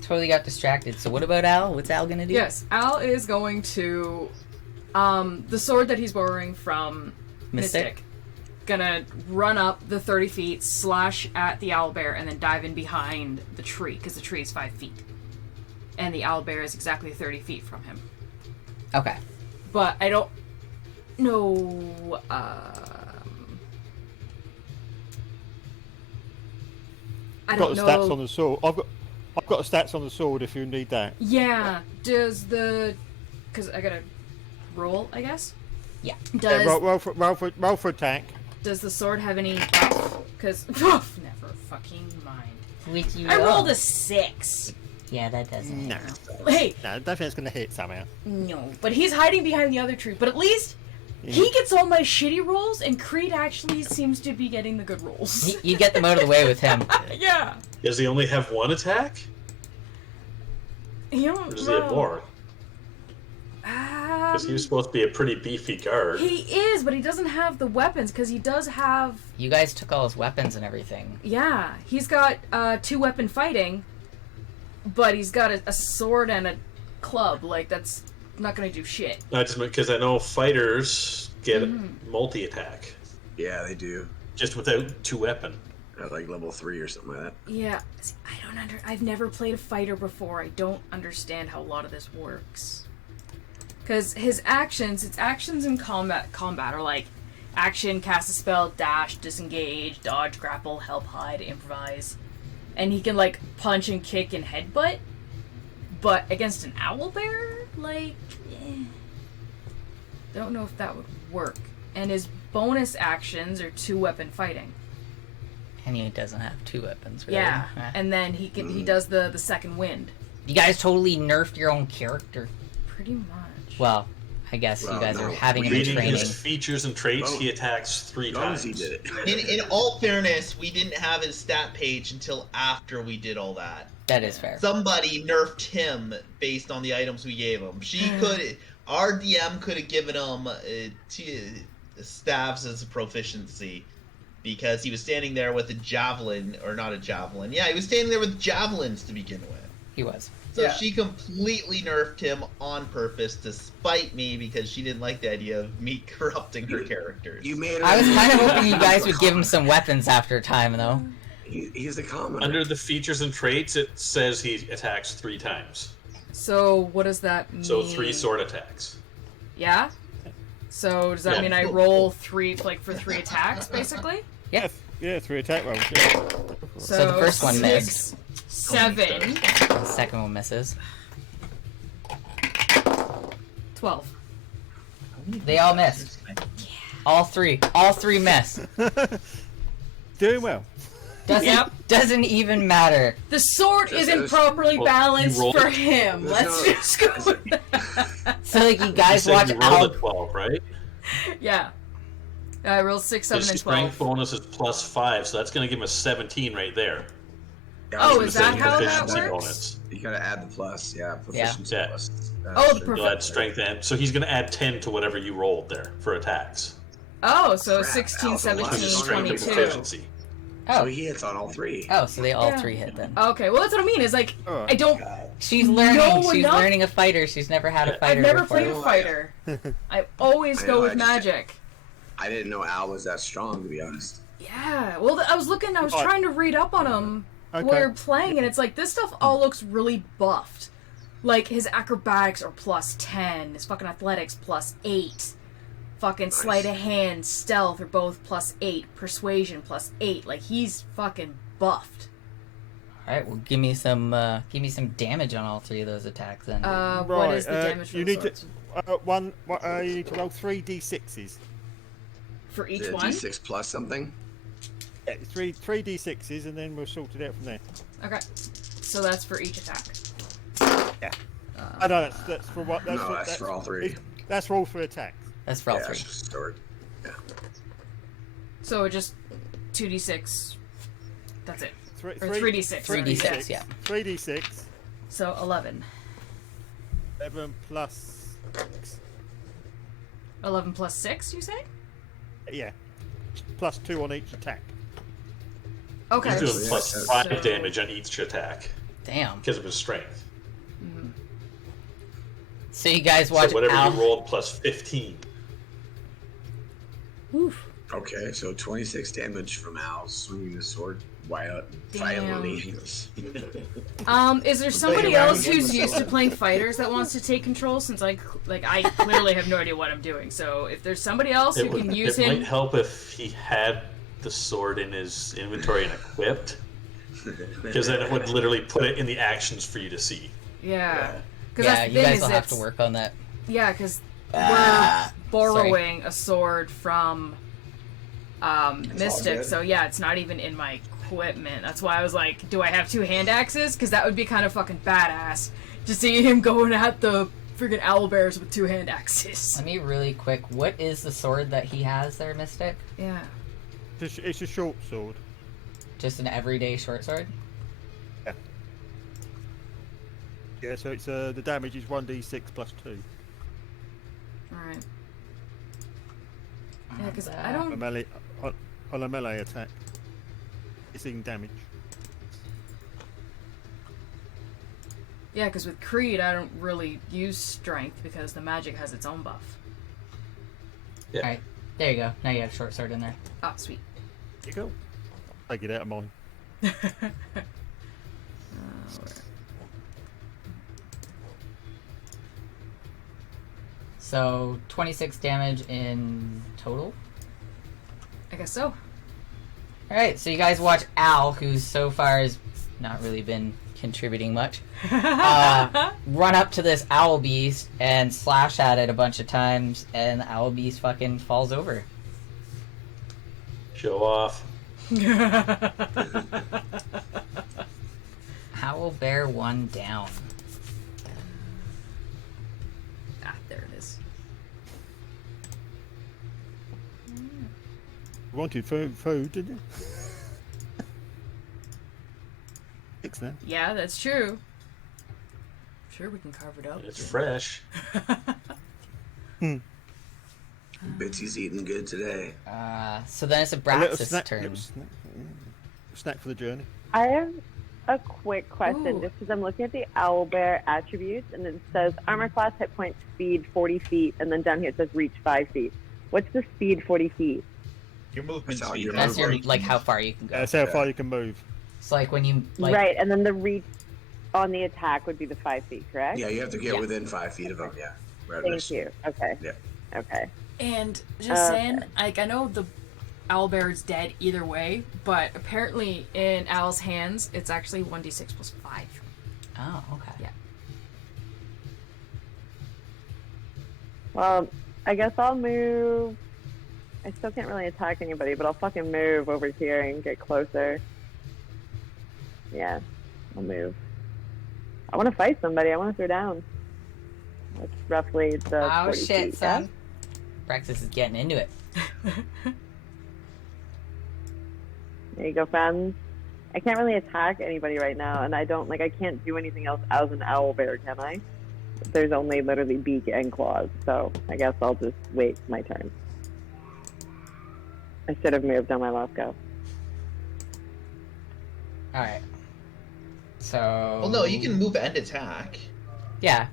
Totally got distracted. So what about Al? What's Al gonna do? Yes, Al is going to, the sword that he's borrowing from Mystic. Gonna run up the 30 feet, slash at the owlbear, and then dive in behind the tree, because the tree is 5 feet. And the owlbear is exactly 30 feet from him. Okay. But I don't know, I I've don't got the know. stats on the sword. I've got the stats on the sword if you need that. Yeah, does the... Because I gotta roll, I guess? Yeah. Does, Roll for attack. does the sword have any buff? Because... never fucking mind. Which you I know. rolled a 6. Yeah, that doesn't. No. Hey, No, I don't think it's going to hit somehow. no. But he's hiding behind the other tree. But at least he gets all my shitty rolls, and Creed actually seems to be getting the good rolls. You get them out of the way with him. Yeah. Does he only have one attack? You Or don't does he have more? Because he was supposed to be a pretty beefy guard. He is, but he doesn't have the weapons, because he does have... You guys took all his weapons and everything. Yeah, he's got 2-weapon fighting, but he's got a sword and a club. Like, that's not gonna do shit. I just because I know fighters get multi-attack, Yeah, they do. just without 2-weapon. At like level 3 or something like that. Yeah, see, I've never played a fighter before. I don't understand how a lot of this works. Because his actions in combat are like action, cast a spell, dash, disengage, dodge, grapple, help, hide, improvise. And he can, like, punch and kick and headbutt. But against an owlbear, like, don't know if that would work. And his bonus actions are 2-weapon fighting. And he doesn't have 2 weapons, really. Yeah, Eh. and then he does the second wind. You guys totally nerfed your own character. Pretty much. Well, I guess Well, you guys no. are having him in Reading training. his features and traits, he attacks 3 As long times. as he did it. In all fairness, we didn't have his stat page until after we did all that. That is fair. Somebody nerfed him based on the items we gave him. Our DM could have given him staves as a proficiency because he was standing there with a javelin, or not a javelin. Yeah, he was standing there with javelins to begin with. He was. So Yeah. she completely nerfed him on purpose to spite me because she didn't like the idea of me corrupting her characters. You made him. I was kind of hoping you guys would give him some weapons after a time, though. He's the commoner. Under the features and traits, it says he attacks 3 times. So what does that mean? So 3 sword attacks. Yeah. So does that Yeah. mean I roll 3 for 3 attacks, basically? Yeah. Yeah, 3 attack rolls. Yeah. So the first one 6, 7, The second one misses. 12. They all missed. All 3. All 3 miss. Doing well. Doesn't even matter. The sword Just isn't as- properly Well, balanced you rolled- for him. There's Let's no- just go with that. So like you guys You said watch you rolled Al. a 12, right? Yeah. I rolled 6, 7, His and strength 12. bonus is +5, so that's going to give him a 17 right there. Yeah, I was Oh, gonna is say, that you how gotta that add the works? bonus. You gotta add the plus, yeah, proficiency Yeah. plus. Oh, the strength. You'll add strength and so he's going to add 10 to whatever you rolled there for attacks. Oh, so Crap, 16, Al's a lot 17, Strength and 22. proficiency. So Oh, he hits on all 3. oh, so they all Yeah. 3 hit then. Okay, well that's what I mean. Is like Alright. I don't. She's learning. No, She's enough. learning a fighter. She's never had a I've fighter I've never before. played a fighter. I always I go know, with I just- magic. I didn't know Al was that strong, to be honest. Yeah. Well, I was Right. trying to read up on him while we were playing, and it's like this stuff all looks really buffed. Like his acrobatics are +10, his fucking athletics +8, fucking sleight of hand, stealth are both +8, persuasion +8. Like he's fucking buffed. All right, well, give me some damage on all 3 of those attacks then. What is the damage for you the need swords? to you need to roll 3 d6s. For Is each it one? D6 plus something? Yeah, three d6s, and then we'll sort it out from there. Okay. So that's for each attack. I know that's for what. That's No, for, that's for all 3. That's for all 3 attacks. That's for all Yeah, 3. it's just stored. Yeah. So just 2d6. That's it. Three, Or 3d6. 3d6, yeah. 3d6. So 11. 11 plus 6. 11 plus 6, you say? Yeah. Plus 2 on each attack. Okay. He's doing Yeah, +5 so- damage on each attack Damn. because of his strength. So you guys watch So whatever Al. you rolled +15. Oof. Okay, so 26 damage from Al swinging the sword violently. Is there somebody around else again who's with used to someone. playing fighters that wants to take control? Since I clearly have no idea what I'm doing. So if there's somebody else who can use it him, might help if he had the sword in his inventory and equipped, because then it would literally put it in the actions for you to see. yeah. Because Yeah, that's the you thing guys is will have it's- to work on that. Yeah, because we're borrowing a sword from Mystic, good. so yeah, it's not even in my equipment. That's why I was like, do I have 2 hand axes? Because that would be kind of fucking badass to see him going at the freaking owlbears with 2 hand axes. Let me really quick. What is the sword that he has there, Mystic? Yeah. It's a short sword. Just an everyday short sword? Yeah, so it's the damage is 1d6 plus 2 Alright. Yeah, because I don't. on a melee attack. It's in damage. Yeah, because with Creed, I don't really use strength because the magic has its own buff. Yeah. Alright, there you go. Now you have short sword in there. Ah, sweet. There you go. Take it out of mine. So 26 damage in total. I guess so. Alright, so you guys watch Al, who's so far has not really been contributing much, run up to this owl beast and slash at it a bunch of times, and the owl beast fucking falls over. Show off. Owl bear 1 down. Ah, there it is. You wanted food, didn't you? Fix that. Yeah, that's true. Sure, we can carve it up. It's fresh. Bitsy's eating good today. So then it's A little Abraxas' snack, turn. little snack for the journey. I have a quick question, Ooh. just because I'm looking at the owlbear attributes, and it says armor class, hit point, speed 40 feet, and then down here it says reach 5 feet. What's the speed 40 feet? Your movement That's how speed. you That's your, right? like, how far you can go. That's how far you can move. It's like when you, like, Right, and then the reach on the attack would be the 5 feet, correct? Yeah, you have to get Yeah. within 5 feet of him, yeah. Right, Thank you. Okay. Yeah. Okay. And just Okay. saying, like, I know the owlbear is dead either way, but apparently in Owl's hands, it's actually 1d6 plus 5. oh, okay. Yeah. Well, I guess I'll move. I still can't really attack anybody, but I'll fucking move over here and get closer. Yeah, I'll move. I want to fight somebody. I want to throw down. That's roughly the Oh 40 shit, feet, son. Praxis is getting into it. There you go, friends. I can't really attack anybody right now, and I can't do anything else as an owl bear, can I? There's only literally beak and claws, so I guess I'll just wait my turn. I should have moved on my last go. Alright. So... Well, no, you can move and attack. Yeah.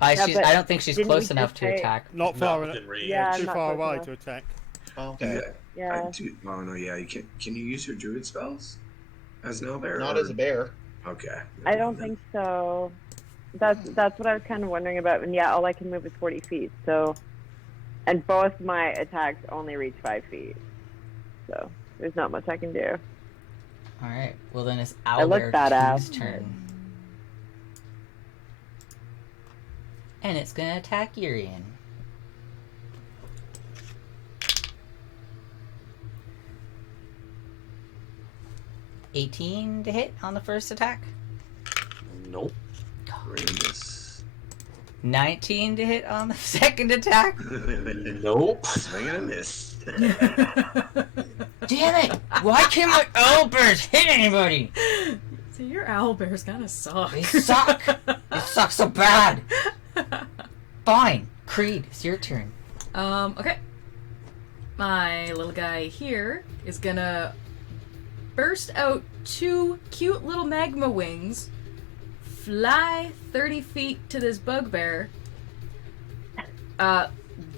Yeah, I but don't think she's didn't close we enough just to say- attack. Not far enough. Within range. Yeah, Too not far close away enough. to attack. Okay. Yeah. Oh no, yeah. You can you use your druid spells as an owlbear? Not as a bear. Okay. I don't think so. That's what I was kind of wondering about. And yeah, all I can move is 40 feet. So, and both my attacks only reach 5 feet. So there's not much I can do. Alright, well then it's I look Owlbear badass. 2's turn. And it's gonna attack Urian. $18 to hit on the first attack. Nope. Ramus. 19 to hit on the second attack. Nope. Swing and a miss. Damn it! Why can't my owlbears hit anybody? So your owl bears kind of suck. They suck. They suck so bad. Fine. Creed, it's your turn. Okay. My little guy here is gonna burst out 2 cute little magma wings, fly 30 feet to this bugbear.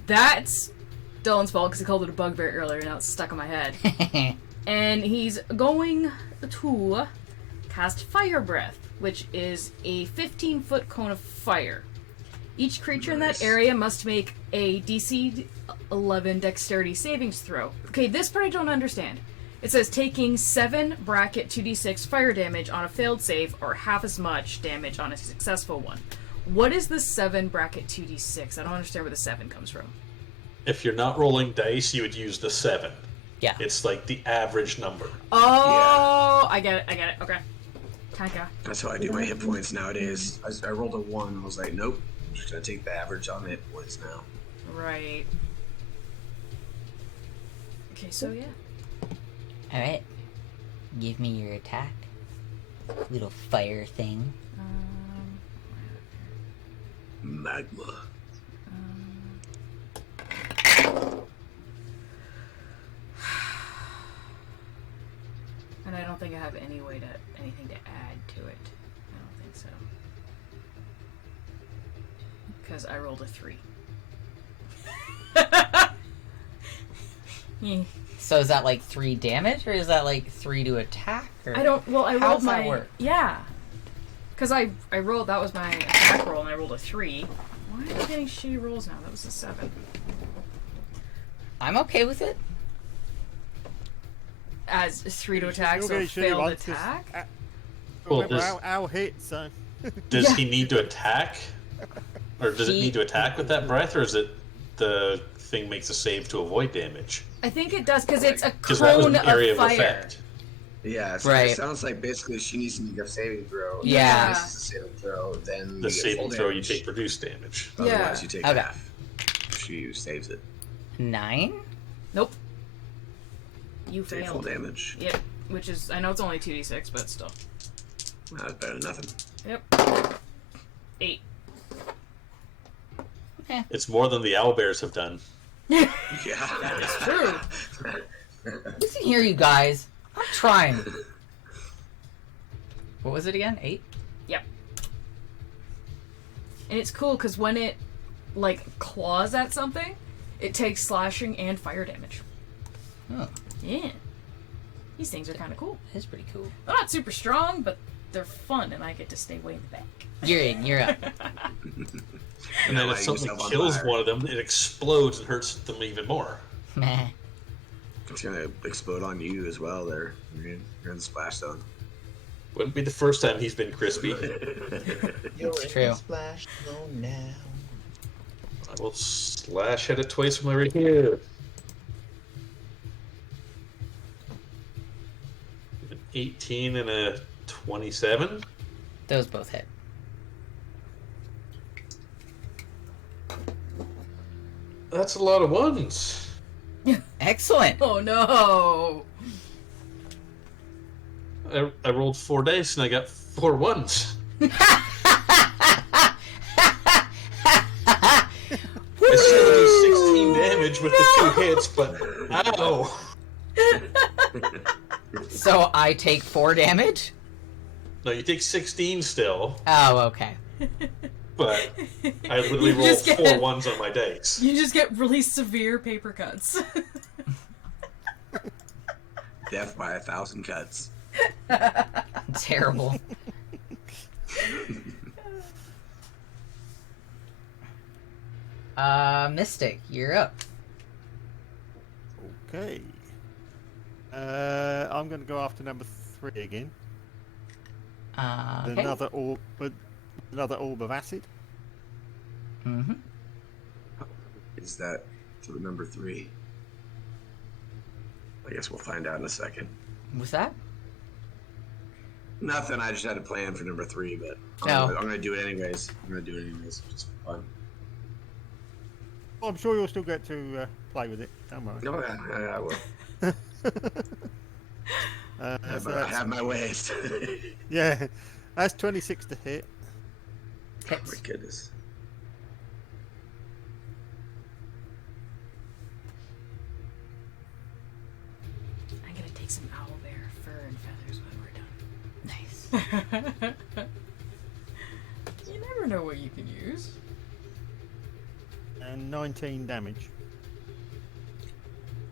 That's Dylan's fault because he called it a bugbear earlier, now it's stuck in my head. And he's going to cast Fire Breath, which is a 15-foot cone of fire. Each creature in that area must make a DC 11 dexterity savings throw. Okay, this part I don't understand. It says taking 7 bracket 2d6 fire damage on a failed save or half as much damage on a successful one. What is the 7 bracket 2d6? I don't understand where the 7 comes from. If you're not rolling dice, you would use the 7. Yeah. It's like the average number. Oh, I get it. Okay. Kinda. That's how I do my hit points nowadays. I rolled a 1. I was like, nope. I'm just gonna take the average on the hit points now. Right. Okay, so yeah. Alright. Give me your attack. Little fire thing. Magma. And I don't think I have anything to add to it. I don't think so. Because I rolled a 3. Yeah. So is that like 3 damage, or is that like 3 to attack? Or I don't. Well, I how rolled does my. that work? Yeah. Because I rolled. That was my attack roll, and I rolled a 3. Why am I getting shitty rolls now? That was a 7. I'm okay with it. As 3 to attack, You'll so get shitty failed ones, 'cause attack. Well, remember, does- owl hit, so. Does Yeah. he need to attack? Or does it need to attack with that breath, or is it the thing makes a save to avoid damage? I think it does because it's a Because that was cone an area of of fire. effect. Yeah, so Right. it sounds like basically she needs to make a saving throw. Yeah. If she misses a saving throw, then The you get saving full throw, you damage. take reduced damage. Yeah. Otherwise, you take Okay. half. If she saves it, 9? Nope. You take full failed. damage. Yep. Which is, I know it's only 2d6, but still. That's better than nothing. Yep. 8. It's more than the owlbears have done. Yeah. It's true. Listen here, you guys. I'm trying. What was it again? 8? Yep. And it's cool because when it, like, claws at something, it takes slashing and fire damage. Oh, Yeah. These things are kind of cool. that's pretty cool. They're not super strong, but they're fun, and I get to stay way in the back. You're in. You're up. And then Light if something yourself on kills fire. one of them, it explodes and hurts them even more. Meh. It's gonna explode on you as well. There, you're in the splash zone. Wouldn't be the first time he's been crispy. You're It's in true. the splash zone now. I will slash at it twice from right here. An 18 and a 27. Those both hit. That's a lot of ones. Excellent. Oh no! I rolled 4 dice and I got 4 ones. I still do 16 damage with the 2 hits, but ow! So I take 4 damage? No, you take 16 still, Oh, okay. but I literally You rolled just get- 4 ones on my dice. You just get really severe paper cuts. Death by 1,000 cuts. Terrible. Mystic, you're up. Okay. I'm going to go after number 3 again. Okay. Another orb of acid. Mm-hmm. Is that to number 3? I guess we'll find out in a second. What's that? Nothing. I just had a plan for number 3, but No. I'm gonna do it anyways. Just for fun. Well, I'm sure you'll still get to play with it. Don't worry. Oh yeah, I will. So I that's- have my ways. yeah, that's 26 to hit. Oh my goodness. I'm gonna take some owlbear fur and feathers when we're done. Nice. You never know what you can use. And 19 damage.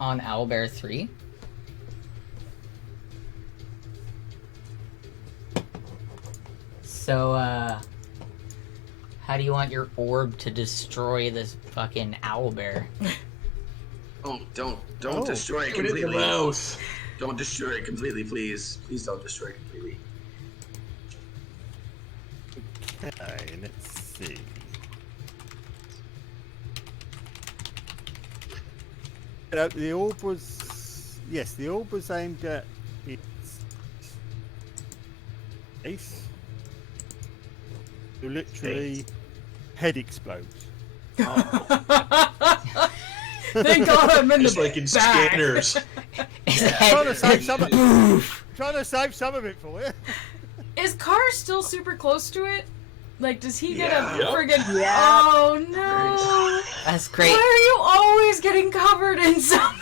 On Owlbear 3. So, how do you want your orb to destroy this fucking owlbear? Don't Oh. destroy it Put it in your completely. mouth. Don't destroy it completely, please. Please don't destroy it completely. Okay, let's see. The orb was... Yes, the orb was aimed at its face. So literally, head explodes. Thank God I'm in Just the like in back. Scanners. Trying to save some of it for you. Is Carr still super close to it? Like, does he get Yeah. a Yep. friggin' Yeah. Oh no! That's great. Why are you always getting covered in something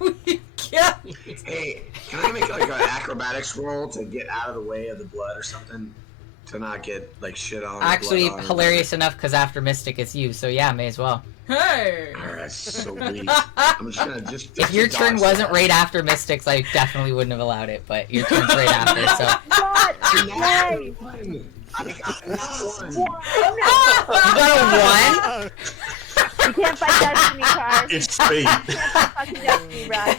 that we can't? Hey, can I make like an acrobatics roll to get out of the way of the blood or something? To not get like shit on. or Actually, blood on or hilarious enough because after Mystic it's you, so yeah, may as well. Hey! whatever. Alright, so weak. I'm just gonna just. If your turn dodge wasn't that. right after Mystics, I definitely wouldn't have allowed it, but your turn's right after, so. God, yay! I got one. You got a 1? You can't fight Destiny, Car. It's fate. Fucking Destiny, bro.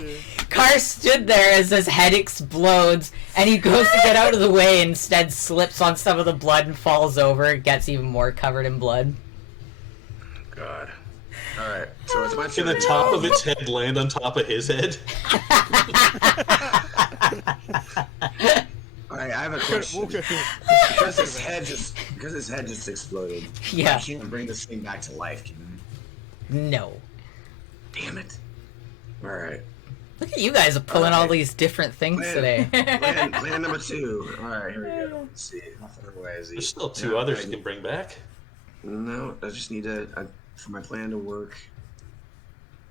Carr stood there as his head explodes, and he goes to get out of the way, instead slips on some of the blood and falls over, and gets even more covered in blood. God. Alright, so it's my Can turn. the top of its head land on top of his head? Alright, I have a question. Walk it. Because his head just exploded. Yeah. I can't bring this thing back to life, can No. I? Damn it. Alright. Look at you guys pulling all Alright. these different things today. Plan number 2. Alright, here we go. Let's see. How far away is he? There's still 2 Yeah, others I- you can bring back. No, I just need to, for my plan to work,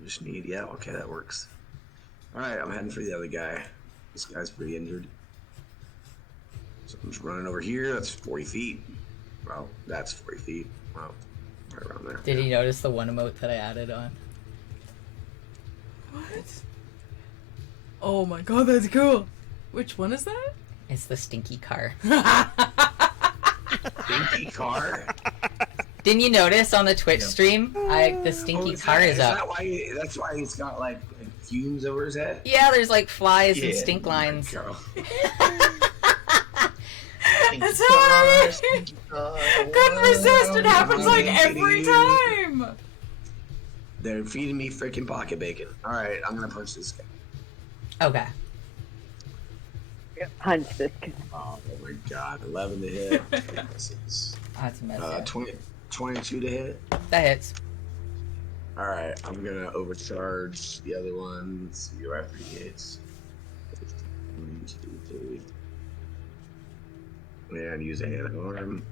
I just need, yeah, okay, that works. Alright, I'm heading for the other guy. This guy's pretty injured. So I'm just running over here, that's 40 feet. Well, that's 40 feet. Well, right around there. Did you notice the one emote that I added on? What? Oh my God, that's cool. Which one is that? It's the stinky car. Stinky car? Didn't you notice on the Twitch stream? The stinky car is up. That's why he's got like fumes over his head? Yeah, there's like flies and Yeah, stink lines. Girl. That's how I couldn't resist. It happens like every time. They're feeding me freaking pocket bacon. Alright, I'm gonna punch this guy. Okay. Punch this guy. Oh my god, 11 to hit. That's a mess. 22 to hit. That hits. All right, I'm gonna overcharge the other one. Let's see, you have 3 hits. 1, 2, 3. And use a hand arm.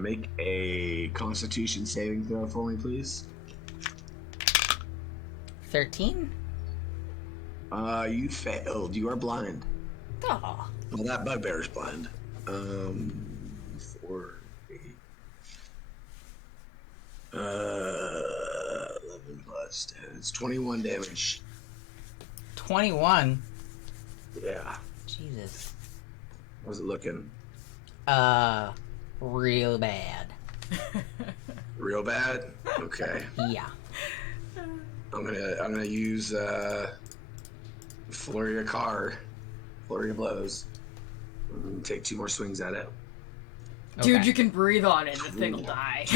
Make a Constitution saving throw for me, please. 13? You failed. You are blind. Aw. Well, that bugbear is blind. 4, 8. 11 plus 10. It's 21 damage. 21? Yeah. Jesus. How's it looking? Real bad. Real bad? Okay. Yeah. I'm gonna use flurry of blows. Take 2 more swings at it. Dude, Okay. you can breathe on it and the thing will die.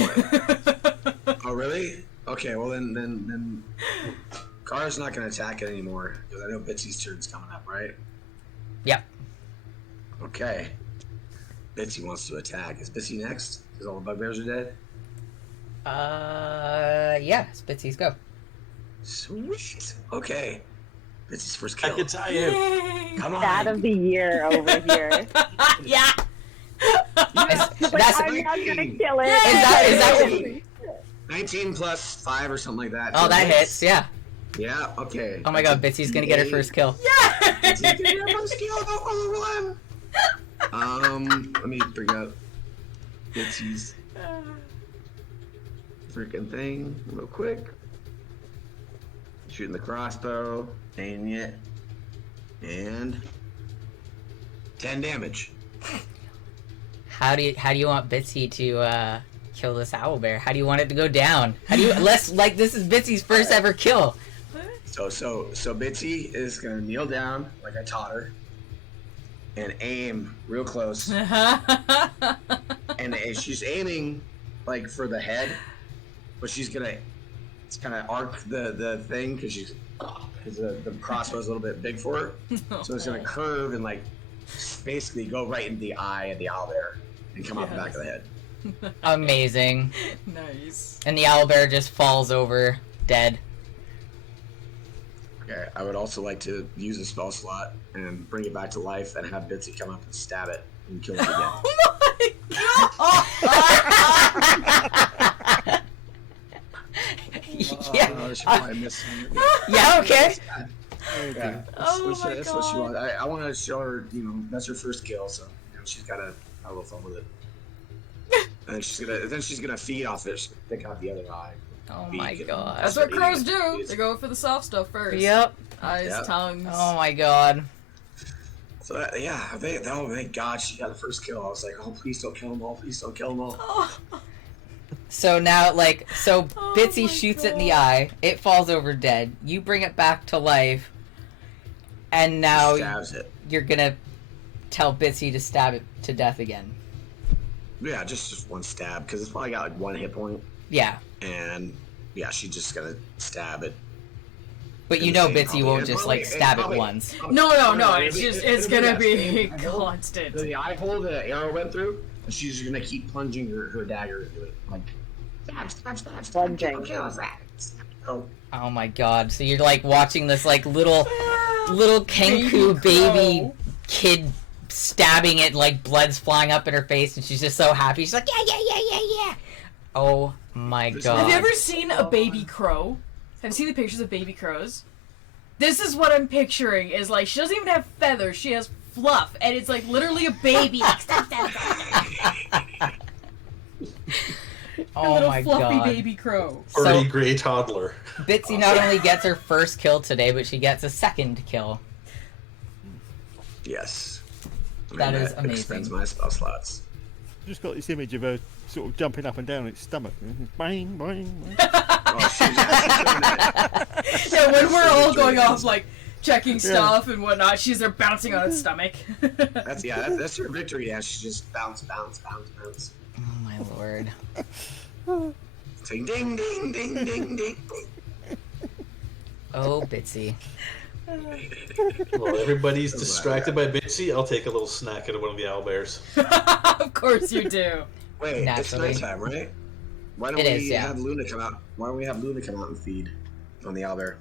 Oh really? Okay, well then Kara's not gonna attack it anymore because I know Bitsy's turn's coming up, right? Yep. Okay. Bitsy wants to attack. Is Bitsy next? Because all the bugbears are dead? Yeah, Spitzies go. Sweet. Okay. Bitsy's first kill. I can tie him. Yay! Come on. Stat of the year over here. Yeah. That's, I'm not gonna kill it. is that 19 plus 5 or something like that. oh, that hits, yeah. Yeah, okay. Oh my god, Bitsy's gonna get her first kill. Bitsy's gonna get her first kill. Oh, let me bring up Bitsy's freaking thing real quick. Shooting the crossbow, aiming it, and 10 damage. How do you want Bitsy to kill this owlbear? How do you want it to go down? How do you this is Bitsy's first ever kill. So Bitsy is gonna kneel down like I taught her, and aim real close. And she's aiming like for the head, but she's gonna kind of arc the thing because the crossbow's a little bit big for her, so it's gonna curve and like basically go right into the eye of the owlbear and come out the back of the head. Amazing. Nice. And the owlbear just falls over, dead. Okay, I would also like to use a spell slot and bring it back to life and have Bitsy come up and stab it and kill it again. Oh Yeah. She probably missed me. Yeah, okay. Yeah, Oh that's my what she God. wants. I want to show her, that's her first kill, so she's got to have a little fun with it. And then she's gonna feed off it, pick out the other eye. Oh my god. That's what crows do. They go for the soft stuff first. Yep. Eyes, Yep. tongues. Oh my god. So thank God she got the first kill. I was like, oh, please don't kill them all. Please don't kill them all. Oh. So now, Oh Bitsy my shoots it in the God. eye. It falls over dead. You bring it back to life. And now Stabs it. you're gonna tell Bitsy to stab it to death again. Yeah, just one stab because it's probably got like 1 hit point, Yeah. and yeah, she's just gonna stab it. But you And know same Bitsy probably- won't and just probably- stab it probably- once. No. It's It'll gonna that be same eye hole. constant. The eye hole the arrow went through, and she's just gonna keep plunging her dagger into it, like stab, Plunging. kill. Oh, Oh my god. So you're like watching this like little Kenku baby crow. kid stabbing it, like blood's flying up in her face, and she's just so happy. She's like, yeah. Oh my god. Have you ever seen a baby crow? Have you seen the pictures of baby crows? This is what I'm picturing. Is like she doesn't even have feathers. She has fluff, and it's like literally a baby. Like, stop. A Oh little my fluffy god. baby crow. Pretty gray toddler. Bitsy not only gets her first kill today, but she gets a second kill. yes. That is Extends amazing. my spell slots. Just got this image of her sort of jumping up and down its stomach. Bang, bang, bang. Oh, she's doing that. Yeah, when we're all going off like checking stuff and whatnot, she's there bouncing on its stomach. That's her victory. Yeah, she just bounce. Oh my lord. Saying ding, ding, ding, ding, ding. Oh, Bitsy. Well, everybody's distracted by Bitsy. I'll take a little snack out of one of the owlbears. Of course you do. Wait, naturally. it's nighttime, right? Why don't It is, yeah. have Luna come out? Why don't we have Luna come out and feed on the owlbear?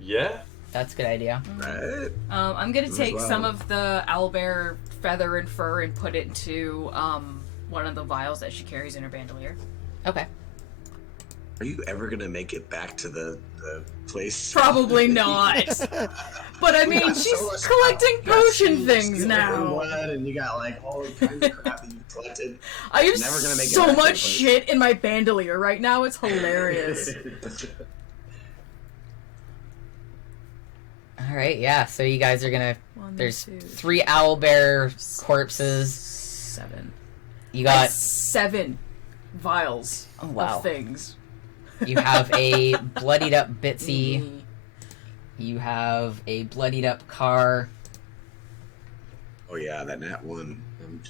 Yeah. That's a good idea. Right? I'm gonna As take well. some of the owlbear feather and fur and put it into one of the vials that she carries in her bandolier. Okay. Are you ever gonna make it back to the place? Probably not. But I We mean, got she's so much collecting crap. You got potion steel- things steel now. blood, and you got like all kinds of crap that you collected. I have Never gonna make it so back to the much place. shit in my bandolier right now. It's hilarious. All right. Yeah. So you guys are gonna. One, There's two, 3 owlbear corpses. 7. You I have got. 7 vials Oh, wow. of things. You have a bloodied up Bitsy. Mm. You have a bloodied up car. Oh yeah, that nat one. I'm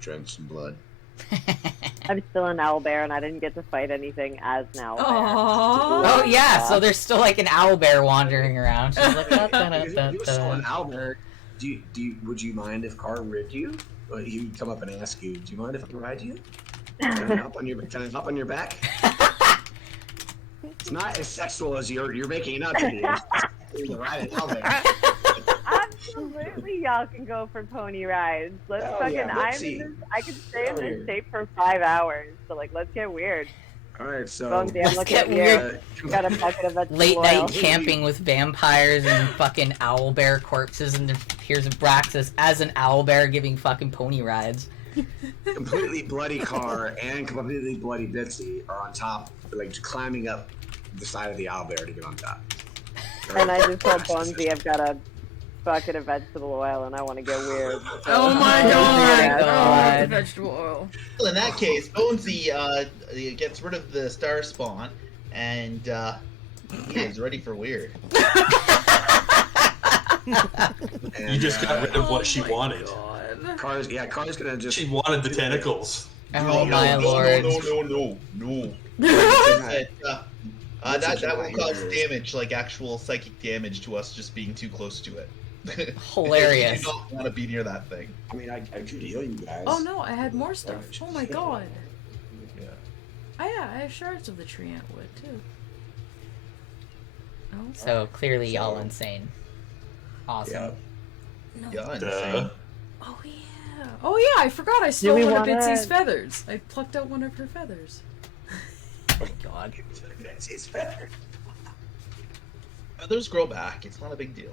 drenched in blood. I'm still an owlbear, and I didn't get to fight anything as an owlbear. Aww. Oh yeah, so there's still like an owlbear wandering around. She's like, If you saw an owlbear, would you mind if Carr rid you? Well, he would come up and ask you, "Do you mind if I ride you? Can I hop on your back?" It's not as sexual as you're making it up to be. It's ride an owlbear. Absolutely, y'all can go for pony rides. Let's Oh, fucking. yeah, let's see. I could stay in Over this here. shape for 5 hours. So like, let's get weird. All right, so Bonesy, I'm Let's looking get at weird. you. Got a bucket of vegetable late oil. night camping with vampires and fucking owlbear corpses, and here's Abraxas as an owlbear giving fucking pony rides. completely bloody Carr and completely bloody Bitsy are on top, like climbing up the side of the owlbear to get on top. And I just told Bonesy I've got a bucket of vegetable oil and I want to get weird. Oh my Oh god! my Oh, God. vegetable oil. Well, in that case, Bonesy gets rid of the star spawn, and he is ready for weird. And, You just got rid of what she Oh my wanted. God. Carr's gonna just. She wanted the tentacles. Oh my lord. No. That's That what will you cause want. damage, like actual psychic damage to us just being too close to it. Hilarious. You don't want to be near that thing. I mean, I could heal you guys. Oh no, I had more stuff. Oh my god. Yeah. Oh yeah, I have shards of the tree ant wood too. Oh. So clearly y'all So- insane. Awesome. Yeah. No. Yeah, Duh. insane. Oh yeah. Oh yeah, I forgot I stole we one of wanna- Bitsy's feathers. I plucked out one of her feathers. Oh god. That's his feather. Feathers grow back. It's not a big deal.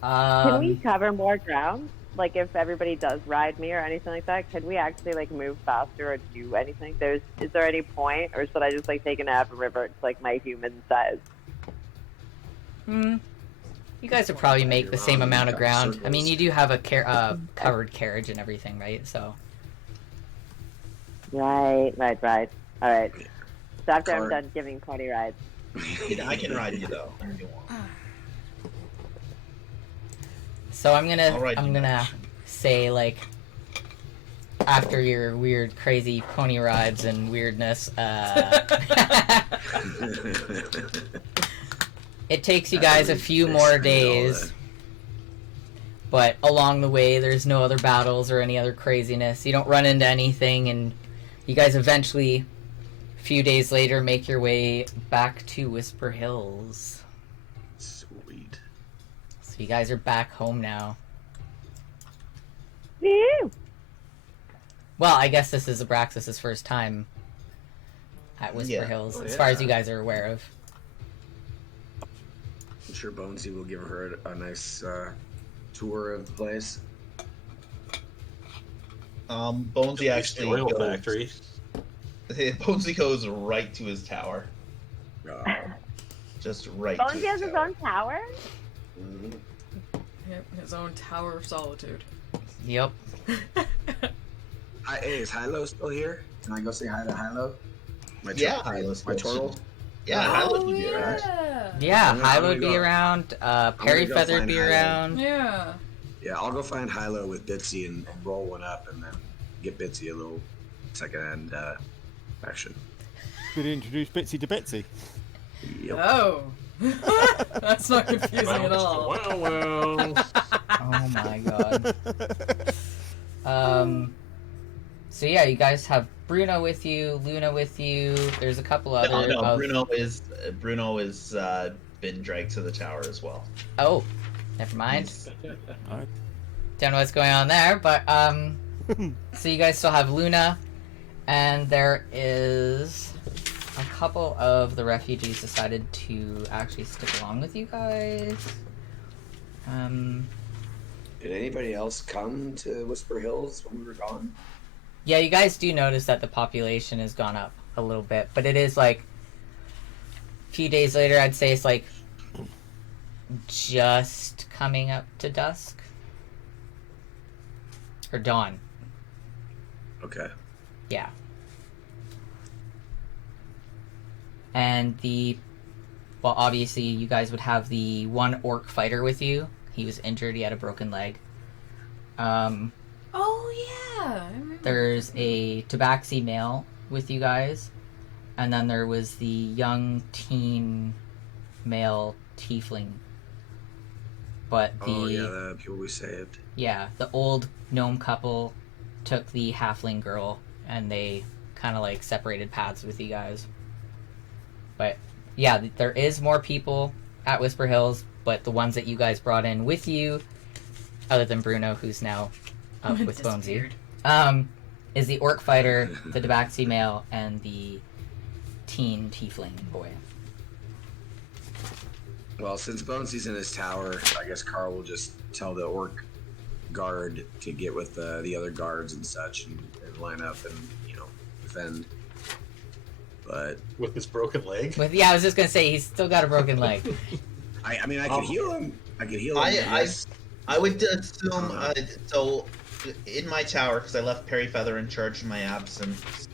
Can we Um, cover more ground? Like if everybody does ride me or anything like that, could we actually like move faster or do anything? Is there any point, or should I just like take a nap and revert to like my human size? you guys would probably make the same amount of ground. I mean, you do have a covered carriage and everything, right? So Right. All right. So after I'm Card. done giving pony rides, I can ride you though. If you want. So I'm I'll ride you gonna next. say, like, after your weird, crazy pony rides and weirdness, it takes you guys a few more days, but along the way there's no other battles or any other craziness. You don't run into anything, and you guys eventually, a few days later, make your way back to Whisper Hills. Sweet. So you guys are back home now. Woo! Well, I guess this is Abraxas' first time at Whisper Yeah. Hills, Oh, as far as yeah. you guys are aware of. I'm sure Bonesy will give her a nice tour of the place. Bonesy actually Oil goes, factory. Bonesy goes right to his tower. Just right. to Bonesy has his own tower? Mhm. Yep, his own Tower of Solitude. Yep. Hi, hey, is Hilo still here? Can I go say hi to Hilo? My Yeah, tur- Hilo's my still- turtle. Yeah, Oh, Hilo would be alright. Yeah, I'm gonna Hilo would be go- around, gonna Perry go Feather would find be Hilo. around. Yeah. Yeah, I'll go find Hilo with Bitsy and roll one up, and then get Bitsy a little second-hand action. Did he introduce Bitsy to Betsy? Yep. Oh. That's not confusing at all. Well. Oh my god. So yeah, you guys have Bruno with you, Luna with you. There's a couple other. No, Bruno is been dragged to the tower as well. Oh, never mind. Alright. Don't know what's going on there, but so you guys still have Luna, and there is a couple of the refugees decided to actually stick along with you guys. Did anybody else come to Whisper Hills when we were gone? Yeah, you guys do notice that the population has gone up a little bit, but it is like a few days later. I'd say it's like just coming up to dusk or dawn. Okay. Yeah. And well, obviously you guys would have the one orc fighter with you. He was injured. He had a broken leg. Oh yeah, I remember. There's a tabaxi male with you guys, and then there was the young teen male tiefling. But the people we saved. Yeah, the old gnome couple took the halfling girl, and they kind of like separated paths with you guys. But yeah, there is more people at Whisper Hills, but the ones that you guys brought in with you, other than Bruno, who's now up with Bonesy, is the orc fighter, the tabaxi male, and the teen tiefling boy. Well, since Bonesy's in his tower, I guess Carl will just tell the orc guard to get with the other guards and such and line up and, defend. But With his broken leg? I was just gonna say he's still got a broken leg. I mean, I could heal him. I could heal him. I would assume so. In my tower, because I left Perry Feather in charge in my absence,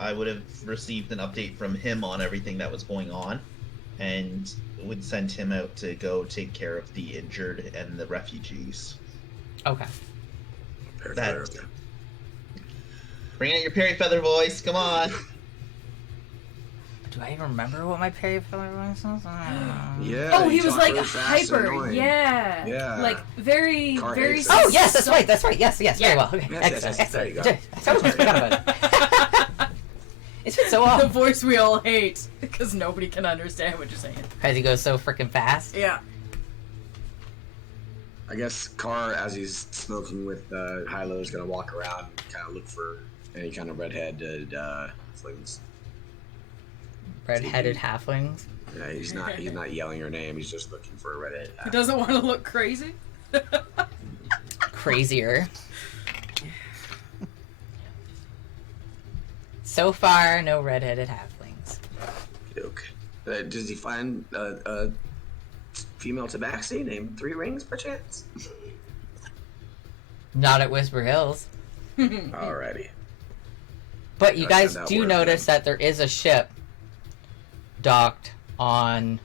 I would have received an update from him on everything that was going on, and would send him out to go take care of the injured and the refugees. Okay. Bring out your Perry Feather voice, come on! Do I even remember what my Perry Feather voice was? Yeah. Oh, he was talked like really fast and hyper. annoying. Yeah. Yeah. Like very, Car very. hates Oh, yes, that's right. Yes, Yeah. very well. Okay. Yes, Excellent. there you go. I totally forgot about it. It's been so long. The voice we all hate because nobody can understand what you're saying. Because he goes so freaking fast. Yeah. I guess Carr, as he's smoking with Hilo, is going to walk around and kind of look for any kind of red-headed flings. Red-headed halflings. Yeah, he's not yelling her name. He's just looking for a redhead. He doesn't want to look crazy. Crazier. So far, no red-headed halflings. Joke. Does he find a female tabaxi named Three Rings, perchance? Not at Whisper Hills. Alrighty. But you I guys said that do word notice again. that there is a ship docked on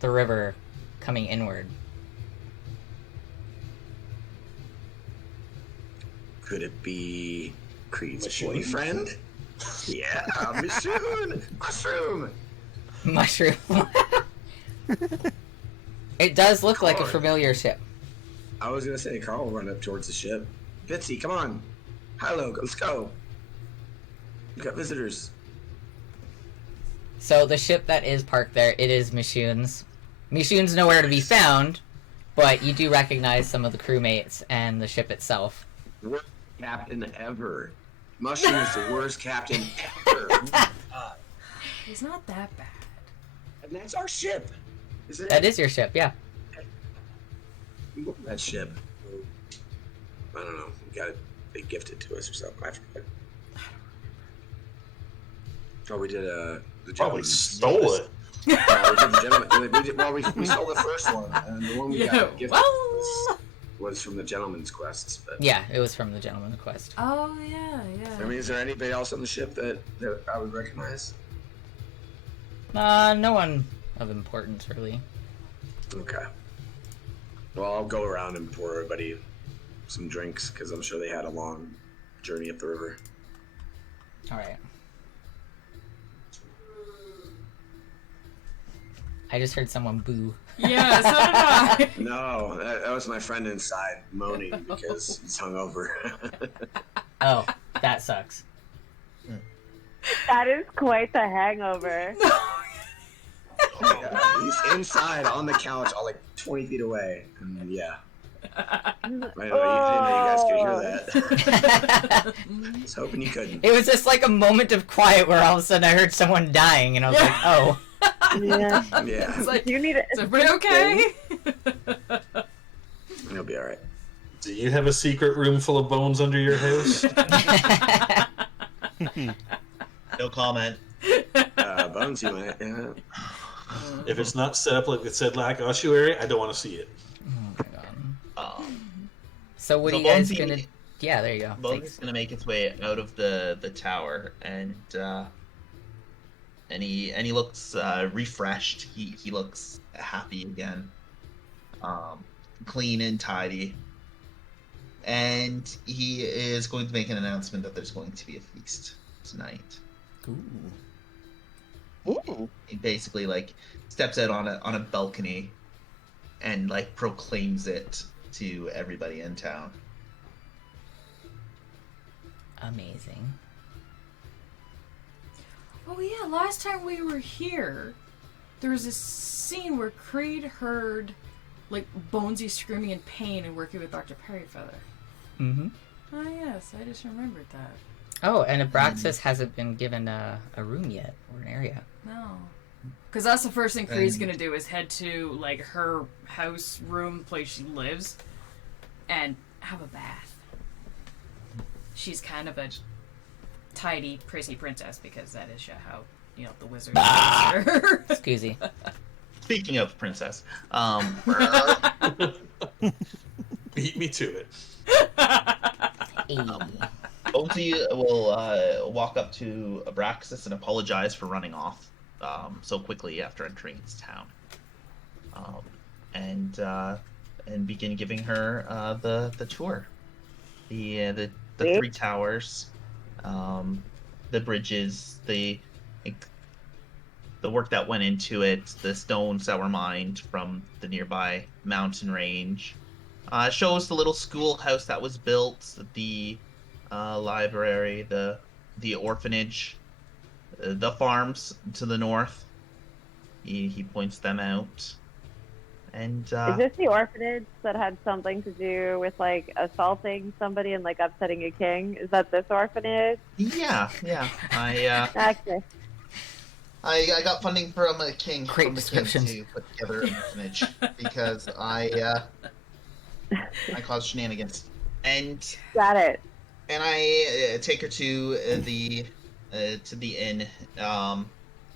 the river coming inward. Could it be Creed's Mushoon? boyfriend? Yeah, Mushoon! Mushroom! Mushroom. It does look like a Car. familiar ship. I was gonna say, Carl will run up towards the ship. Bitsy, come on. Hilo, let's go. We got visitors. So the ship that is parked there, it is Mishoon's. Mishoon's nowhere to be found, but you do recognize some of the crewmates and the ship itself. Worst captain ever. Mushroom is the worst captain ever. He's not that bad. And that's our ship. Isn't That it? is your ship, yeah. That ship. I don't know. We got it. They gifted to us or something. I forget. Oh, we did the Probably gentleman's- stole it. Yeah, we did the gentleman. We stole the first one, and the one we Yeah, got gifted well- was from the gentleman's quests. But Yeah, it was from the Gentleman's Quest. Oh yeah, I mean, is there anybody else on the ship that I would recognize? No one of importance, really. Okay. Well, I'll go around and pour everybody some drinks because I'm sure they had a long journey up the river. Alright. I just heard someone boo. Yeah, so did I. No, that was my friend inside moaning because he's hungover. Oh, that sucks. That is quite the hangover. Yeah, he's inside on the couch, all like 20 feet away. And yeah. I know you guys could hear that. I was hoping you couldn't. It was just like a moment of quiet where all of a sudden I heard someone dying, and I was like, oh. Yeah. Yeah, It's like, You need it. is everybody okay? it'll be alright. Do you have a secret room full of bones under your house? No comment. Bones, you might. Yeah. If it's not set up like it said Lac Ossuary, I don't want to see it. So what So are you guys Bonesy- gonna... Yeah, there you go. Bones Thanks. is gonna make its way out of the tower, and he looks refreshed. He looks happy again, clean and tidy, and he is going to make an announcement that there's going to be a feast tonight. Ooh. He basically like steps out on a balcony and like proclaims it to everybody in town. Amazing. Oh yeah, last time we were here, there was this scene where Creed heard like Bonesy screaming in pain and working with Dr. Perryfeather. Mm-hmm. Oh yes, I just remembered that. Oh, and Abraxas hasn't been given a room yet, or an area. No. Because that's the first thing Creed's And- gonna do is head to like her house room place she lives and have a bath. She's kind of a tidy, prissy princess because that is how, the wizard makes her. Excuse me. Speaking of princess, Beat me to it. Hey. Bonesy will walk up to Abraxas and apologize for running off so quickly after entering its town, and begin giving her the tour, the three towers, the bridges, the work that went into it, the stones that were mined from the nearby mountain range. Shows the little schoolhouse that was built, the library, the orphanage, the farms to the north. He points them out. And Is this the orphanage that had something to do with like assaulting somebody and like upsetting a king? Is that this orphanage? yeah. Okay. I got funding from a king Great from the king descriptions. to put together an orphanage because I caused shenanigans. And Got it. I take her to the inn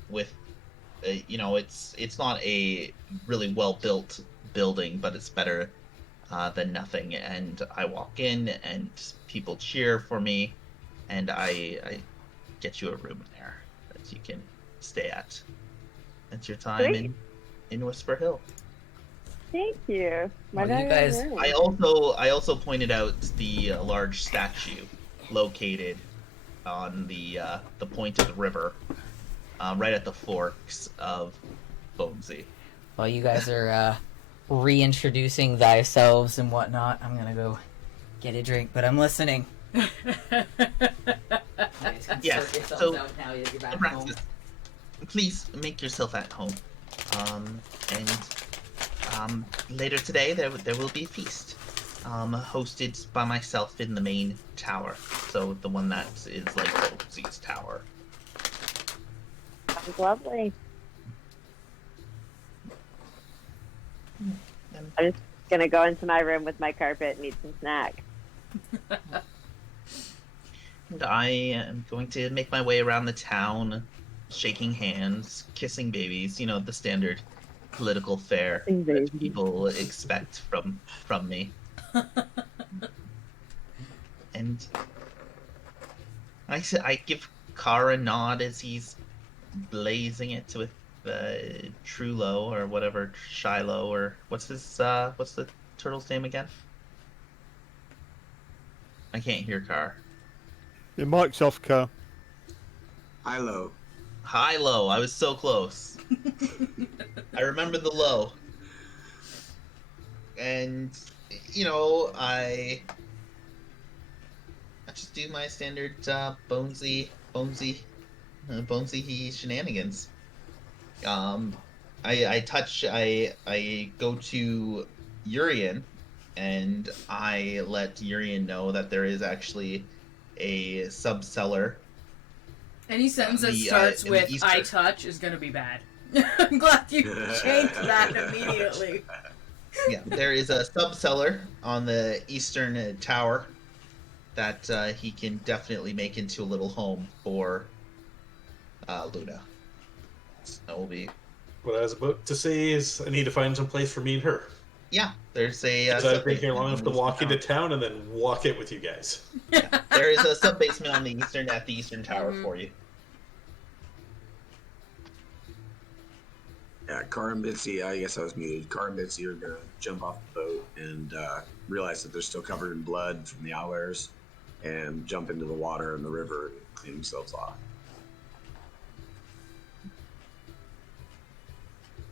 with it's not a really well built building, but it's better than nothing. And I walk in and people cheer for me, and I get you a room there that you can stay at. That's your time Great. in Whisper Hill. Thank you. Well, very you guys- own room. I also pointed out the large statue located on the point of the river, right at the forks of Bonesy. While you guys are reintroducing thyselves and whatnot, I'm gonna go get a drink, but I'm listening. Yes, so Abraxas, please make yourself at home. And later today there will be a feast, hosted by myself in the main tower. So the one that is like Bonesy's tower. Sounds lovely. And I'm just gonna go into my room with my carpet and eat some snack. And I am going to make my way around the town, shaking hands, kissing babies, the standard political fare Kissing that babies. people expect from me. And I give Carr a nod as he's blazing it with Trulo or whatever, Shiloh, or what's the turtle's name again? I can't hear Carr. Your mic's off, Car. Hilo. High low. I was so close. I remember the low. and I just do my standard bonesy shenanigans. I go to Urian, and I let Urian know that there is actually a sub-cellar. Any sentence that starts with "I touch" is gonna be bad. I'm glad you changed that immediately. Yeah, there is a sub-cellar on the eastern tower that he can definitely make into a little home for Luna. That will be. What I was about to say is I need to find some place for me and her. Yeah, there's a. Because I've been here long enough to walk into town and then walk it with you guys. Yeah, there is a sub basement on the eastern tower for you. Yeah, Car and Bitsy, I guess I was muted. Car and Bitsy are gonna jump off the boat and realize that they're still covered in blood from the owlbears, and jump into the water in the river and clean themselves off.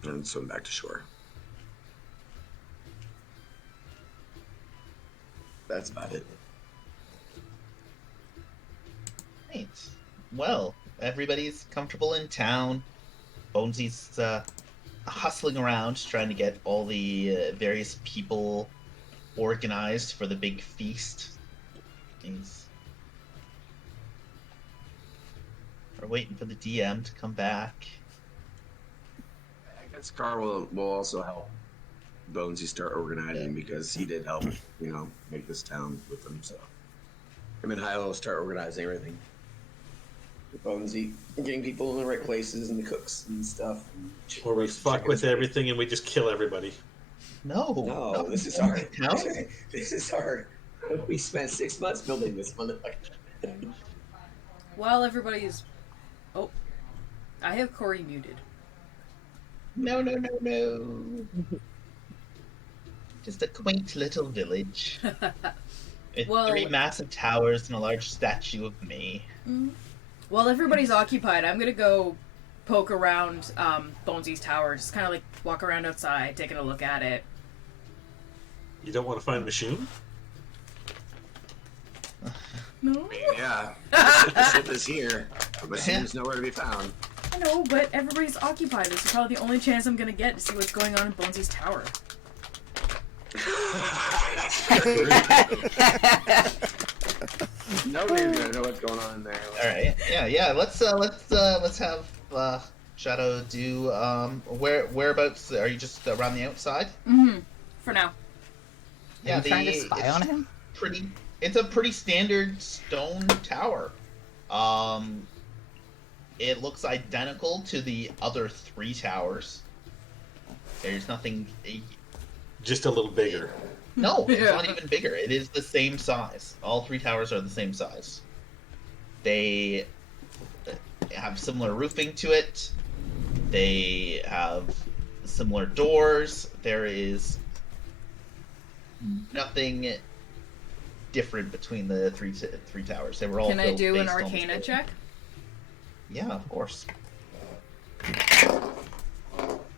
And swim back to shore. That's about it. Right. Well, everybody's comfortable in town. Bonesy's hustling around, trying to get all the various people organized for the big feast. We're waiting for the DM to come back. I guess Car will also help Bonesy start organizing, because he did help, make this town with them. So him and Hilo will start organizing everything. Bonesy, getting people in the right places and the cooks and stuff. Or we fuck with everything and we just kill everybody. No, this is hard. This is hard. We spent 6 months building this motherfucker. While everybody is... Oh. I have Corey muted. No. Just a quaint little village. With 3 massive towers and a large statue of me. While everybody's occupied, I'm gonna go poke around Bonesy's tower. Just kind of like walk around outside, taking a look at it. You don't want to find Mashoon? No? Yeah. The ship is here. But Mashoon's nowhere to be found. I know, but everybody's occupied. This is probably the only chance I'm gonna get to see what's going on in Bonesy's tower. Nobody's gonna know what's going on in there. All right. Yeah. Let's have Shadow do. Whereabouts are you? Just around the outside? For now. Are you trying to spy on him? It's a pretty standard stone tower. It looks identical to the other 3 towers. There's nothing. Just a little bigger. No, it's not even bigger. It is the same size. All 3 towers are the same size. They have similar roofing to it. They have similar doors. There is nothing different between the three towers. They were all. Can I do an based on Arcana check? Yeah, of course.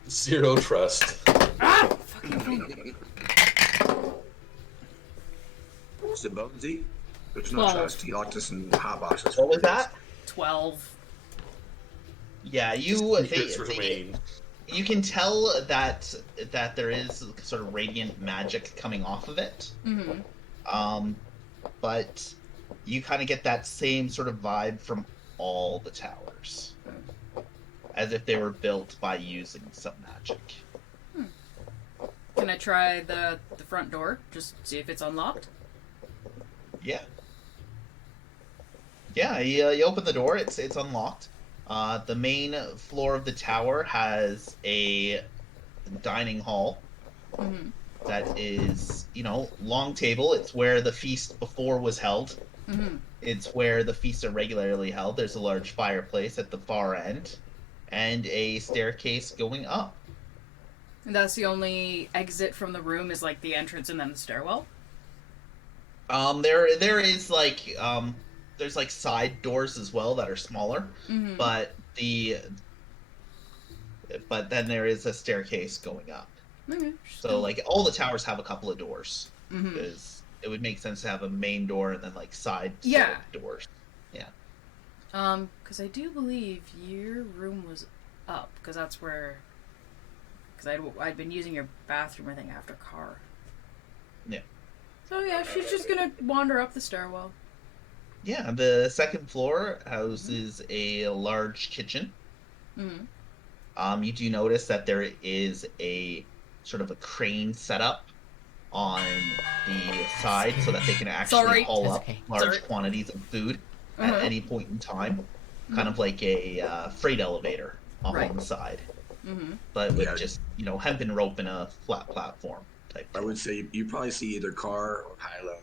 0 trust. Ah! Fucking thing. What's the Bonesy? There's no trust. He locked us in hot boxes. What was that? 12. Yeah, you can tell that there is sort of radiant magic coming off of it. But you kind of get that same sort of vibe from all the towers, as if they were built by using some magic. Can I try the front door? Just see if it's unlocked? Yeah. Yeah, you open the door, it's unlocked. The main floor of the tower has a dining hall that is, long table. It's where the feast before was held. It's where the feasts are regularly held. There's a large fireplace at the far end and a staircase going up. And that's the only exit from the room, is like the entrance and then the stairwell? There is like there's like side doors as well that are smaller, but then there is a staircase going up. Okay. So like all the towers have a couple of doors Mm-hmm. because it would make sense to have a main door and then like side Yeah. sort of doors. Because I do believe your room was up, because that's where... Because I'd been using your bathroom, I think, after car. Yeah. So yeah, she's just gonna wander up the stairwell. Yeah, the second floor houses a large kitchen. Mm-hmm. You do notice that there is a sort of a crane setup on the side so that they can actually Sorry. haul That's up okay. large Sorry. quantities of food Uh-huh. at any point in time. Kind of like a freight elevator up Right. on the side, Mm-hmm. but with Yeah. just, hempen rope and a flat platform type I thing. would say you probably see either Car or Hyla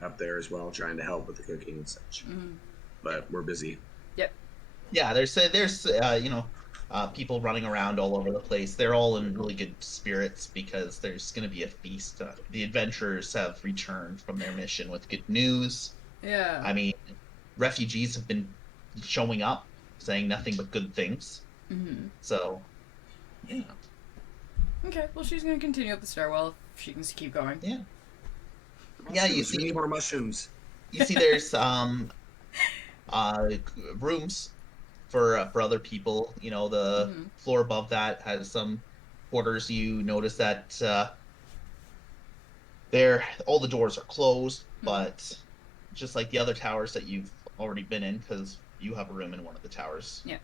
up there as well, trying to help with the cooking and such. Mm-hmm. But we're busy. Yeah, there's people running around all over the place. They're all in really good spirits because there's going to be a feast. The adventurers have returned from their mission with good news. Yeah. I mean, refugees have been showing up, saying nothing but good things. Mm-hmm. So, yeah. Okay, well, she's gonna continue up the stairwell if she can keep going. Yeah. Yeah, you Mushrooms, we see, need more mushrooms. there's rooms for other people. The Mhm. floor above that has some quarters. You notice that all the doors are closed, but just like the other towers that you've already been in, because you have a room in one of the towers. Yeah.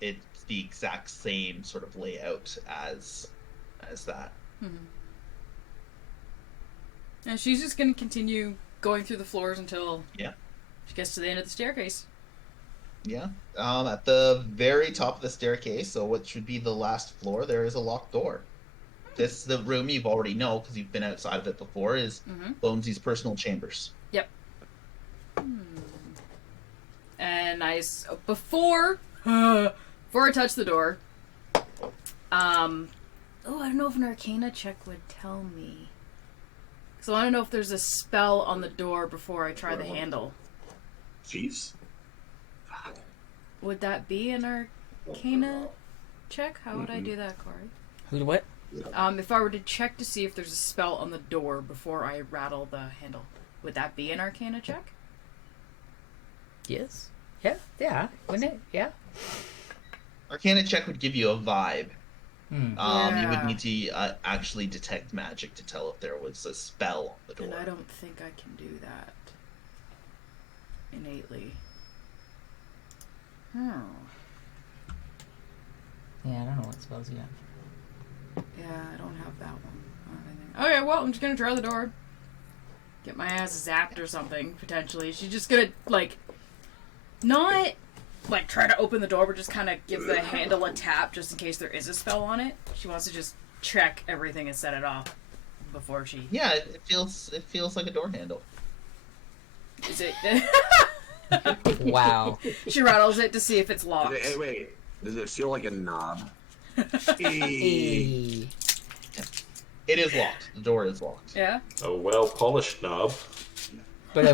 It's the exact same sort of layout as that. Mm-hmm. And she's just gonna continue going through the floors until Yeah. she gets to the end of the staircase. Yeah. At the very top of the staircase, so what should be the last floor, there is a locked door. The room you've already know because you've been outside of it before is Mm-hmm. Bonesy's personal chambers. And before I touch the door, I don't know if an Arcana check would tell me. So I want to know if there's a spell on the door before I try the handle. Jeez. Fuck. Would that be an Arcana check? How would I do that, Corey? Who? What? If I were to check to see if there's a spell on the door before I rattle the handle, would that be an Arcana check? Yes. Yeah. Yeah. Wouldn't it? Yeah. Arcana check would give you a vibe. Hmm. You would Yeah. need to actually detect magic to tell if there was a spell on the door. And I don't think I can do that innately. Yeah, I don't know what spells you have. Yeah, I don't have that one. I don't have anything. Okay, well, I'm just gonna try the door. Get my ass zapped or something, potentially. She's just gonna, not, try to open the door, but just kind of give the handle a tap just in case there is a spell on it. She wants to just check everything and set it off before she... Yeah, it feels like a door handle. Is it... Wow. She rattles it to see if it's locked. Hey, wait. Does it feel like a knob? Hey. It is locked. The door is locked. Yeah? A well-polished knob. But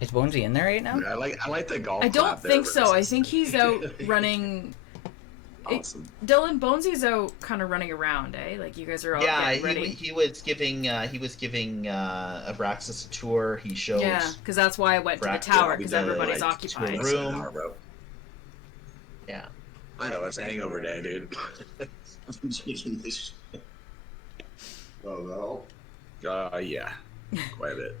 is Bonesy in there right now? I like the golf I don't clap there, think but so. it's- I think he's out running... Awesome. Dylan, Bonesy's out kind of running around, eh? Like, you guys are all Yeah, getting ready. he was giving Abraxas a tour. He showed. Yeah, because that's why I went to the Bracket, tower, we because done, everybody's like, occupied. tour room. Hour, bro. Yeah. I know, it's a hangover day, dude. I'm changing this shit. Oh, no? Yeah. Quite a bit.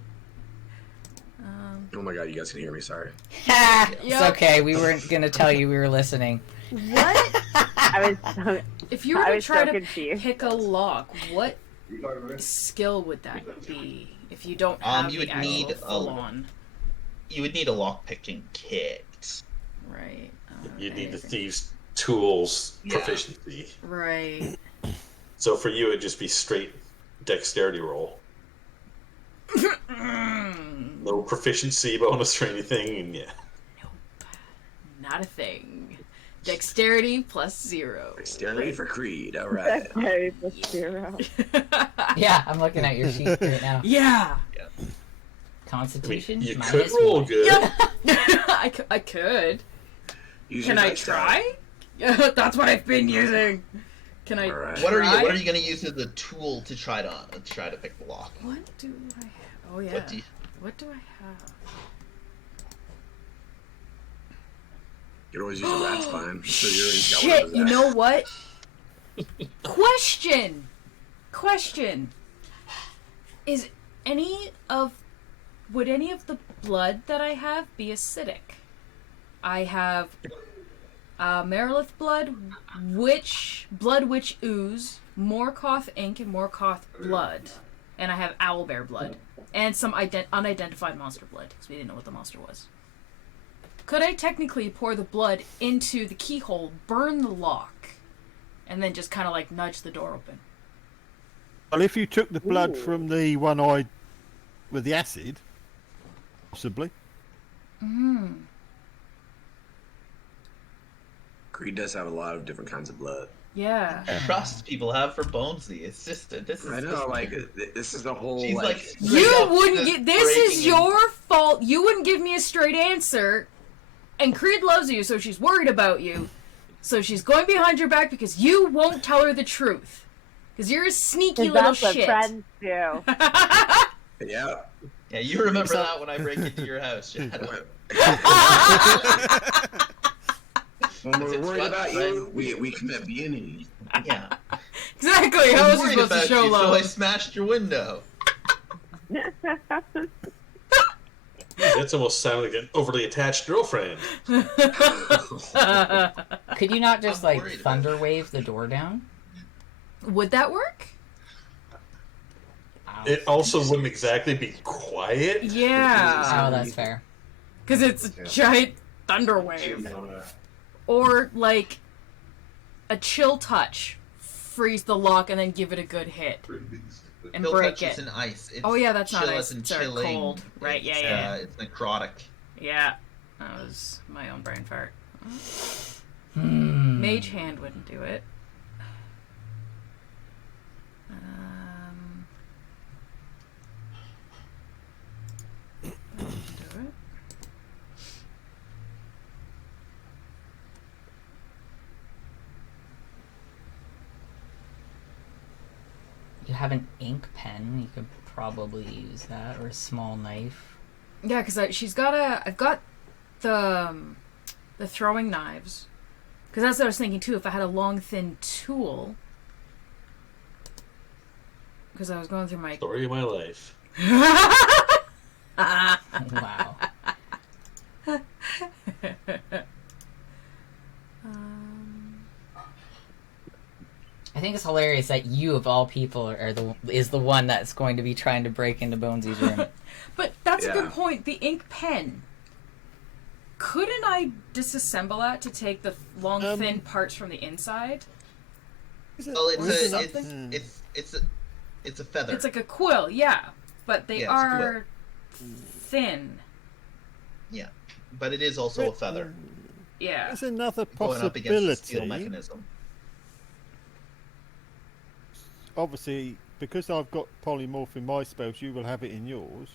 Oh my god, you guys can hear me, sorry. It's Yep. okay. We weren't gonna tell you we were listening. What? I was so, If you were I to was try so to confused. pick a lock, what skill would that be? If you don't have You the would actual need a- full-on. You would need a lock picking kit. Right. You need the anything. thieves' tools Yeah. proficiency. Right. So for you, it'd just be straight dexterity roll. No proficiency bonus or anything. And yeah. Not a thing. Dexterity plus 0. Dexterity for Creed, alright. Very plus 0. Yeah, I'm looking at your sheet right now. Yeah. Constitution? You could minus roll one. good. I could. Use Can your I dice try? Yeah, that's what I've been using. Can I Alright. What are try? you going to use as a tool to try to pick the lock? What do I have? Oh yeah. What do I have? You could always use a rat spine. So you're in Shit, you know what? Question. Would any of the blood that I have be acidic? I have Marilith blood, witch ooze, Morkoth ink, and Morkoth blood. And I have owlbear blood. And some unidentified monster blood, because we didn't know what the monster was. Could I technically pour the blood into the keyhole, burn the lock, and then just kind of like nudge the door open? Well, if you took the blood from the one eye with the acid, possibly. Creed does have a lot of different kinds of blood. Yeah. Trust people have for Bonesy. It's just this is. I know, like this is the whole. She's like straight You up wouldn't just get. This is breaking your fault. You wouldn't give me a straight answer. And Creed loves you, so she's worried about you. So she's going behind your back because you won't tell her the truth. Because you're a sneaky little That's what shit. friends do. Yeah. Yeah, you remember that when I break into your house, Shadow. When we're It's worried fun, about right? you, we commit B&E. Yeah. Exactly. How was I'm he worried supposed to about show you, so love? I smashed your window. That's almost sounded like an overly attached girlfriend. Could you not just, I'm like, worried about thunder wave the door down? Would that work? It also wouldn't exactly be quiet. Yeah. Oh, that's fair. Because it's a giant thunder wave. Or, like, a chill touch. Freeze the lock and then give it a good hit. And Chill break touch it. is an ice. It's Oh, yeah, that's not chill ice. as in It's chilling. cold. Right, It's, yeah. It's necrotic. Yeah. That was my own brain fart. Hmm. Mage hand wouldn't do it. Wouldn't do it. You have an ink pen. You could probably use that, or a small knife. Yeah, because I've got the throwing knives. Because that's what I was thinking too. If I had a long, thin tool, because I was going through my. Story of my life. Wow. I think it's hilarious that you, of all people, is the one that's going to be trying to break into Bonesy's room. But that's a Yeah. good point. The ink pen. Couldn't I disassemble that to take the long, thin parts from the inside? Well, something? it's a feather. It's like a quill, yeah, but they Yeah, it's a quill. are thin. Yeah, but it is also a feather Yeah. There's another going up against the steel possibility. mechanism. Obviously, because I've got polymorph in my spells, you will have it in yours.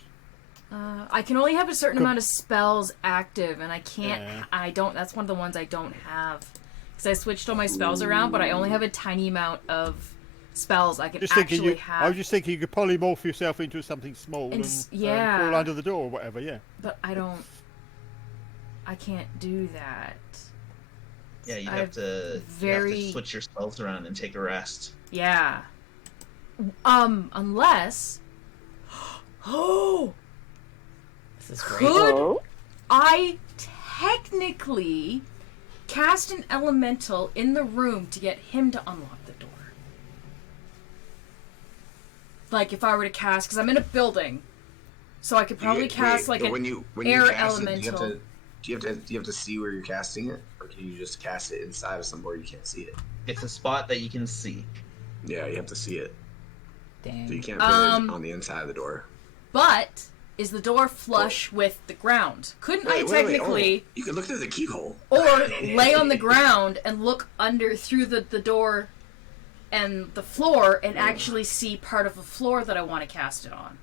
I can only have a certain amount of spells active, and I can't. Yeah. I don't. That's one of the ones I don't have because I switched all my spells around, but I only have a tiny amount of spells I can Just thinking, actually I have. was just thinking you could polymorph yourself into something small and yeah. crawl under the door or whatever. Yeah. But I don't. I can't do that. Yeah, you I've have to switch your spells around and take a rest. Yeah. Unless. Oh. This is great. Could Oh? I technically cast an elemental in the room to get him to unlock the door? Like if I were to cast, because I'm in a building, so I could probably cast like an when you air cast it, elemental. do you have to see where you're casting it, or can you just cast it inside of somewhere you can't see it? It's a spot that you can see. Yeah, you have to see it. Dang. So you can't put it on the inside of the door. But is the door flush with the ground? Couldn't I technically, You can look through the keyhole. or lay on the ground and look under through the door and the floor and actually see part of the floor that I want to cast it on?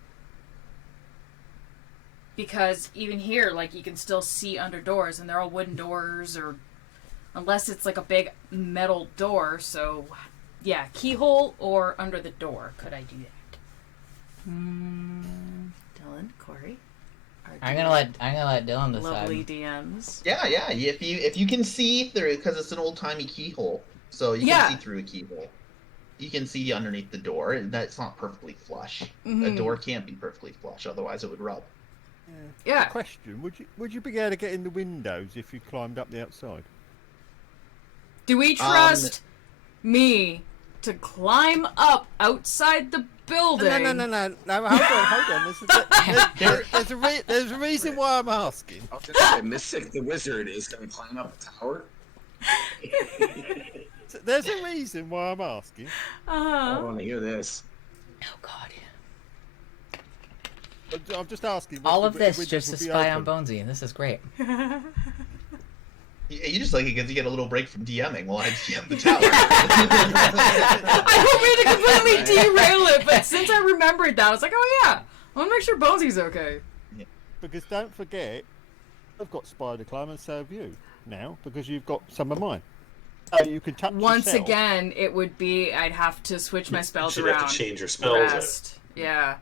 because even here, like, you can still see under doors, and they're all wooden doors, or unless it's like a big metal door. So, yeah, keyhole or under the door. Could I do that? Dylan, Corey, I'm gonna let Dylan decide. lovely DMs. Yeah. If you can see through, because it's an old timey keyhole, so you can see through a keyhole. You can see underneath the door, and that's not perfectly flush. A door can't be perfectly flush, otherwise it would rub. Yeah. Question: would you be able to get in the windows if you climbed up the outside? Do we trust me to climb up outside the building? No. Hold on. There's a reason why I'm asking. I was going to say, Mystic the Wizard is going to climb up a tower. There's a reason why I'm asking. I want to hear this. Oh God. I'm just asking. All of this just to spy on Bonesy. This is great. You just like it because you get a little break from DMing while I DM the tower. I don't mean to completely derail it, but since I remembered that, I was like, oh yeah, I want to make sure Bonesy's okay. Because don't forget, I've got spider climb and so have you now because you've got some of mine. So you can touch Once yourself. again, it would be I'd have to switch my spells You'd around. have to change your spells. Rest. Yeah.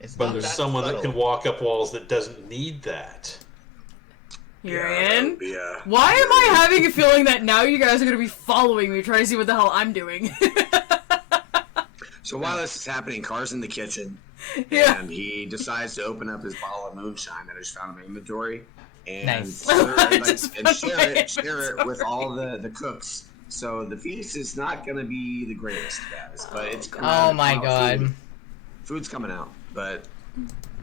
It's But not there's that someone subtle. that can walk up walls that doesn't need that. You're that in? would be, Why am I having a feeling that now you guys are going to be following me, trying to see what the hell I'm doing? So while this is happening, Car's in the kitchen, Yeah. and he decides to open up his bottle of moonshine that I just found in my inventory, and, Nice. share it with all the cooks. So the feast is not going to be the greatest, guys, but it's coming out. Oh my God. Food's coming out, but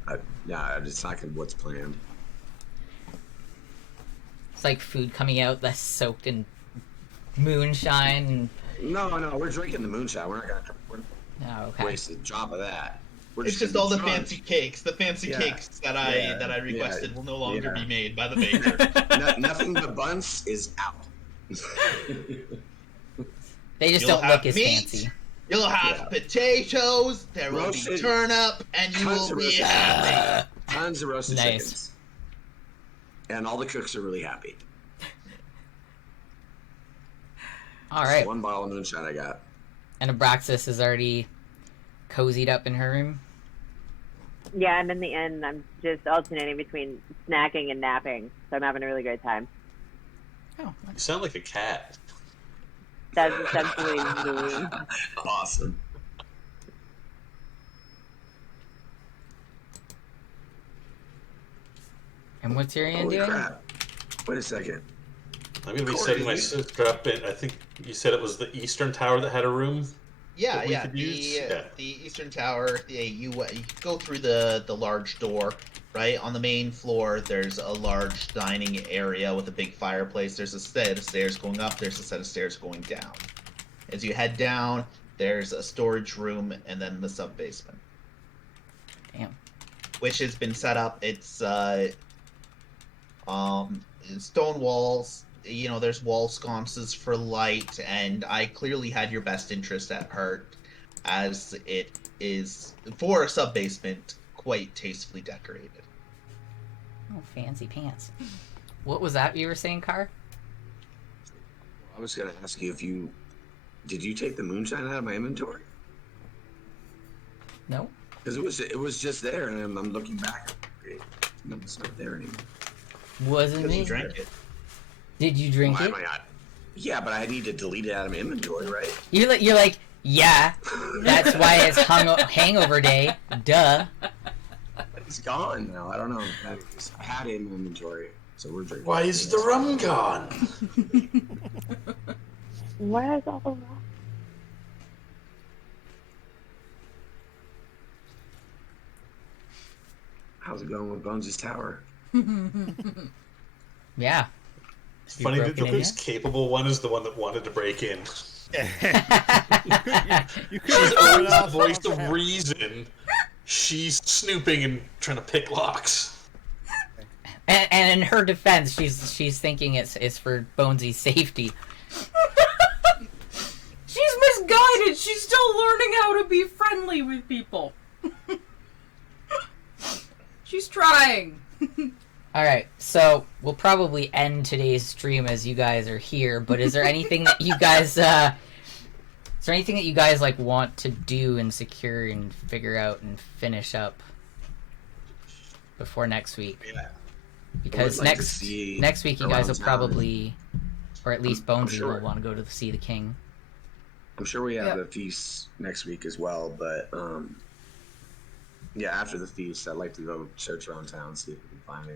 it's not gonna what's planned. It's like food coming out that's soaked in moonshine. No, we're drinking the moonshine. We're not gonna Oh, okay. waste a drop of that. We're It's just gonna all the drunk. fancy cakes. The fancy Yeah. cakes that I requested will no longer Yeah. be made by the baker. Nothing but buns is out. They just You'll don't have look as meat. fancy. You'll have potatoes. There will be Roasted- turnip, and you tons will of be roasted happy. Tons of roasted Nice. chickens. And all the cooks are really happy. All It's right. one bottle of moonshine I got. And Abraxas is already cozied up in her room. Yeah, I'm in the inn. I'm just alternating between snacking and napping, so I'm having a really great time. Oh, You sound like a cat. That's essentially me. Awesome. and what's Tyrion Holy doing? crap. Wait a second. I'm going to be Corey, setting my you- sister up in, I think you said it was the Eastern Tower that had a room? Yeah, that we yeah. could use? Yeah. The Eastern Tower. You go through the large door. Right on the main floor, there's a large dining area with a big fireplace. There's a set of stairs going up. There's a set of stairs going down. As you head down, there's a storage room and then the sub basement, Damn. which has been set up. It's stone walls. You know, there's wall sconces for light, and I clearly had your best interest at heart, as it is for a sub basement quite tastefully decorated. Oh, fancy pants. What was that you were saying, Car? I was going to ask you did you take the moonshine out of my inventory? No? Because it was just there, and I'm looking back. No, it's not there anymore. Wasn't Because me. you drank it. Did you drink Why it? am I not? Yeah, but I need to delete it out of my inventory, right? You're like, yeah. That's why it's hangover day. Duh. It's gone now. I don't know. I had it in my inventory, so we're drinking. Why is the rum gone? Where's all the rock? How's it going with Bones' tower? Yeah. It's funny that the broken in least capable one is the one that wanted to break in. You She's could always the voice of reason. She's snooping and trying to pick locks. And in her defense, she's thinking it's for Bonesy's safety. She's misguided. She's still learning how to be friendly with people. She's trying. All right, so we'll probably end today's stream as you guys are here. But is there anything that you guys, like want to do and secure and figure out and finish up before next week? Yeah. Because I would like to see next week you guys will around town. probably, or at least Bonesy sure. will want to go to see the king. I'm sure we have Yep. the feast next week as well, but yeah, after the feast, I'd like to go search around town, see if we can find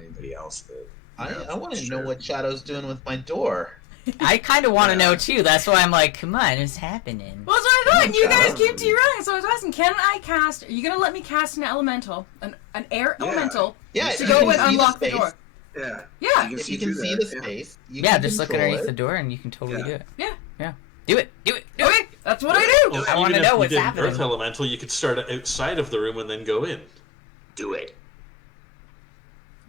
anybody else that. I want to know what Shadow's doing with my door. I kind of want to Yeah. know too. That's why I'm like, come on, it's happening. Well, that's what I thought. And you guys God. keep derailing, so I was asking, can I cast? Are you gonna let me cast an elemental, an air Yeah. elemental, Yeah, to you go can and see unlock the space. door? Yeah. Yeah. If you can through see that, the space, you Yeah, can just look control underneath it. the door and you can totally Yeah. do it. Yeah. Yeah, do it. Okay, that's what I do. Well, I even wanna if know you what's did happening. Earth Elemental, you could start outside of the room and then go in. Do it.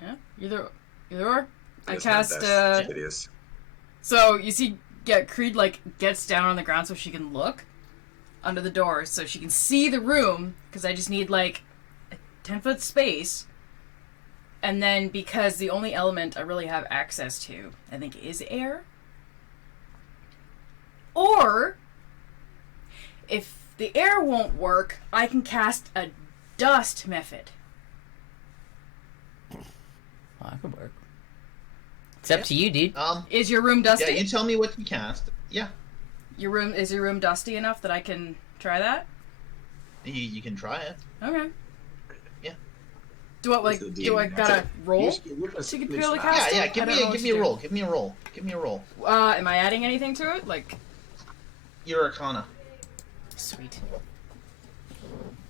Yeah. Either or. I That's my cast. best ideas. So you see, Creed like gets down on the ground so she can look under the door, so she can see the room. Because I just need like a 10-foot space, and then because the only element I really have access to, I think, is air. Or if the air won't work, I can cast a dust method. Well, that could work. It's up to you, dude. Is your room dusty? Yeah, you tell me what you cast. Yeah, Your room dusty enough that I can try that? you can try it. Okay. Yeah. Do I gotta roll? So you can purely cast Yeah, it? give I don't know what me to a do. roll. Give me a roll. Give me a roll. Am I adding anything to it? Like, Your Arcana. sweet.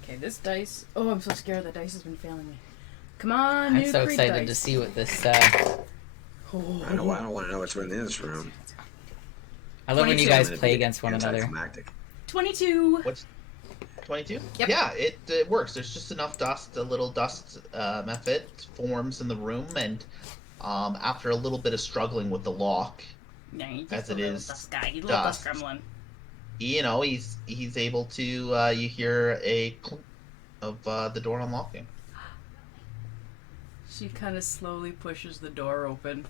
Okay, this dice. Oh, I'm so scared. The dice has been failing me. Come on, I'm new so Creed excited dice. to see what this. Oh. I don't want to know what's in this room. I love when you 22. guys play against one another. Anticlimactic. 22. What's 22? Yep. Yeah, it works. There's just enough dust, a little dust method forms in the room, and after a little bit of struggling with the lock, Yeah, he's As just a it little is dust guy. He's a little dust dust. gremlin. he's able to. You hear a clink of the door unlocking. She kind of slowly pushes the door open.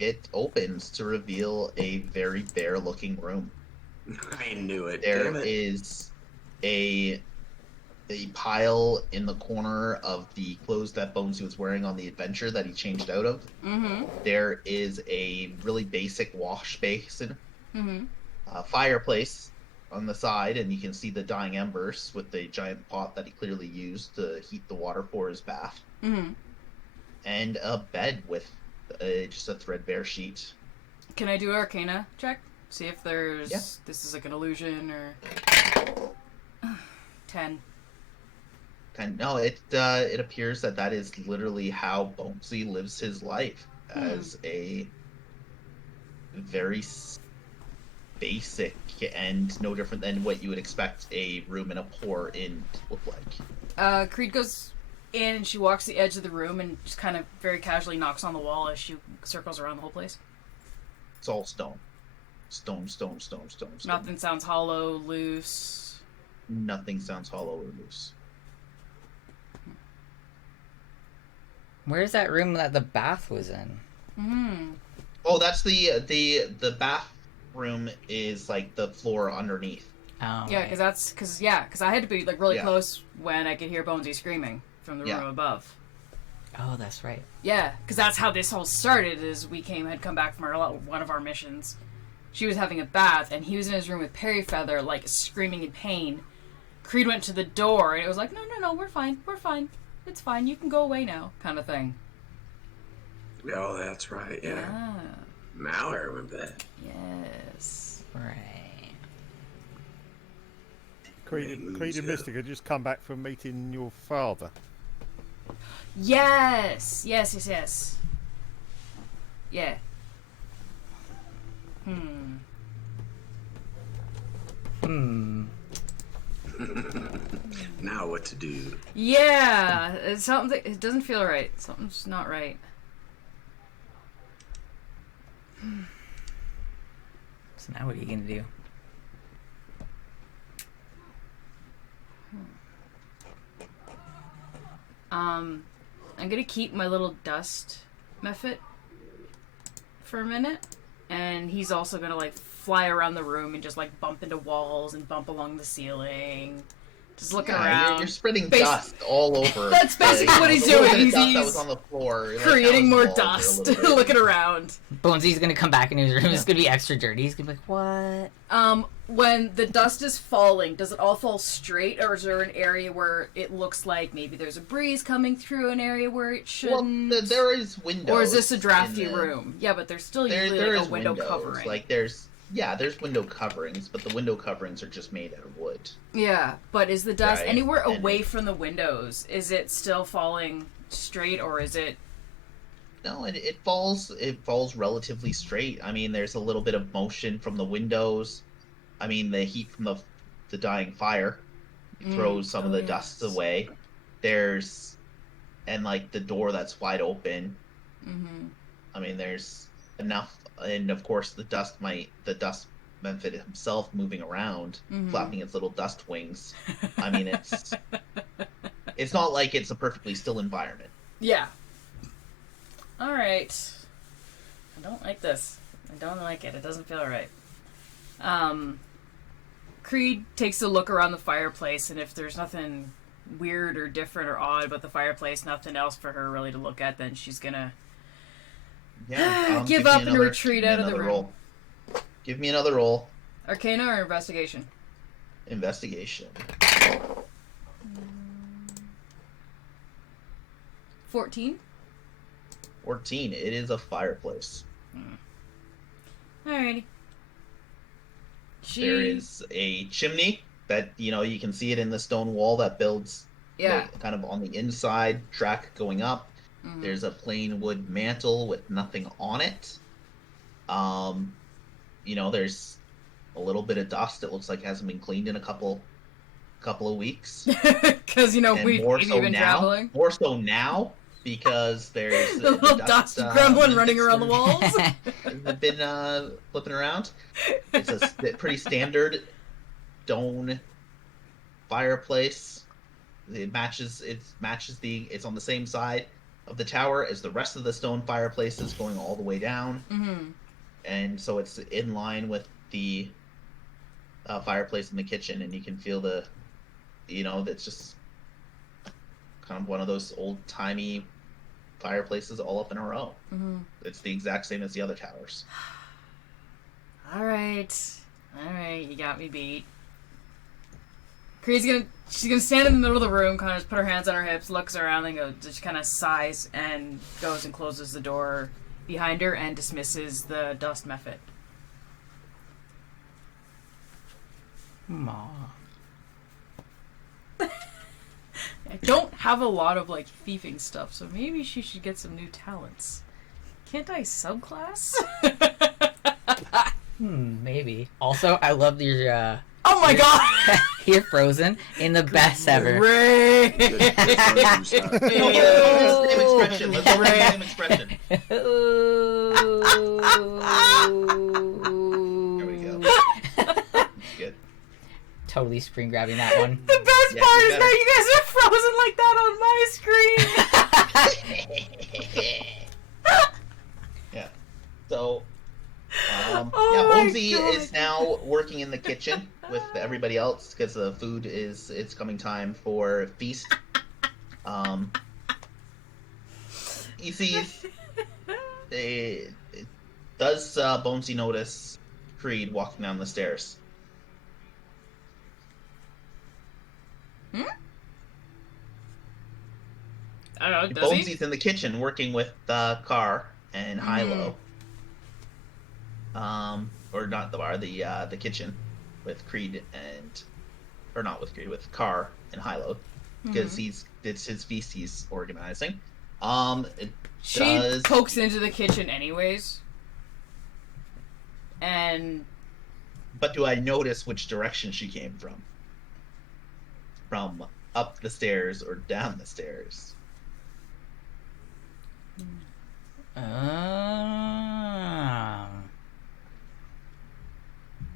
It opens to reveal a very bare-looking room. I knew it. There Damn it. is a pile in the corner of the clothes that Bonesy was wearing on the adventure that he changed out of. Mm-hmm. There is a really basic wash basin, Mm-hmm. a fireplace on the side, and you can see the dying embers with the giant pot that he clearly used to heat the water for his bath, Mm-hmm. and a bed with just a threadbare sheet. Can I do an Arcana check? See if there's... Yeah. This is like an illusion or... 10. And no, it appears that is literally how Bonesy lives his life, as a very basic and no different than what you would expect a room in a poor inn to look like. Creed goes in and she walks the edge of the room and just kind of very casually knocks on the wall as she circles around the whole place. It's all stone. Stone. Nothing sounds hollow, loose. Nothing sounds hollow or loose. Where's that room that the bath was in? Mm-hmm. Oh, that's the bathroom is like the floor underneath. Oh, Yeah, right. because I had to be like really Yeah. close when I could hear Bonesy screaming from the room Yeah. above. Oh, that's right. Yeah, because that's how this whole started. Is we had come back from one of our missions. She was having a bath, and he was in his room with Perry Feather, like screaming in pain. Creed went to the door, and it was like, no, we're fine, it's fine, you can go away now, kind of thing. Oh, that's right. Yeah. Ah, Now I remember that. yes. Right. Creed and Mystica just come back from meeting your father. Yes. Yeah. Now what to do? Yeah, it's something. It doesn't feel right. Something's not right. So now what are you gonna do? I'm gonna keep my little dust method for a minute, and he's also gonna like fly around the room and just like bump into walls and bump along the ceiling, just looking around. You're spreading dust all over. That's basically what he's doing. He's He's that was on the floor, creating more dust, looking around. Bonesy's gonna come back in his room. It's gonna be extra dirty. He's gonna be like, "What?" When the dust is falling, does it all fall straight, or is there an area where it looks like maybe there's a breeze coming through an area where it shouldn't? Well, there is windows. Or is this a drafty room? Yeah, but there's still usually like a window covering. Like there's window coverings, but the window coverings are just made out of wood. Yeah, but is the dust Right, anywhere and- away from the windows? Is it still falling straight, or is it? No, it falls relatively straight. I mean, there's a little bit of motion from the windows. I mean, the heat from the dying fire throws some of the dust away. There's like the door that's wide open. Mm-hmm. I mean, there's enough, and of course the dust method himself moving around, flapping its little dust wings. I mean, it's not like it's a perfectly still environment. Yeah. All right. I don't like this. I don't like it. It doesn't feel right. Creed takes a look around the fireplace, and if there's nothing weird or different or odd about the fireplace, nothing else for her really to look at, then she's gonna give up and retreat out of the room. Roll. Give me another roll. Arcana or investigation? Investigation. 14? 14. It is a fireplace. Alrighty. There is a chimney that, you can see it in the stone wall that builds kind of on the inside track going up. Mm-hmm. There's a plain wood mantle with nothing on it. There's a little bit of dust. It looks like it hasn't been cleaned in a couple of weeks. Because, And we've been traveling. More so now, because there's the little dust gremlin running around the walls. Been flipping around. It's a pretty standard stone fireplace. It's on the same side of the tower as the rest of the stone fireplaces, going all the way down. Mm-hmm. And so it's in line with the fireplace in the kitchen, and you can feel that's just kind of one of those old-timey fireplaces all up in a row. Mm-hmm. It's the exact same as the other towers. All right, you got me beat. She's gonna stand in the middle of the room, kind of just put her hands on her hips, looks around, and just kind of sighs, and goes and closes the door behind her and dismisses the dust method. Aw. I don't have a lot of thieving stuff, so maybe she should get some new talents. Can't I subclass? Maybe. Also, I love your Oh my god! you're frozen in the best ever. Great! Let's go with the same expression. Let's go with the same expression. There we go. That's good. Totally screen grabbing that one. The best Yeah, part you is better. that you guys are frozen like that on my screen. Yeah. So, Oh my Bonesy God. is now working in the kitchen with everybody else because the food it's coming time for feast. He sees. Does Bonesy notice Creed walking down the stairs? I don't know, does he? Bonesy's in the kitchen working with Carr and Hilo. Or not the bar, the kitchen with Creed with Carr and Hilo, because it's his feast he's organizing. She pokes into the kitchen anyways. And But do I notice which direction she came from? From up the stairs or down the stairs?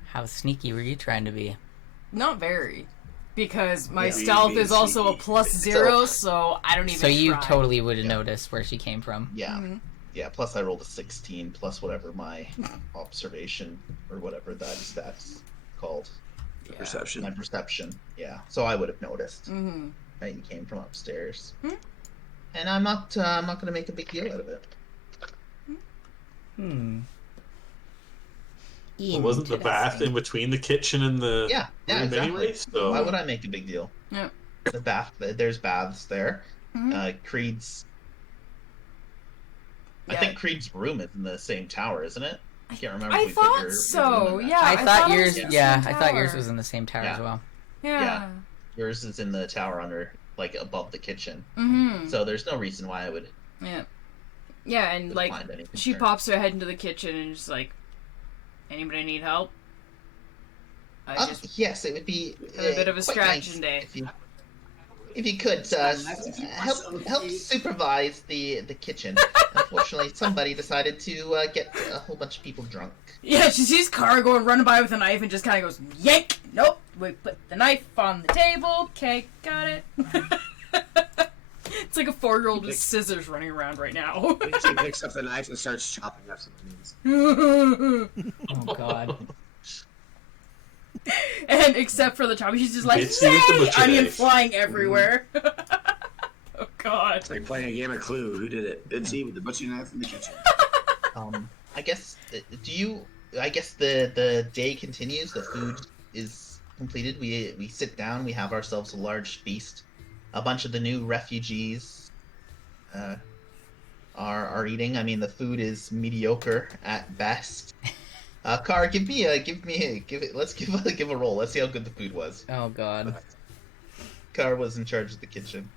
How sneaky were you trying to be? not very. because my Yeah. stealth is also a Sneaky. +0, so I don't even So you try. totally would have Yeah. noticed where she came from. Yeah. Mhm. Yeah, plus I rolled a 16, plus whatever my observation, or whatever that's called. Yeah. Perception. My perception. Yeah. So I would have noticed Mhm. that you came from upstairs. Hmm. And I'm not going to make a big deal out of it. Well, wasn't the bath in between the kitchen and the Yeah, room exactly. anyway? So Why would I make a big deal? Yeah. The bath, there's baths there. Mhm. Creed's. I Yeah. think Creed's room is in the same tower, isn't it? I can't remember. I if we put thought your so. room in Yeah, that. I thought it yours. was in the Yeah, same I thought yours tower. was in the same tower as well. Yeah. Yours is in the tower under, like, above the kitchen. Mhm. So there's no reason why I would Yeah. Yeah, and like find anything she there. pops her head into the kitchen and just like, anybody need help? I just Yes, it would be had a bit of a quite scratching nice day. if you could help supervise the kitchen. Unfortunately, somebody decided to get a whole bunch of people drunk. Yeah, she sees Kara going running by with a knife and just kind of goes, yank! Nope, we put the knife on the table. Okay, got it. It's like a 4-year-old with scissors running around right now. She picks up the knife and starts chopping up some onions. Oh God. And except for the chopping, she's just like, Bitsy with the yay! butcher Onion knife. flying everywhere. Oh God. It's like playing a game of Clue. Who did it? Bitsy with the butcher knife in the kitchen. I guess. I guess the day continues. The food is completed. We sit down. We have ourselves a large feast. A bunch of the new refugees are eating. I mean, the food is mediocre at best. Car, give it. Let's give a roll. Let's see how good the food was. Oh God. Car was in charge of the kitchen.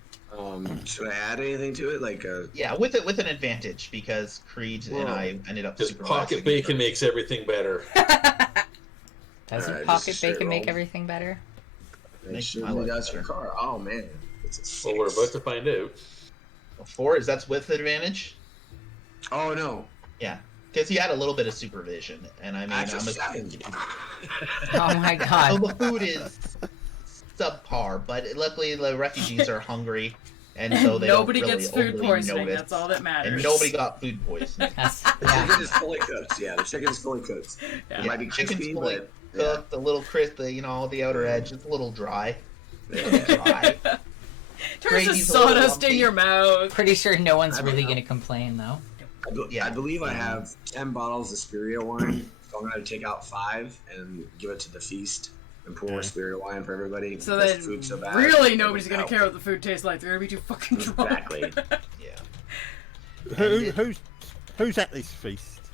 Should I add anything to it? Like, Yeah, with an advantage because Creed and Well, I ended up because supervising pocket each bacon other. makes everything better. Doesn't just a pocket straight bacon make roll. everything better? make Makes sure my life that's your better. car. Oh man, it's a Well, we're 6. about to find out. 4 is that's with advantage. Oh no, Yeah, because he had a little bit of supervision, and I mean, actually I'm 7. Oh my so God. the food is subpar, but luckily the refugees are hungry, and so they Nobody don't really gets food overly poisoning. notice, That's all that matters. and nobody got food poisoning. That's, The yeah. chicken is fully cooked. Yeah, the chicken is fully cooked. Yeah. It might be Chicken's crispy, fully but cooked, a little crisp, the outer edge is a little dry. Dry. Turns to Gravy's a little sawdust in lumpy. your mouth. Pretty sure no one's I don't really know. gonna complain though. Yeah. I believe I have 10 bottles of Spiria wine. So I'm gonna take out 5 and give it to the feast and pour more Spiria wine for everybody. So because then, food's so bad. really, nobody's gonna Out. care what the food tastes like. They're gonna be too fucking drunk. Exactly. Yeah. Who's at this feast?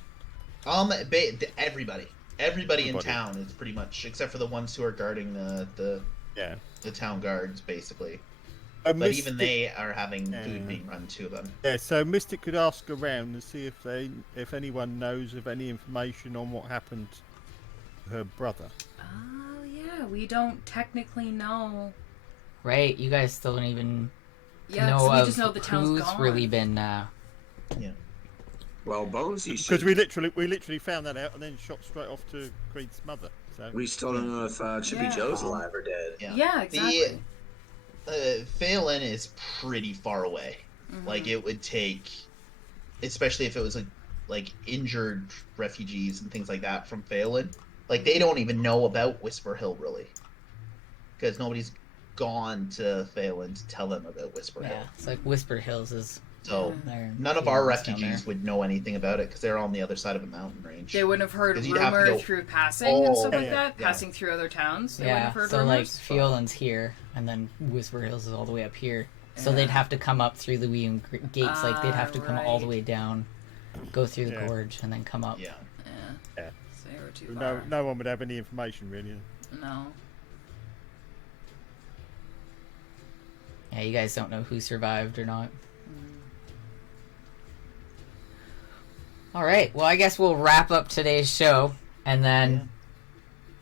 Everybody in town is pretty much, except for the ones who are guarding the town guards, basically. But Mystic, even they are having food being run to them. Yeah, so Mystic could ask around and see if anyone knows of any information on what happened to her brother. Oh yeah, we don't technically know. Right? You guys still don't even Yeah, know so we of just know the town's who's gone. really been. Well, Bones, you Because should. we literally found that out and then shot straight off to Creed's mother. So We still don't know if Chippy Yeah. Joe's alive or dead. Yeah, exactly. Phelan is pretty far away. Mhm. Like, it would take, especially if it was like injured refugees and things like that from Phelan. Like, they don't even know about Whisper Hill, really. Because nobody's gone to Phelan to tell them about Whisper Yeah, Hill. it's like Whisper Hills is. So, There, none of our down refugees there. would know anything about it because they're on the other side of a mountain range. They wouldn't have heard 'Cause you'd have to rumor go through passing and stuff like yeah, that, yeah. passing through other towns. They wouldn't Yeah, have heard so like rumors. Fiolin's here, and then Whisper Hills is all the way up here. So Yeah. they'd have to come up through the William gates, like they'd have to come all the right. way down, go through the Yeah. gorge, and then come up. Yeah. Yeah. Yeah. So they were too far. no one would have any information really. No. Yeah, you guys don't know who survived or not. All right, well, I guess we'll wrap up today's show, and then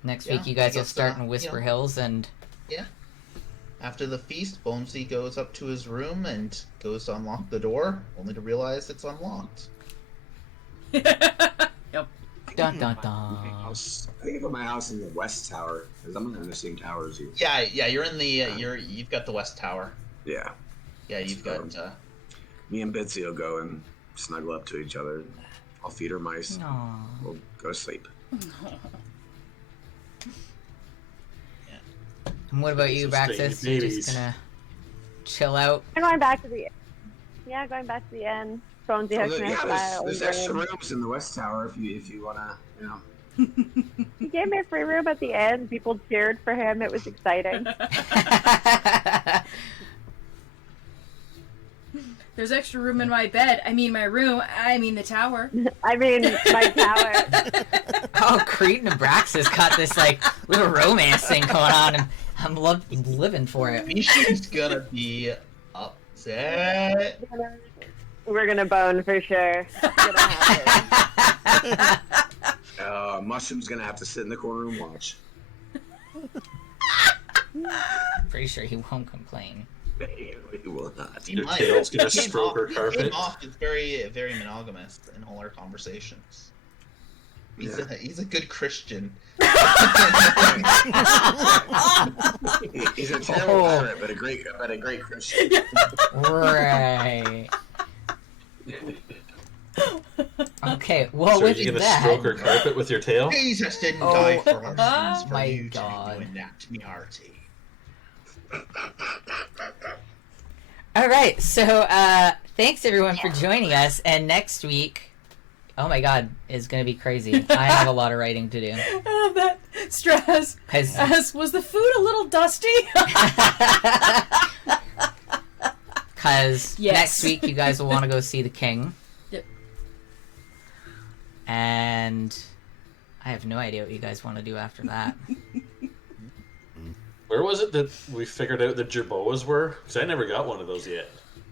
next week Yeah, you guys I will guess, start in Whisper yeah. Hills, and After the feast, Bonesy goes up to his room and goes to unlock the door, only to realize it's unlocked. Yep. Dun dun My dun. house. I think I put my house in the west tower because I'm in the same tower as you. Yeah, you're in the you've got the west tower. Yeah. Yeah, you've got. Me and Bitsy will go and snuggle up to each other. I'll feed her mice. Aw. We'll go to sleep. And what about you, Some strange Braxis? You babies. just gonna chill out? I'm going back to the end. Phones Oh, Hook yeah, style. there's extra rooms in the west tower if you wanna, you know. He gave me a free room at the end. People cheered for him. It was exciting. There's extra room in my bed. I mean, my room. I mean, the tower. I mean, my tower. Oh, Creed and Braxis got this like little romance thing going on, and I'm living for it. Misha's gonna be upset. We're gonna bone for sure. It's gonna happen. Mushroom's gonna have to sit in the corner and watch. Pretty sure he won't complain. He will not. He Your might. tail's gonna He came stroke her off- he carpet. came off as very, very monogamous in all our conversations. He's a good Christian. He's a terrible pirate, but a great Christian. Right. Okay, well, So are with you gonna that, stroke her carpet with your tail? Jesus didn't Oh, die for our sins. For my you God. doing that to me, Artie. all right. So, thanks everyone for joining us. And next week, oh my God, is gonna be crazy. I have a lot of writing to do. Oh, that stress. 'Cause- Was the food a little dusty? Because Yes. next week you guys will want to go see the King. Yep. And I have no idea what you guys want to do after that. Where was it that we figured out the jerboas were? Because I never got one of those yet.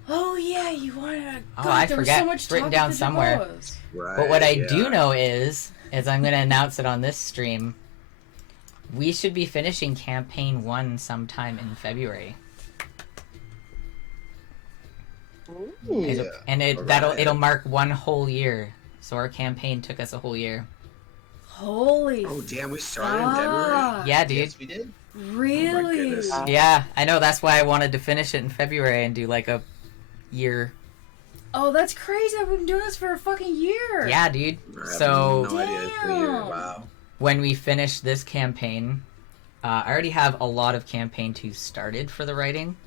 Oh yeah, you wanna? Oh, God, I there forget. Was so much It's written talk down of the somewhere. Jawas. Right, But what I yeah. do know is I'm going to announce it on this stream. We should be finishing campaign 1 sometime in February. It'll mark 1 whole year. So our campaign took us a whole year. Holy. Oh damn, we started in February. fuck. Yeah, dude. Yes, we did. Really? goodness. Yeah, I know. That's why I wanted to finish it in February and do like a year. Oh, that's crazy. I've been doing this for a fucking year. Yeah, dude. I have So no idea. It's been a year. Damn. Wow. when we finish this campaign, I already have a lot of campaign 2 started for the writing.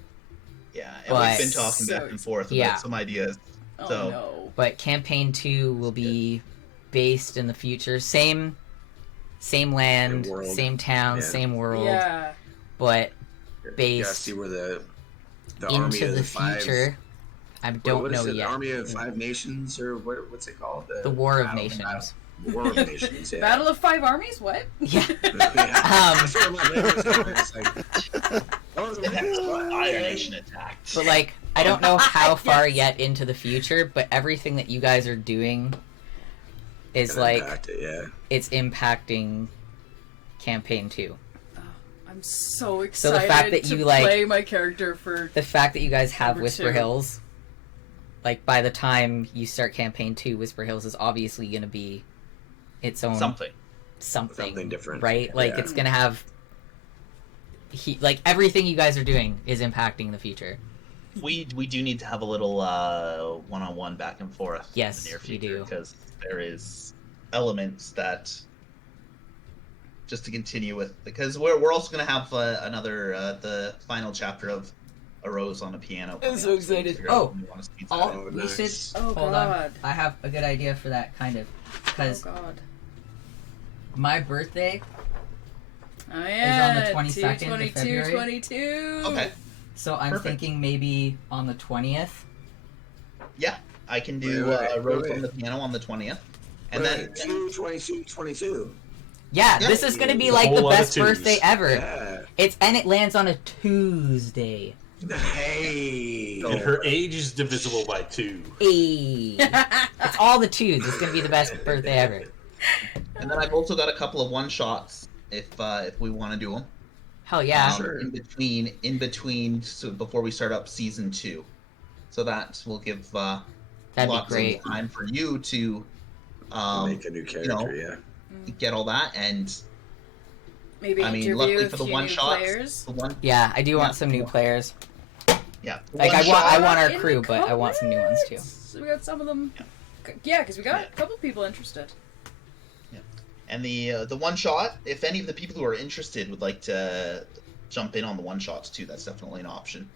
Yeah, and But- we've been talking back and forth about Yeah. some ideas. Oh So- no. But campaign 2 will be based in the future. Same land, Same world. same town, Yeah. same world, Yeah. but You gotta based see where the army into of the five, future. I don't what is know it? yet. Army of 5 nations, or what's it called? The War of Battle- Nations. War of Nations. Yeah. Battle of 5 Armies? What? Yeah. Yeah. That's where my brain was going. It's like, oh, the next one. Iron Nation attacked. But like, I don't know how far Yes. yet into the future, but everything that you guys are doing is Gonna like impact it, yeah. it's impacting campaign 2. I'm so the excited fact that to you, like- play my character for. The fact that you guys have Number Whisper 2. Hills, like by the time you start campaign 2, Whisper Hills is obviously going to be its own Something. Something different. right? Like Yeah. it's going to have like everything you guys are doing is impacting the future. We do need to have a little one-on-one back and forth Yes, in the near we future do. because there is elements that just to continue with because we're also going to have another the final chapter of A Rose on a Piano. coming so up, we excited. figure out Oh, when we wanna speed Oh, that up. we nice. should Oh, hold God. on. I have a good idea for that kind of Oh because god. my birthday. Oh yeah. on the 22nd of 22, February. 22. Okay, So I'm Perfect. thinking maybe on the 20th. yeah, I can do Wait, Rose wait. on the Piano on the 20th, and then 22. Yeah, Yeah. this is gonna be A like whole the lot of best twos. birthday ever. Yeah. And it lands on a Tuesday. Hey. And her age is divisible by 2. Hey. It's all the 2s. It's gonna be the best birthday ever. and then I've also got a couple of one-shots if we want to do them. Hell yeah. Sure. in between, so before we start up season 2, so that will give That'd be lots great. of time for you to Make a new character, yeah. Get all that, and Maybe interview luckily a for the few one new shots, players. Yeah, I do want some new players. Yeah, Like I want our crew, but I want some new ones too. So we got some of them. Yeah, because we got a couple people interested. Yeah, and the one shot. If any of the people who are interested would like to jump in on the one shots too, that's definitely an option.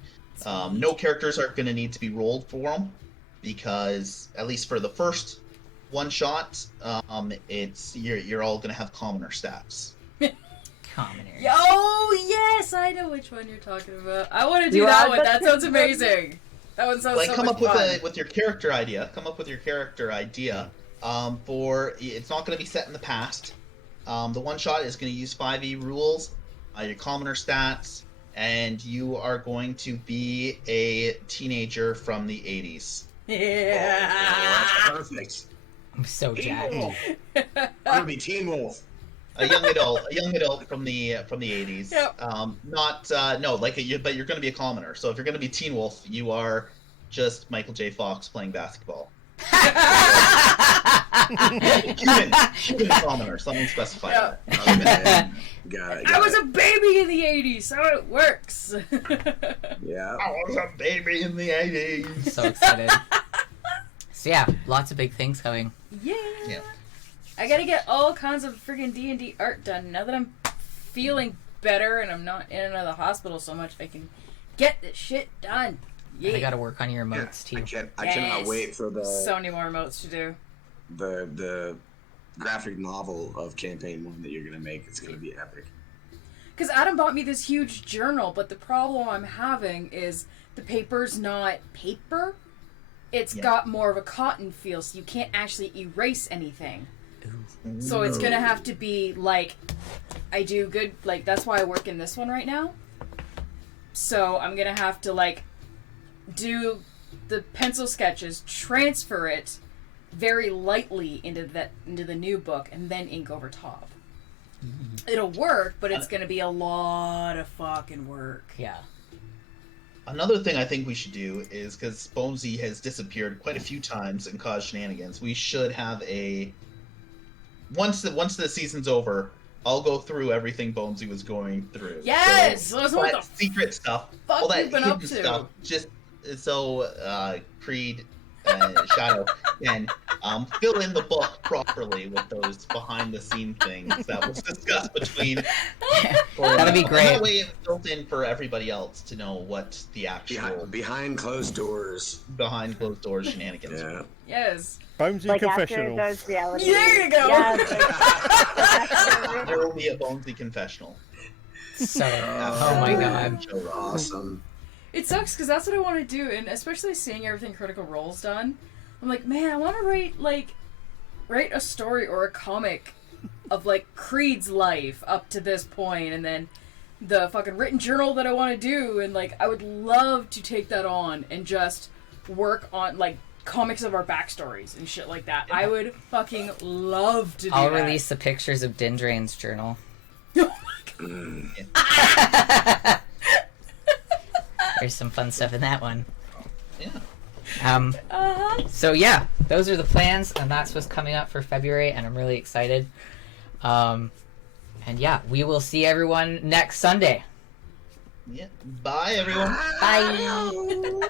No characters are going to need to be rolled for them, because at least for the first one shot, it's you're all going to have commoner stats. Commoners. Oh yes, I know which one you're talking about. I want to do that one. That sounds amazing. That one sounds Like, so come much up fun. with your character idea. Come up with your character idea. For it's not going to be set in the past. The one shot is going to use 5e rules, your commoner stats, and you are going to be a teenager from the 80s. Yeah. Oh, that's perfect. I'm so Teen jacked. Wolf. I'm gonna be Teen Wolf. A young adult from the 80s. Yep. But you're going to be a commoner. So if you're going to be Teen Wolf, you are just Michael J. Fox playing basketball. Human commoner. Something specified. Yep. That. Got it. I was a baby in the 80s, so it works. Yeah. I was a baby in the 80s. So excited. So yeah, lots of big things coming. Yeah. Yeah. I gotta get all kinds of friggin' D&D art done. Now that I'm feeling better and I'm not in and out of the hospital so much, I can get this shit done. Yeah. I gotta work on your emotes too. I cannot Yes. wait for So many more emotes to do. the graphic novel of campaign 1 that you're gonna make. It's gonna be epic. Because Adam bought me this huge journal, but the problem I'm having is the paper's not paper. It's got more of a cotton feel, so you can't actually erase anything. So it's gonna have to be like, I do good, like that's why I work in this one right now. So I'm gonna have to like do the pencil sketches, transfer it very lightly into the new book, and then ink over top. It'll work, but it's gonna be a lot of fucking work. Yeah. Another thing I think we should do is, because Bonesy has disappeared quite a few times and caused shenanigans, we should have a... Once the season's over, I'll go through everything Bonesy was going through. Yes! So, That's all what that the secret stuff, fuck all that you've been hidden up to. stuff, just so Creed and Shadow can fill in the book properly with those behind-the-scene things that was discussed between... That'd be great. That way it's built in for everybody else to know what the actual Behind closed doors. behind closed doors shenanigans. Yeah. Yes. Bonesy Like after confessional. those reality. There you go. Yeah, There will be a Bonesy confessional. So, oh my god. Awesome. It sucks because that's what I want to do, and especially seeing everything Critical Role's done, I'm like, man, I want to write a story or a comic of like Creed's life up to this point, and then the fucking written journal that I want to do, and like I would love to take that on and just work on like comics of our backstories and shit like that. I would fucking love to do I'll that. release the pictures of Dindrain's journal. Oh my god. There's some fun stuff in that one. Yeah. So yeah, those are the plans, and that's what's coming up for February, and I'm really excited. And yeah, we will see everyone next Sunday. Yeah. Bye, everyone. Bye.